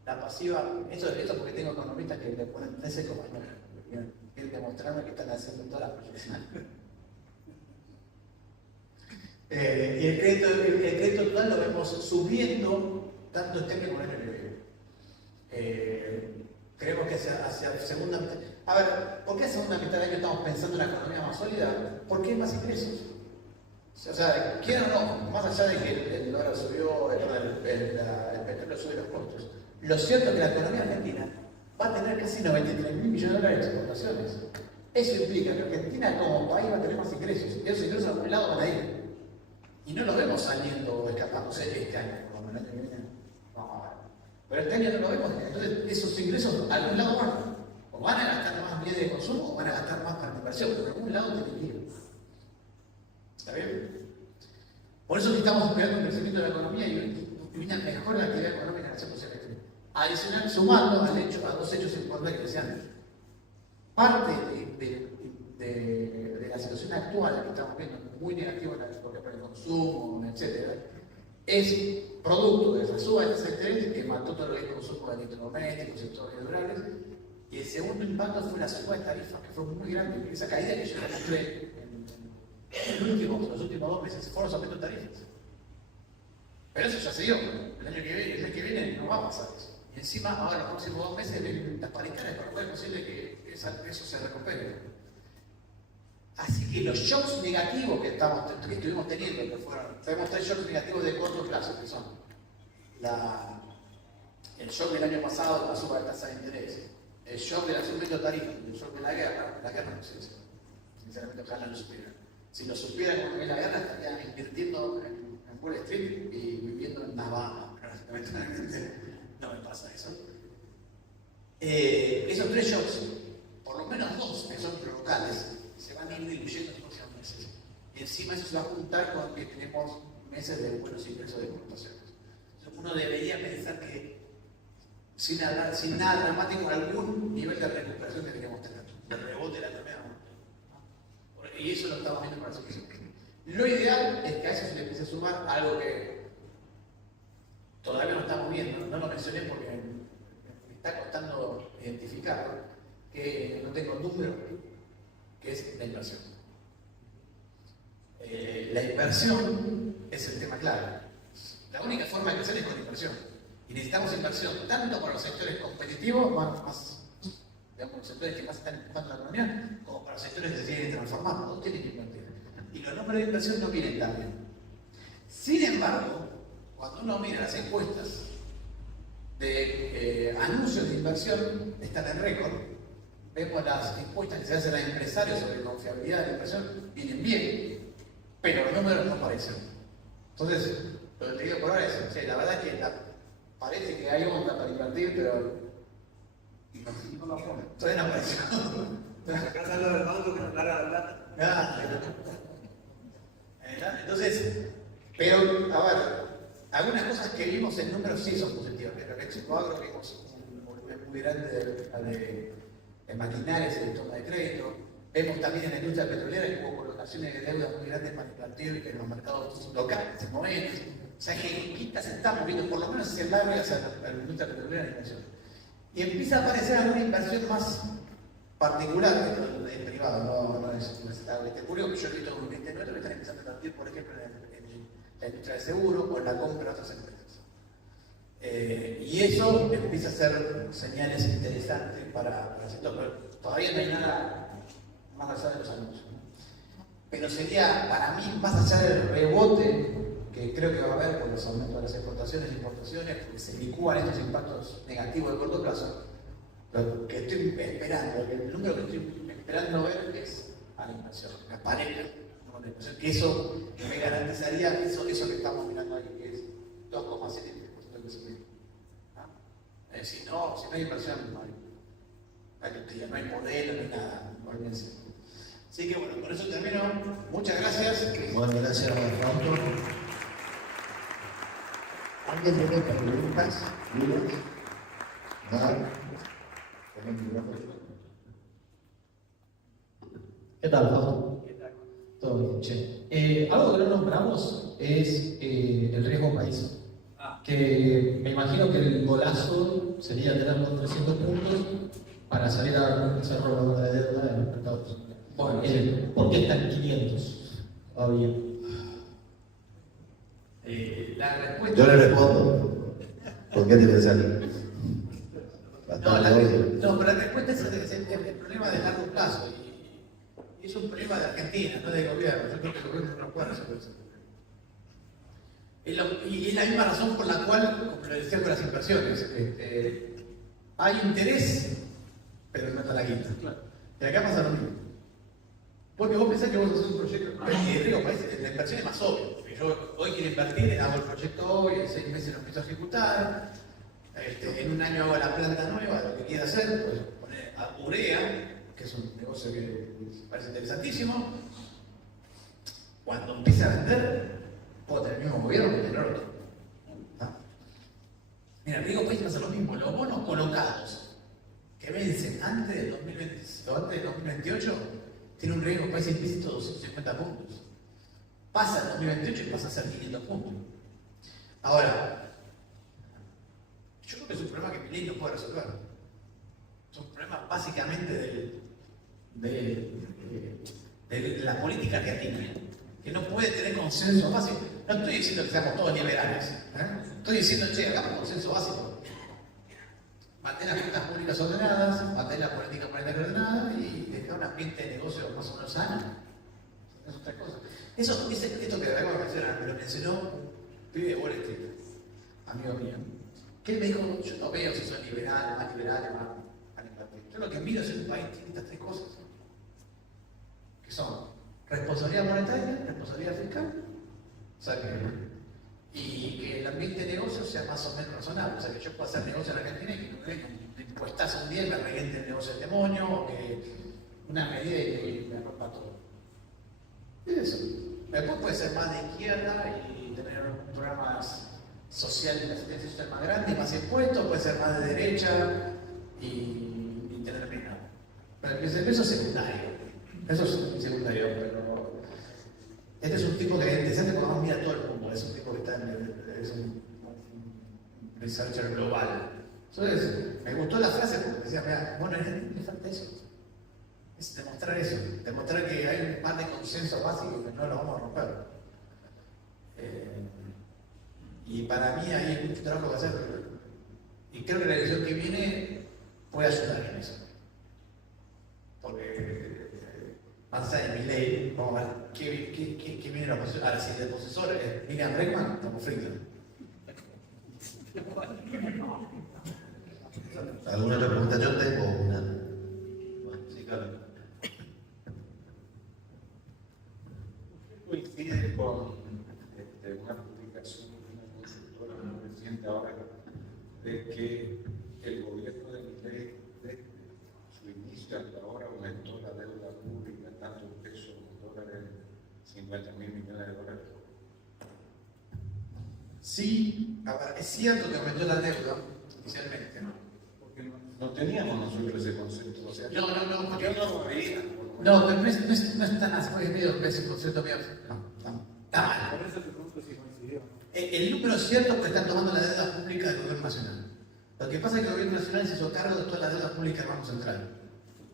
pasiva, esto porque tengo economistas que le ponen 13,9, quieren demostrarme que están haciendo todas las proyecciones. Y el crédito total lo vemos subiendo tanto este año como el año que viene. Creemos que hacia segunda mitad. A ver, ¿por qué a segunda mitad del año estamos pensando en una economía más sólida? Porque hay más ingresos. O sea, quieran o no, más allá de que el dólar subió, el petróleo subió los costos. Lo cierto es que la economía argentina va a tener casi 93.000 millones de dólares de exportaciones. Eso implica que Argentina como país va a tener más ingresos. Y esos ingresos a algún lado van a ir. Y no lo vemos saliendo o escapándose este año, como el año que viene. Vamos a ver. Pero este año no lo vemos. Entonces, esos ingresos a algún lado van. O van a gastar más bienes de consumo o van a gastar más para la inversión. Pero a algún lado tiene que ir. ¿Está bien? Por eso necesitamos esperando un crecimiento de la economía y una mejor actividad económica en la posible. Adicional, sumando a dos hechos importantes que decían antes. Parte de la situación actual que estamos viendo, muy negativa por el consumo, etc., es producto de la suba de este sector que mató todo lo que es consumo de electrodomésticos, sectores durables. Y el segundo impacto fue la suba de tarifas, que fue muy grande, esa caída que yo la mostré en los últimos 2 meses, fueron los aumentos de tarifas. Pero eso ya se dio. El mes que viene no va a pasar eso. Y encima, ahora en los próximos 2 meses vienen las paritarias, para poder posible que eso se recupere. Así que los shocks negativos que estuvimos teniendo, que tenemos 3 shocks negativos de corto plazo, que son el shock del año pasado, la suba de tasa de interés, el shock de la subida de tarifas, el shock de la guerra no sé eso. Sinceramente, ojalá no supieran. Si lo supieran cuando viene la guerra, estarían invirtiendo en Wall Street y viviendo en Navarra. No me pasa eso. Esos 3 shocks, por lo menos 2 que son locales, se van a ir diluyendo en los próximos meses. Y encima eso se va a juntar con que tenemos meses de buenos ingresos de exportaciones. Uno debería pensar que sin nada dramático, algún nivel de recuperación deberíamos tener. El rebote de la enfermedad. Y eso lo estamos viendo para la situación. Lo ideal es que a eso se le empiece a sumar algo que todavía no estamos viendo, no lo mencioné porque me está costando identificarlo, que no tengo número, que es la inversión. La inversión es el tema clave. La única forma de crecer es con inversión. Y necesitamos inversión tanto para los sectores competitivos, digamos, los sectores que más están empujando la economía, como para los sectores que se tienen que transformar. Todos tienen que invertir. Y los números de inversión no vienen tan bien. Sin embargo, cuando uno mira las encuestas de anuncios de inversión, están en récord. Vemos las encuestas que se hacen a empresarios sobre confiabilidad de la inversión, vienen bien, pero los números no aparecen. Entonces, lo que te digo por ahora es, la verdad es que parece que hay onda para invertir, pero No la pone. todavía no apareció. Acá sale del banco que nos dará la plata. Entonces, pero, a ver, algunas cosas que vimos en números sí son positivas. En el Éxito Agro vimos un volumen muy grande de maquinarias y de toma de crédito. Vemos también en la industria petrolera que hubo colocaciones de deuda muy grandes para el planteo y que en los mercados locales, en momentos. O sea que en quintas estamos viendo, por lo menos hacia el largo y hacia la industria petrolera de inversión. Y empieza a aparecer alguna inversión más particular de privado, no es algo que te ocurrió, que yo he visto un 29 que están empezando a invertir, por ejemplo, en la industria del seguro o en la compra de otras empresas. Y eso empieza a ser señales interesantes para el sector, pero todavía no hay nada más allá de los anuncios. Pero sería, para mí, más allá del rebote que creo que va a haber con los aumentos de las exportaciones e importaciones, porque se licúan estos impactos negativos de corto plazo, lo que estoy esperando, el número que estoy esperando ver es a la inversión, la pareja, ¿no? La inversión, que eso me garantizaría eso que estamos mirando ahí, que es 2,7% de crecimiento. ¿No? Si no hay inversión, no hay modelo, no hay nada, olvídense. Así que bueno, con eso termino. Muchas gracias. Bueno, gracias, Fausto. ¿Alguien tiene preguntas? ¿Dudas? ¿Nada? ¿Qué tal, Fausto? Todo bien, che. Algo que no nombramos es el riesgo país. Que me imagino que el golazo sería tener los 300 puntos para salir a hacer robo de deuda en los mercados. Bueno, ¿por qué están 500 todavía? La respuesta. Yo le respondo. ¿Por qué tiene que salir? No, pero la respuesta es el problema de largo plazo. Y es un problema de Argentina, no del gobierno. Yo creo que el gobierno no puede resolver eso. Y es la misma razón por la cual, como lo decía con las inversiones, hay interés, pero no está la guita. Y acá pasa lo mismo. Porque vos pensás que vos haces un proyecto, digo, la inversión es más obvia. Porque yo hoy quiero invertir, hago el proyecto hoy, en 6 meses lo empiezo a ejecutar, en un año hago la planta nueva, lo que quiera hacer, pues poner a urea, que es un negocio que me parece interesantísimo. Cuando empiece a vender, puedo tener el mismo gobierno que tener otro. Mira, el riesgo país va a ser lo mismo. Los bonos colocados que vencen antes del 2020 o antes del 2028 tienen un riesgo país implícito de 250 puntos. Pasa el 2028 y pasa a ser 500 puntos. Ahora, yo creo que es un problema que Milei no puede resolver. Es un problema básicamente de la política argentina, que no puede tener consenso básico. No estoy diciendo que seamos todos liberales, estoy diciendo, che, hagamos consenso básico. Mantener las cuentas públicas ordenadas, mantener la política monetaria ordenada y dejar un ambiente de negocio más o menos sano. Es otra cosa. Esto que acabo de mencionar, me lo mencionó un pibe de Wall Street, amigo mío, que él me dijo, yo no veo si son liberales, más liberales, más invertir. Yo lo que miro es un país que tiene estas tres cosas, que son responsabilidad monetaria, responsabilidad fiscal, o sea y que el ambiente de negocio sea más o menos razonable. O sea, que yo pueda hacer negocio en Argentina y que no creen un impuestazo un día y me reviente el negocio del demonio, o que una medida y me rompa todo. Es eso. Después puede ser más de izquierda y tener programas sociales de asistencia social más grandes, más impuestos, puede ser más de derecha y tener menos. Pero eso es secundario. Eso es secundario, pero este es un tipo que es interesante porque vamos a mirar todo el mundo. Es un tipo que está es un researcher global. Entonces, me gustó la frase porque decía, mira, bueno, me falta eso. Es demostrar que hay un par de consensos básicos que no los vamos a romper. Y para mí hay mucho trabajo que hacer. Y creo que la elección que viene puede ayudar en eso. Porque más allá de Milei, vamos a ver qué viene la oposición. Ahora, si el opositor es Miriam Bregman, estamos fritos. ¿Alguna otra pregunta? Yo tengo una. Bueno, sí, claro. Coincide con una publicación de una consultora muy reciente ahora de que el gobierno de Milei, desde su inicio hasta ahora, aumentó la deuda pública tanto en pesos como en dólares, 50.000 millones de dólares. Sí, a ver, es cierto que aumentó la deuda inicialmente, ¿no? Porque no teníamos nosotros ese concepto. O sea, No, porque yo no lo veía. no, pero no es tan así, porque es medio ese concepto mío. No, está mal. Por eso te pregunto si coincidió. El número es cierto que están tomando la deuda pública del gobierno nacional. Lo que pasa es que el gobierno nacional se hizo cargo de toda la deuda pública del Banco Central.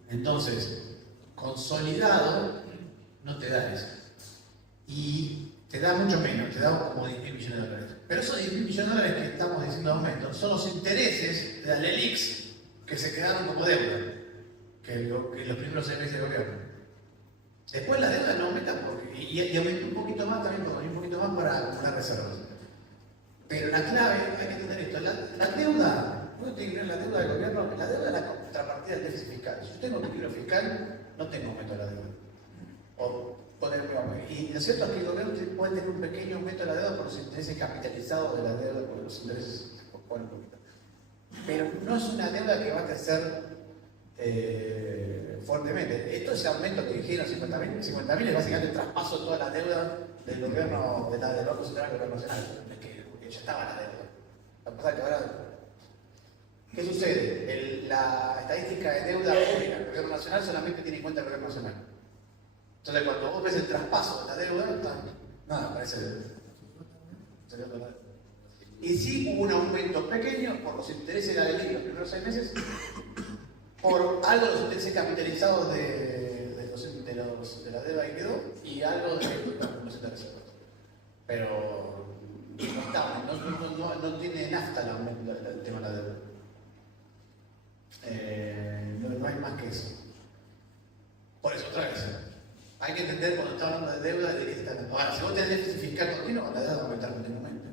Entonces, consolidado, no te da eso. Y te da mucho menos, te da como 10.000 millones de dólares. Pero esos 10.000 millones de dólares que estamos diciendo aumento son los intereses de la LELIX que se quedaron como deuda, que los primeros 6 meses de gobierno. Después la deuda no aumenta porque, y aumentó un poquito más también, porque un poquito más para acumular reservas. Pero la clave, hay que entender esto, la deuda, uno tiene que tener la deuda del gobierno, la deuda es la contrapartida del déficit fiscal. Si yo tengo equilibrio fiscal, no tengo aumento de la deuda. Y lo cierto es que el gobierno puede tener un pequeño aumento de la deuda por los intereses capitalizados de la deuda, por los intereses por un poquito. Pero no es una deuda que va a crecer fuertemente. Esto es el aumento que dijeron 50.000 es básicamente el traspaso de toda la deuda del gobierno, del Banco Central al gobierno nacional. Es que ya estaba la deuda. Lo que pasa es que ahora, ¿qué sucede? La estadística de deuda pública del gobierno nacional solamente tiene en cuenta el gobierno nacional. Entonces, cuando vos ves el traspaso de la deuda, nada, parece deuda. Y sí hubo un aumento pequeño por los intereses de la ley los primeros 6 meses, por algo de los intereses capitalizados de la deuda que quedó y algo de los intereses. Pero no tiene nafta el tema de la deuda. No hay más que eso. Por eso, otra vez. Hay que entender cuando está hablando de deuda de qué está hablando. Ahora, si vos tenés déficit fiscal continuo, la deuda va a aumentar continuamente.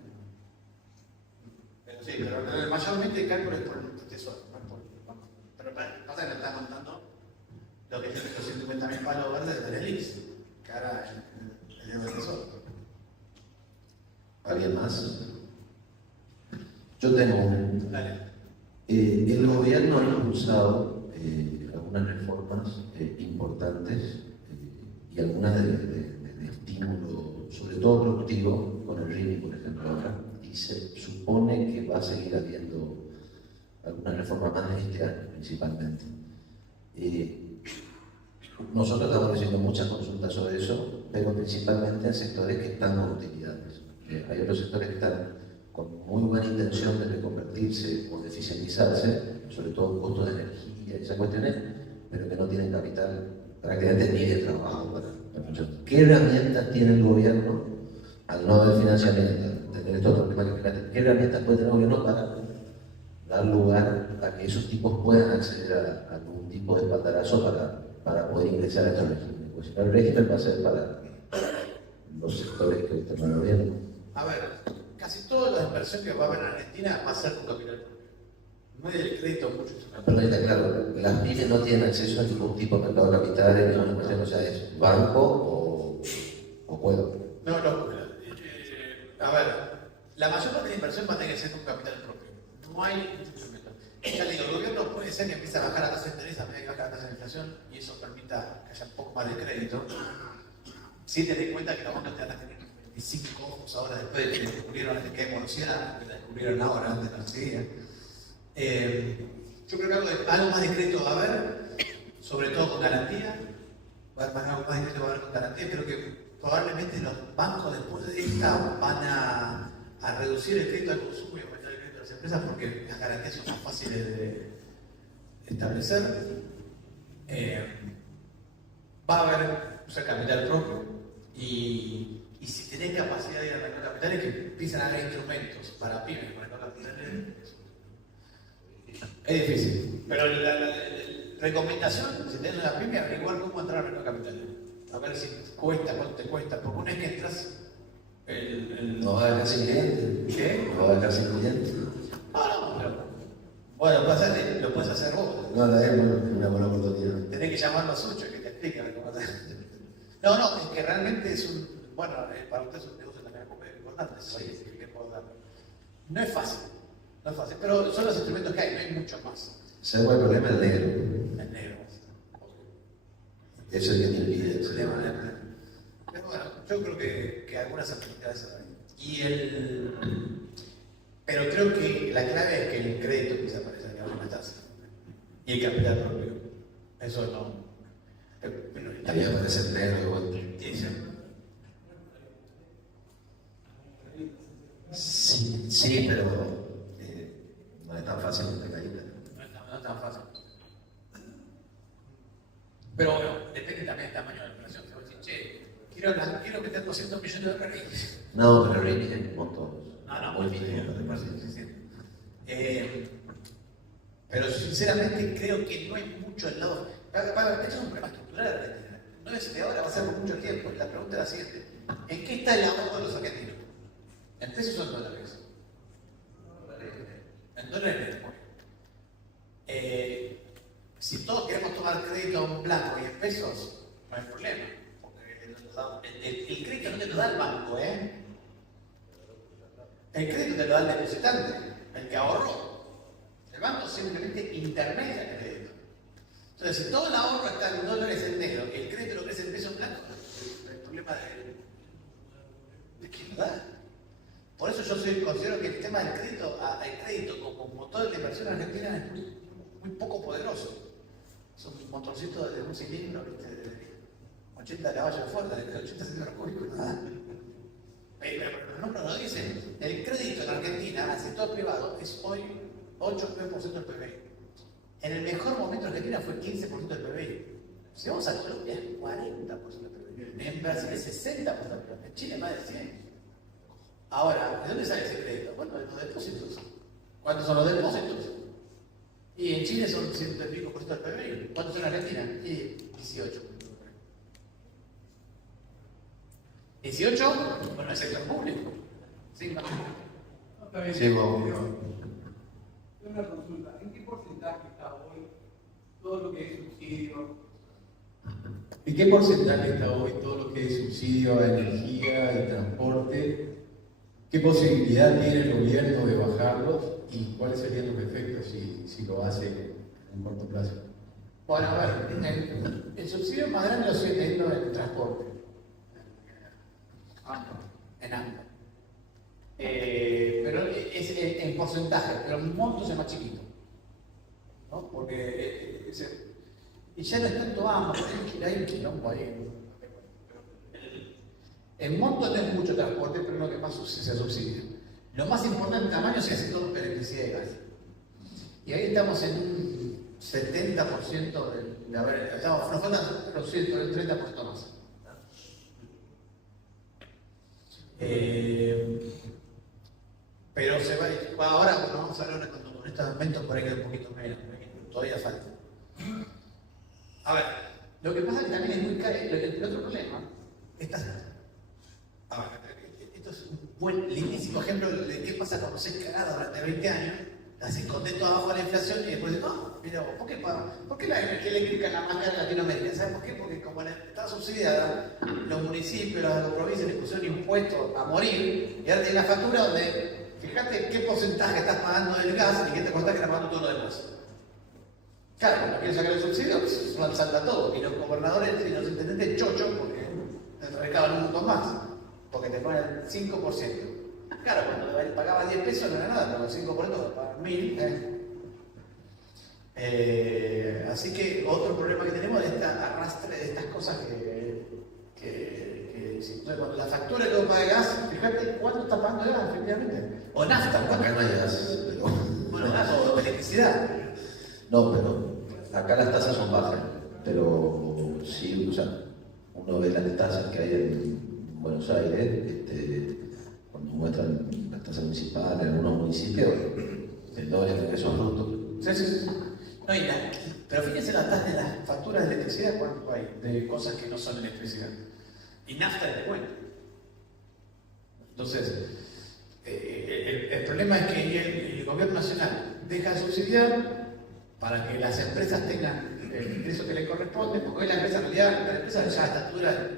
Sí, pero mayormente el cálculo es por el tesoro. Pero pasa que le está contando lo que es los 150.000 palos verdes de la LELIX, que ahora es el deuda del tesoro. ¿Alguien más? Yo tengo un. Dale. El gobierno ha impulsado algunas reformas importantes y algunas de estímulo, sobre todo productivo, con el RINI, por ejemplo, ahora, y se supone que va a seguir habiendo algunas reformas más este año, principalmente. Nosotros estamos haciendo muchas consultas sobre eso, pero principalmente en sectores que están con utilidades. Hay otros sectores que están con muy buena intención de reconvertirse o de eficientizarse, sobre todo en costos de energía y esas cuestiones, pero que no tienen capital prácticamente ni de trabajo para muchos. ¿Qué herramientas tiene el gobierno, al no haber financiamiento, tener estos otros temas que fíjate, qué herramientas puede tener el gobierno para dar lugar a que esos tipos puedan acceder a algún tipo de espaldarazo para poder ingresar a estos regímenes? Pues el régimen va a ser para los sectores que están en el gobierno. A ver, casi toda la inversión que va a haber en Argentina va a ser con capital público. No hay el crédito mucho. Pero está claro, las pymes no tienen acceso a ningún tipo de mercado de capitales, ni una cuestión, o sea, es banco o puedo. No, a ver, la mayor parte de la inversión va a tener que ser con capital propio. No hay instrumento. Ya digo, el gobierno puede ser que empiece a bajar la tasa de interés a medida que baja la tasa de inflación y eso permita que haya un poco más de crédito. Sí, ten en cuenta que los bancos te van a tener 25 ojos ahora después de que descubrieron antes que evolucionar, que la descubrieron ahora, antes no seguía. Yo creo que algo más de crédito va a haber, sobre todo con garantía. Algo más de crédito va a haber con garantía. Creo que probablemente los bancos después de esta van a reducir el crédito al consumo y aumentar el crédito a las empresas porque las garantías son más fáciles de establecer. Va a haber capital propio y si tenés capacidad de ir al mercado de capitales que empiezan a haber instrumentos para pymes, para el mercado de capitales. Es difícil, pero la recomendación, si tenés una pyme, averiguar cómo entrar al mercado de capitales. A ver si cuesta, cuánto te cuesta, porque una vez que entras, No va a dejar sin cliente. ¿Qué? No va a dejar sin cliente. No, pero bueno, lo puedes hacer vos. No, la es una buena oportunidad. Tenés que llamar a los 8 que te explican cómo hacer. No, es que realmente es para ustedes es un negocio también importante, eso ahí que puedo dar. No es fácil. No es fácil, pero son los instrumentos que hay, no hay muchos más. ¿Sabes cuál es el problema? El negro. El negro. Eso es el que te olvida. Pero bueno, yo creo que algunas actividades hay. Pero creo que la clave es que el crédito empieza a aparecer en algunas tasas. Y el capital propio. Eso no. Pero También aparece el negro de vuelta. Sí, pero no es tan fácil como te caíste. No es tan fácil. Pero bueno, depende también del tamaño de la operación. Te voy a decir, che, quiero meter 200 millones de dólares. No, pero Rini es un montón. No, muy bien. Pero sinceramente creo que no hay mucho al lado. Esto es un problema estructural de Argentina. No es de ahora, va a ser por mucho tiempo. La pregunta es la siguiente: ¿en qué está el ahorro de los argentinos? ¿En pesos o en dólares? En dólares. Si todos queremos tomar crédito en blanco y en pesos, no hay problema. Porque el crédito no te lo da el banco, ¿eh? El crédito te lo da el depositante, el que ahorró. El banco simplemente intermedia el crédito. Entonces, si todo el ahorro está en dólares en negro y el crédito lo que es en pesos blancos, el problema de quién lo da. Por eso yo considero que el tema del crédito, el crédito como motor de inversión argentina es muy poco poderoso. Es un motorcito de un cilindro, ¿viste? De 80 caballos de fuerza, de 80 centímetros cúbicos, nada. Pero no lo dicen. El crédito en Argentina, al sector privado, es hoy 8-9% del PBI. En el mejor momento en Argentina fue 15% del PBI. Si vamos a Colombia es 40% del PBI. En Brasil es 60% del PBI. En Chile más de 100%. Ahora, ¿de dónde sale ese crédito? Bueno, de los depósitos. ¿Cuántos son los depósitos? Y en Chile son 100 y pico por ciento del PBI. ¿Cuántos son en Argentina? Y 18. 18, bueno, el sector público. Sí, Sí, vos. Una consulta, ¿en qué porcentaje está hoy todo lo que es subsidio? ¿En qué porcentaje está hoy todo lo que es subsidio a energía y transporte? ¿Qué posibilidad tiene el gobierno de bajarlos y cuáles serían los efectos si lo hace en corto plazo? Bueno, a ver, el subsidio más grande lo estoy teniendo en el transporte. En AMPA. Pero es en porcentaje, pero en montos es más chiquito. ¿No? Porque y ya no es tanto AMPA, hay un quilombo ahí. En montos no es mucho transporte, pero lo que más se subsidia. Lo más importante en tamaño es el sector de electricidad y gas. Y ahí estamos en un 70% de haber. Nos faltan los 30% más. Pero se va ahora, cuando vamos a hablar con estos aumentos, por ahí queda un poquito menos, todavía falta. A ver, lo que pasa es que también es muy caro. El otro problema, esto es un buen, lindísimo ejemplo de qué pasa cuando se es cagada durante 20 años, las esconde todo abajo de la inflación y después dice, no, mira, ¿por qué la energía eléctrica es la más cara de Latinoamérica? ¿Sabes por qué? Porque como está subsidiada, los municipios, las provincias le pusieron impuestos a morir y ahora tiene la factura donde, fíjate qué porcentaje estás pagando del gas y qué te porcentaje estás pagando todo lo demás. Claro, cuando quieren sacar el subsidio, pues salta todo. Y los gobernadores y los intendentes chochos porque recaban un montón más, porque te ponen el 5%. Claro, cuando pagaba 10 pesos no era nada, pero el 5% pagan 1.000. Así que otro problema que tenemos es esta arrastre de estas cosas entonces, cuando la factura que uno paga de gas, fíjate cuánto está pagando de gas, efectivamente. O nafta, Acá no hay gas, pero... Bueno, gas o electricidad. No, pero acá las tasas son bajas, pero sí, o sea, uno ve las tasas que hay en Buenos Aires, cuando muestran las tasas municipales en algunos municipios, el doble de ingresos brutos. Sí. No, pero fíjense las tasas de las facturas de electricidad, cuánto hay de cosas que no son electricidad. Y nafta de cuenta. Entonces, el problema es que el gobierno nacional deja de subsidiar para que las empresas tengan el ingreso que les corresponde, porque hoy la empresa ya a esta altura,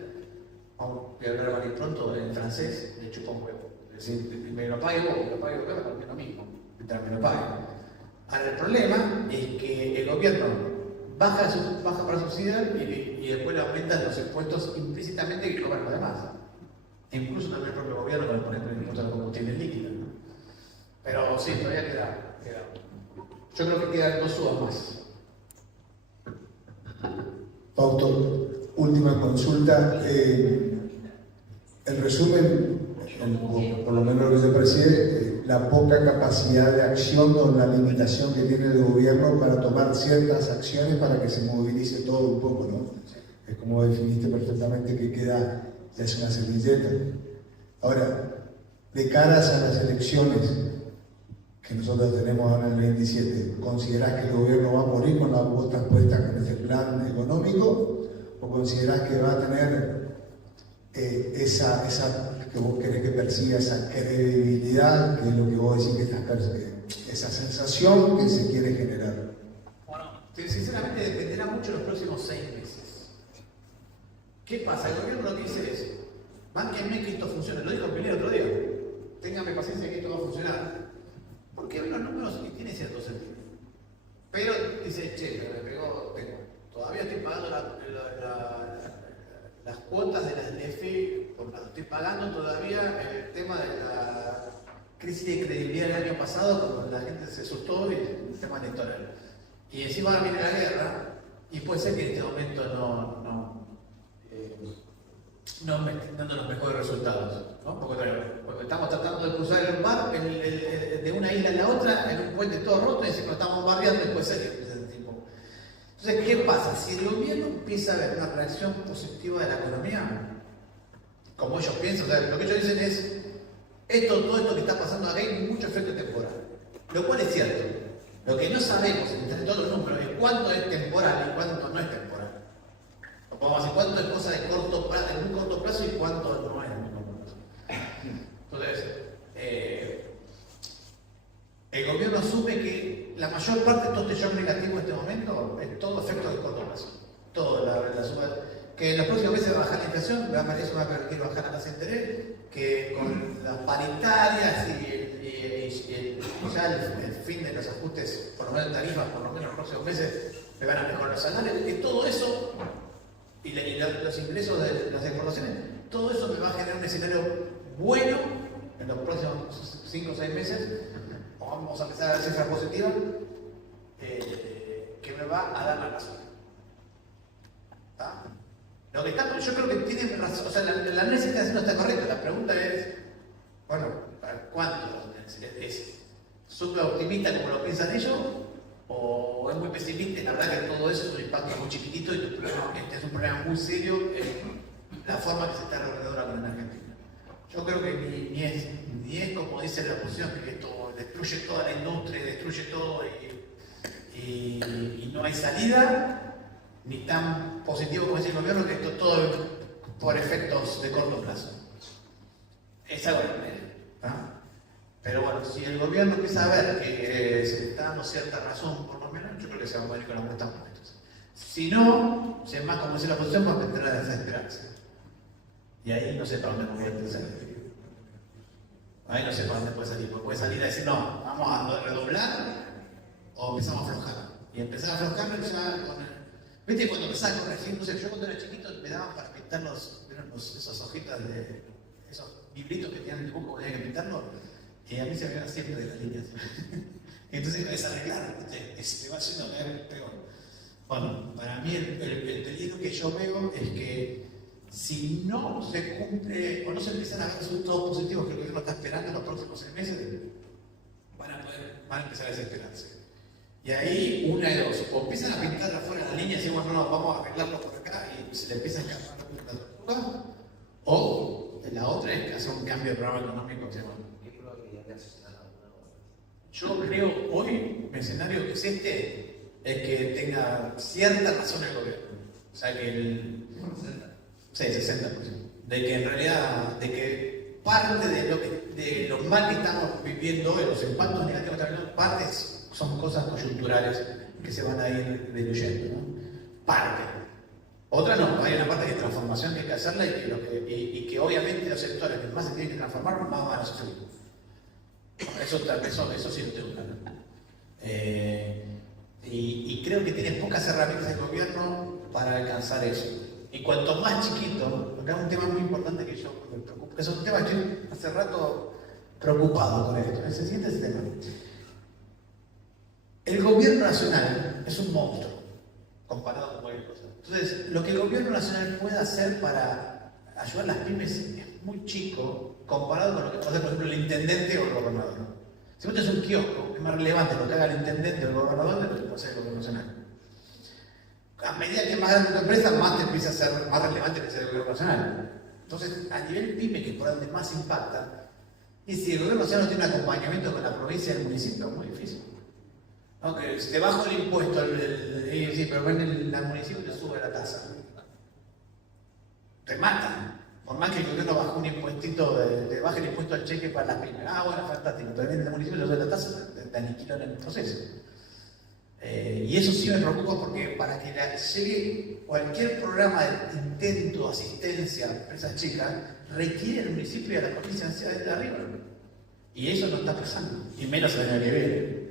voy a hablar aquí pronto en francés, le chupa un huevo. Es decir, me lo pague vos, me lo pague el gobierno, porque es lo mismo, mientras me lo pague. Ahora, el problema es que el gobierno baja para subsidiar y después le aumentan los impuestos implícitamente que cobran los demás. E incluso también el propio gobierno con el impuesto a los combustibles líquidos. ¿No? Pero sí, todavía queda. Yo creo que quedan 2 subas más. Fausto, última consulta. El resumen, por lo menos lo que se percibe, la poca capacidad de acción o la limitación que tiene el gobierno para tomar ciertas acciones para que se movilice todo un poco, ¿no? Es como definiste perfectamente que queda, ya es una servilleta. Ahora, de caras a las elecciones que nosotros tenemos ahora en el 27, ¿considerás que el gobierno va a morir con las botas puestas con ese plan económico? ¿O considerás que va a tener esa que vos querés que persiga, esa credibilidad, que es lo que vos decís que esa sensación que se quiere generar? Bueno, sinceramente dependerá mucho de los próximos 6 meses. ¿Qué pasa? El gobierno lo que dice es, bánquenme que esto funcione. Lo dijo Pelé el otro día. Ténganme paciencia que esto va a funcionar. Porque ven los números y tiene cierto sentido. Pero dice, che, pero me pegó, todavía estoy pagando las cuotas de las DF, estoy pagando todavía el tema de la crisis de credibilidad del año pasado, cuando la gente se asustó y el tema electoral. Y encima ahora viene la guerra, y puede ser que en este momento no me estén dando los mejores resultados, ¿no? Porque estamos tratando de cruzar el mar de una isla a la otra en un puente todo roto y si nos estamos barriando y puede ser que empiece ese tipo. Entonces, ¿qué pasa? Si el gobierno empieza a ver una reacción positiva de la economía, como ellos piensan, o sea, lo que ellos dicen es todo esto que está pasando acá hay mucho efecto temporal, lo cual es cierto. Lo que no sabemos entre todos los números es cuánto es temporal y cuánto no es temporal. O podemos decir cuánto es cosa de corto plazo, en un corto plazo y cuánto no es en un corto plazo. Entonces, el gobierno asume que la mayor parte de todo este shock negativo en este momento es todo efecto de corto plazo. Todo la suma. Que en los próximos meses va a bajar la inflación, eso va a permitir bajar la tasa de interés, que con las paritarias y ya el fin de los ajustes, por lo menos en tarifas, por lo menos en los próximos meses, me van a mejorar los salarios, que todo eso, y los ingresos de las exportaciones, todo eso me va a generar un escenario bueno en los próximos 5 o 6 meses, o vamos a empezar a ver cifras positivas, que me va a dar la razón. ¿Está? Lo que está, yo creo que tienen razón, o sea, la análisis que está haciendo está correcta. La pregunta es, bueno, ¿cuánto? ¿Es súper optimista como lo piensan ellos? ¿O es muy pesimista? La verdad que todo eso es un impacto muy chiquitito y este es un problema muy serio en la forma que se está alrededor acá en Argentina. Yo creo que ni es como dice la oposición, que esto destruye toda la industria, destruye todo y no hay salida, ni tan positivo como dice el gobierno, que esto todo es por efectos de corto plazo. Es algo ¿no? Pero bueno, si el gobierno empieza a ver que se le está dando cierta razón, por lo menos, yo creo que se va a morir con la vuelta momentos. Si no, si es más como dice la oposición, va a empezar a desesperarse. Y ahí no sé para dónde puede salir. Ahí no sé para dónde puede salir. Puede salir a decir, no, vamos a redoblar o empezamos a aflojar. Y empezar a aflojar ya con el... ¿Viste cuando empezaba a corregir? No sé, yo cuando era chiquito me daban para pintar esas hojitas de esos libritos que tenían el dibujo, que había que pintarlo, y a mí se me iban siempre de las líneas. Y entonces iba a desarreglar, se va haciendo cada vez peor. Bueno, para mí el peligro que yo veo es que si no se cumple o no se empiezan a ver resultados positivos que el gobierno está esperando en los próximos 6 meses, van a empezar a desesperarse. Y ahí una de dos, o empiezan a pintar afuera las líneas y decimos, no, vamos a arreglarlo por acá y se le empieza a escapar la tortuga, o la otra es hacer un cambio de programa económico. ¿Qué probabilidad de asesinar a una hora? Yo creo hoy, mi escenario que es este, es que tenga cierta razón el gobierno. O sea que el 60%. De que en realidad, de que parte de lo mal que estamos viviendo hoy, los impactos negativos que estamos viviendo, partes son cosas coyunturales que se van a ir diluyendo, ¿no? Parte. Otra no, hay una parte de transformación que hay que hacerla y que obviamente los sectores que más se tienen que transformar más van a sufrir. Eso sí lo tengo claro. Y creo que tiene pocas herramientas de gobierno para alcanzar eso. Y cuanto más chiquito, acá es un tema muy importante que yo me preocupo, que es un tema que estoy hace rato preocupado con esto. Es el siguiente tema. El gobierno nacional es un monstruo comparado con cualquier cosa. Entonces, lo que el gobierno nacional puede hacer para ayudar a las pymes es muy chico comparado con lo que puede hacer, por ejemplo, el intendente o el gobernador. Si vos tenés un kiosco, es más relevante lo que haga el intendente o el gobernador de lo que puede hacer el gobierno nacional. A medida que más grande tu empresa, más te empieza a ser más relevante que ser el gobierno nacional. Entonces, a nivel pyme, que es por donde más impacta, y si el gobierno nacional no tiene un acompañamiento con la provincia y el municipio, es muy difícil. Aunque si te bajo el impuesto, sí, pero ven el municipio te sube la tasa. Te matan. Por más que el gobierno baje un impuestito, te baje el impuesto al cheque para las pymes. Bueno, fantástico. Te ven el municipio te sube la tasa, te aniquilan en el proceso. Y eso sí me preocupa porque para que llegue cualquier programa de intento, asistencia a empresas chicas, requiere al municipio y a la provincia de arriba. Y eso no está pasando. Y menos en el año que viene.